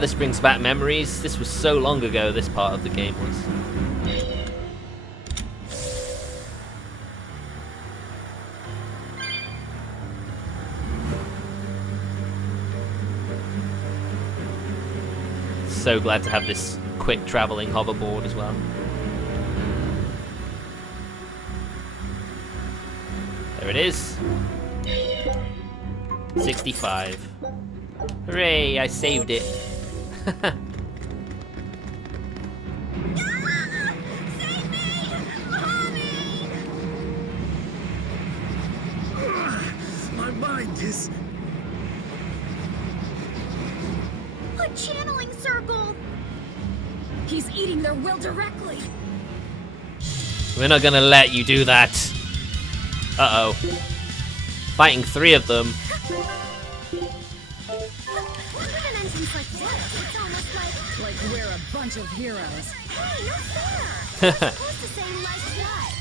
This brings back memories. This was so long ago, this part of the game was. So glad to have this quick traveling hoverboard as well. There it is. 65. Hooray, I saved it. My mind is... a channeling circle! He's eating their will directly. We're not gonna let you do that. Uh-oh. Fighting 3 of them. Like we're a bunch of heroes. Hey, you're fair! You're supposed to say like what?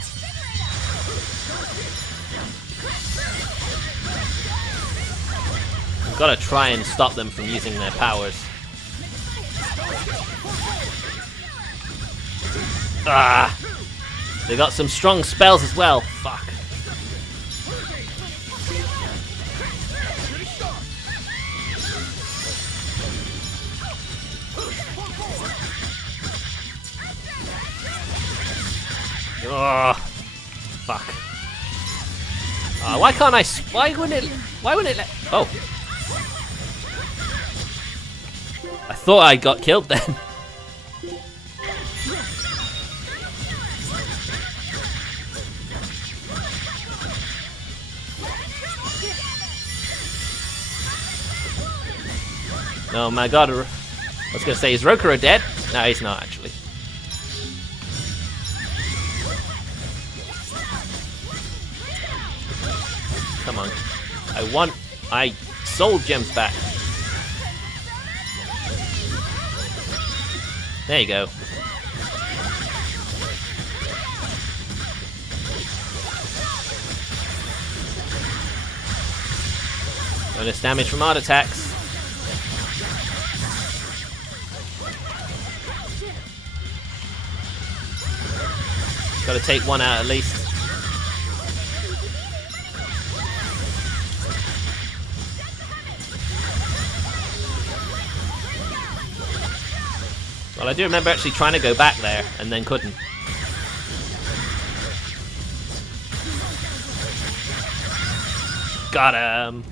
We've gotta try and stop them from using their powers. Ah! They got some strong spells as well. Fuck. Oh, fuck. Why can't I? Why wouldn't it let? Oh. I thought I got killed then. Oh my god. I was gonna say, is Rokuro dead? No, he's not actually. Come on. I want soul gems back. There you go. Bonus damage from art attacks. Gotta take one out at least. Well, I do remember actually trying to go back there and then couldn't. Got him.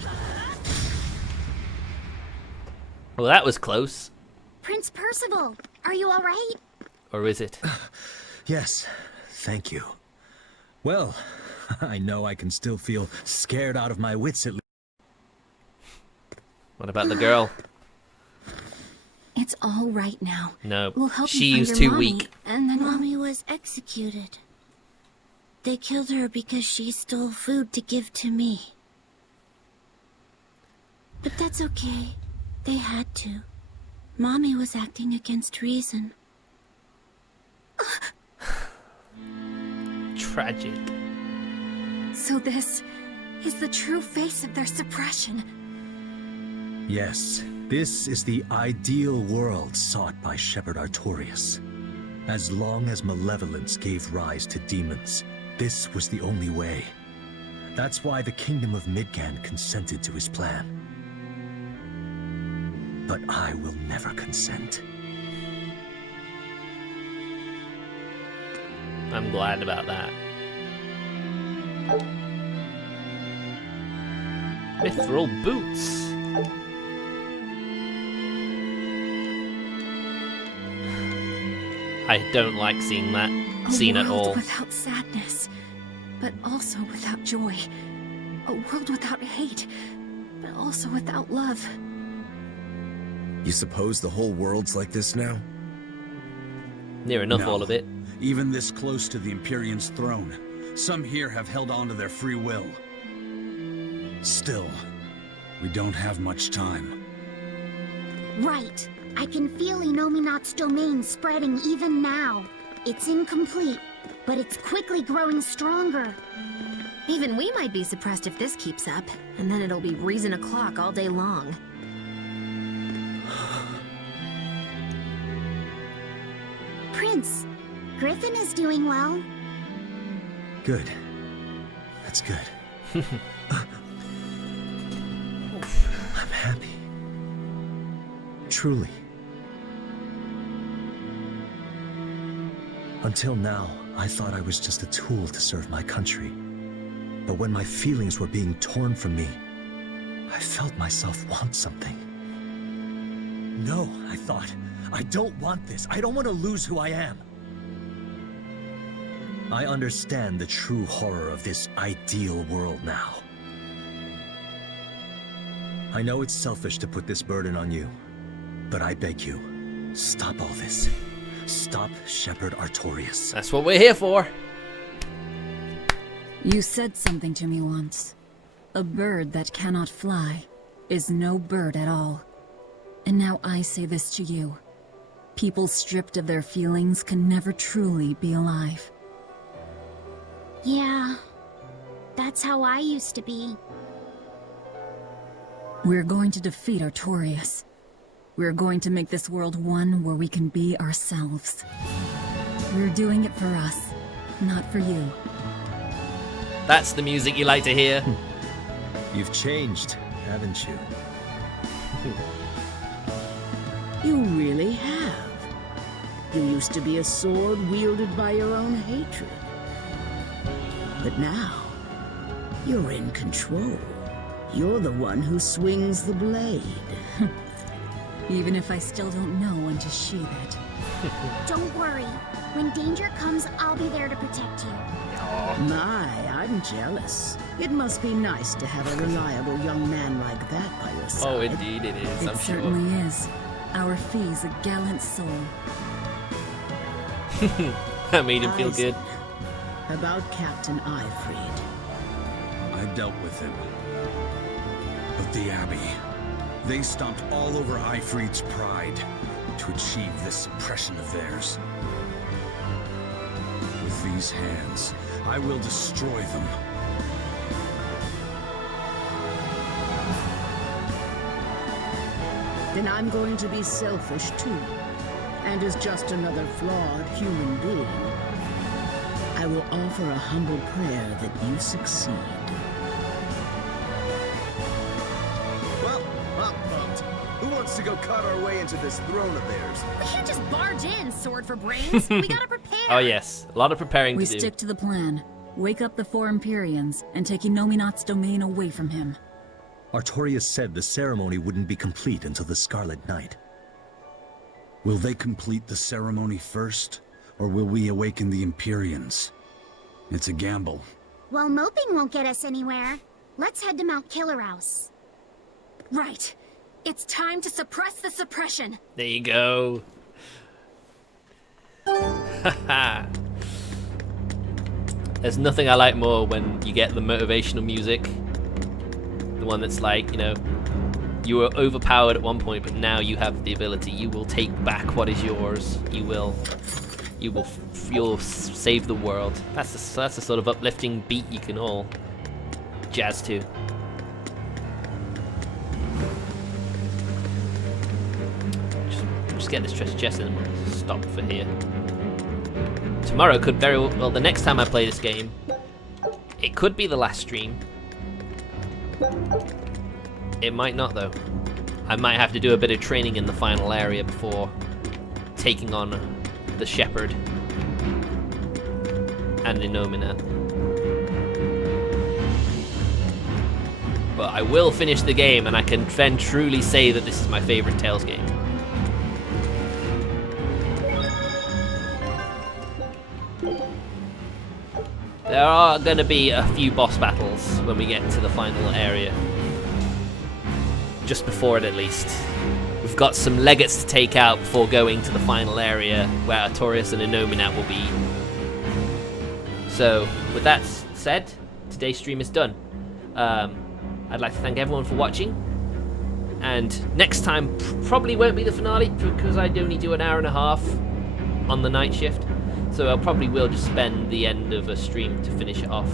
Well, that was close. Prince Percival, are you all right? Or is it? Yes, thank you. Well, I know I can still feel scared out of my wits at least. What about the girl? It's all right now. No, We'll help you she's find too your mommy, weak. And then Mommy was executed. They killed her because she stole food to give to me. But that's okay. They had to. Mommy was acting against reason. Tragic. So this is the true face of their suppression. Yes, this is the ideal world sought by Shepherd Artorias. As long as malevolence gave rise to demons, this was the only way. That's why the Kingdom of Midgand consented to his plan. But I will never consent. I'm glad about that. Mithril boots. I don't like seeing that scene at all. A world without sadness, but also without joy. A world without hate, but also without love. You suppose the whole world's like this now? Near enough, No. all of it. Even this close to the Empyrean's throne, some here have held on to their free will. Still, we don't have much time. Right. I can feel Inominat's domain spreading even now. It's incomplete, but it's quickly growing stronger. Even we might be suppressed if this keeps up, and then it'll be reason o'clock all day long. Prince, Griffin is doing well. Good. That's good. I'm happy. Truly. Until now, I thought I was just a tool to serve my country. But when my feelings were being torn from me, I felt myself want something. No, I thought. I don't want this. I don't want to lose who I am. I understand the true horror of this ideal world now. I know it's selfish to put this burden on you, But I beg you, stop all this. Stop Shepherd Artorias. That's what we're here for. You said something to me once. A bird that cannot fly is no bird at all. And now I say this to you. People stripped of their feelings can never truly be alive. Yeah, that's how I used to be. We're going to defeat Artorias. We're going to make this world one where we can be ourselves. We're doing it for us, not for you. That's the music you like to hear. You've changed, haven't you? You really have. You used to be a sword wielded by your own hatred. But now, you're in control. You're the one who swings the blade. Even if I still don't know when to sheathe it. Don't worry. When danger comes, I'll be there to protect you. My, I'm jealous. It must be nice to have a reliable young man like that by your side. Oh, indeed it is, It I'm sure. certainly is. Our fee's a gallant soul. That made him feel Eizen, good. About Captain Eifried. I dealt with him. But the Abbey, they stomped all over Eifried's pride to achieve this suppression of theirs. With these hands, I will destroy them. Then I'm going to be selfish too. And as just another flawed human being, I will offer a humble prayer that you succeed. Well, who wants to go cut our way into this throne of theirs? We can't just barge in, sword for brains. We gotta prepare. Oh yes, a lot of preparing We to do. stick to the plan. Wake up the 4 Empyreans and take Inominat's domain away from him. Artorias said the ceremony wouldn't be complete until the Scarlet Night. Will they complete the ceremony first, or will we awaken the Empyreans? It's a gamble. Well, moping won't get us anywhere. Let's head to Mount Killerhouse. Right. It's time to suppress the suppression. There you go. There's nothing I like more when you get the motivational music. The one that's like, you know, you were overpowered at one point, but now you have the ability. You will take back what is yours. You'll save the world. That's the sort of uplifting beat you can all jazz to. Just get this treasure chest and we'll stop for here. Tomorrow could very well, the next time I play this game, it could be the last stream. It might not though. I might have to do a bit of training in the final area before taking on the Shepherd and Inominat. But I will finish the game and I can then truly say that this is my favorite Tales game. There are going to be a few boss battles when we get to the final area. Just before it, at least. We've got some legates to take out before going to the final area where Artorias and Inominat will be. So, with that said, today's stream is done. I'd like to thank everyone for watching. And next time probably won't be the finale because I only do an hour and a half on the night shift. So I probably will just spend the end of a stream to finish it off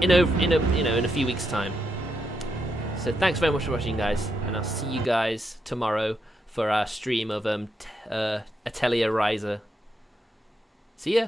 in a few weeks' time. So thanks very much for watching, guys, and I'll see you guys tomorrow for our stream of Atelier Riser. See ya.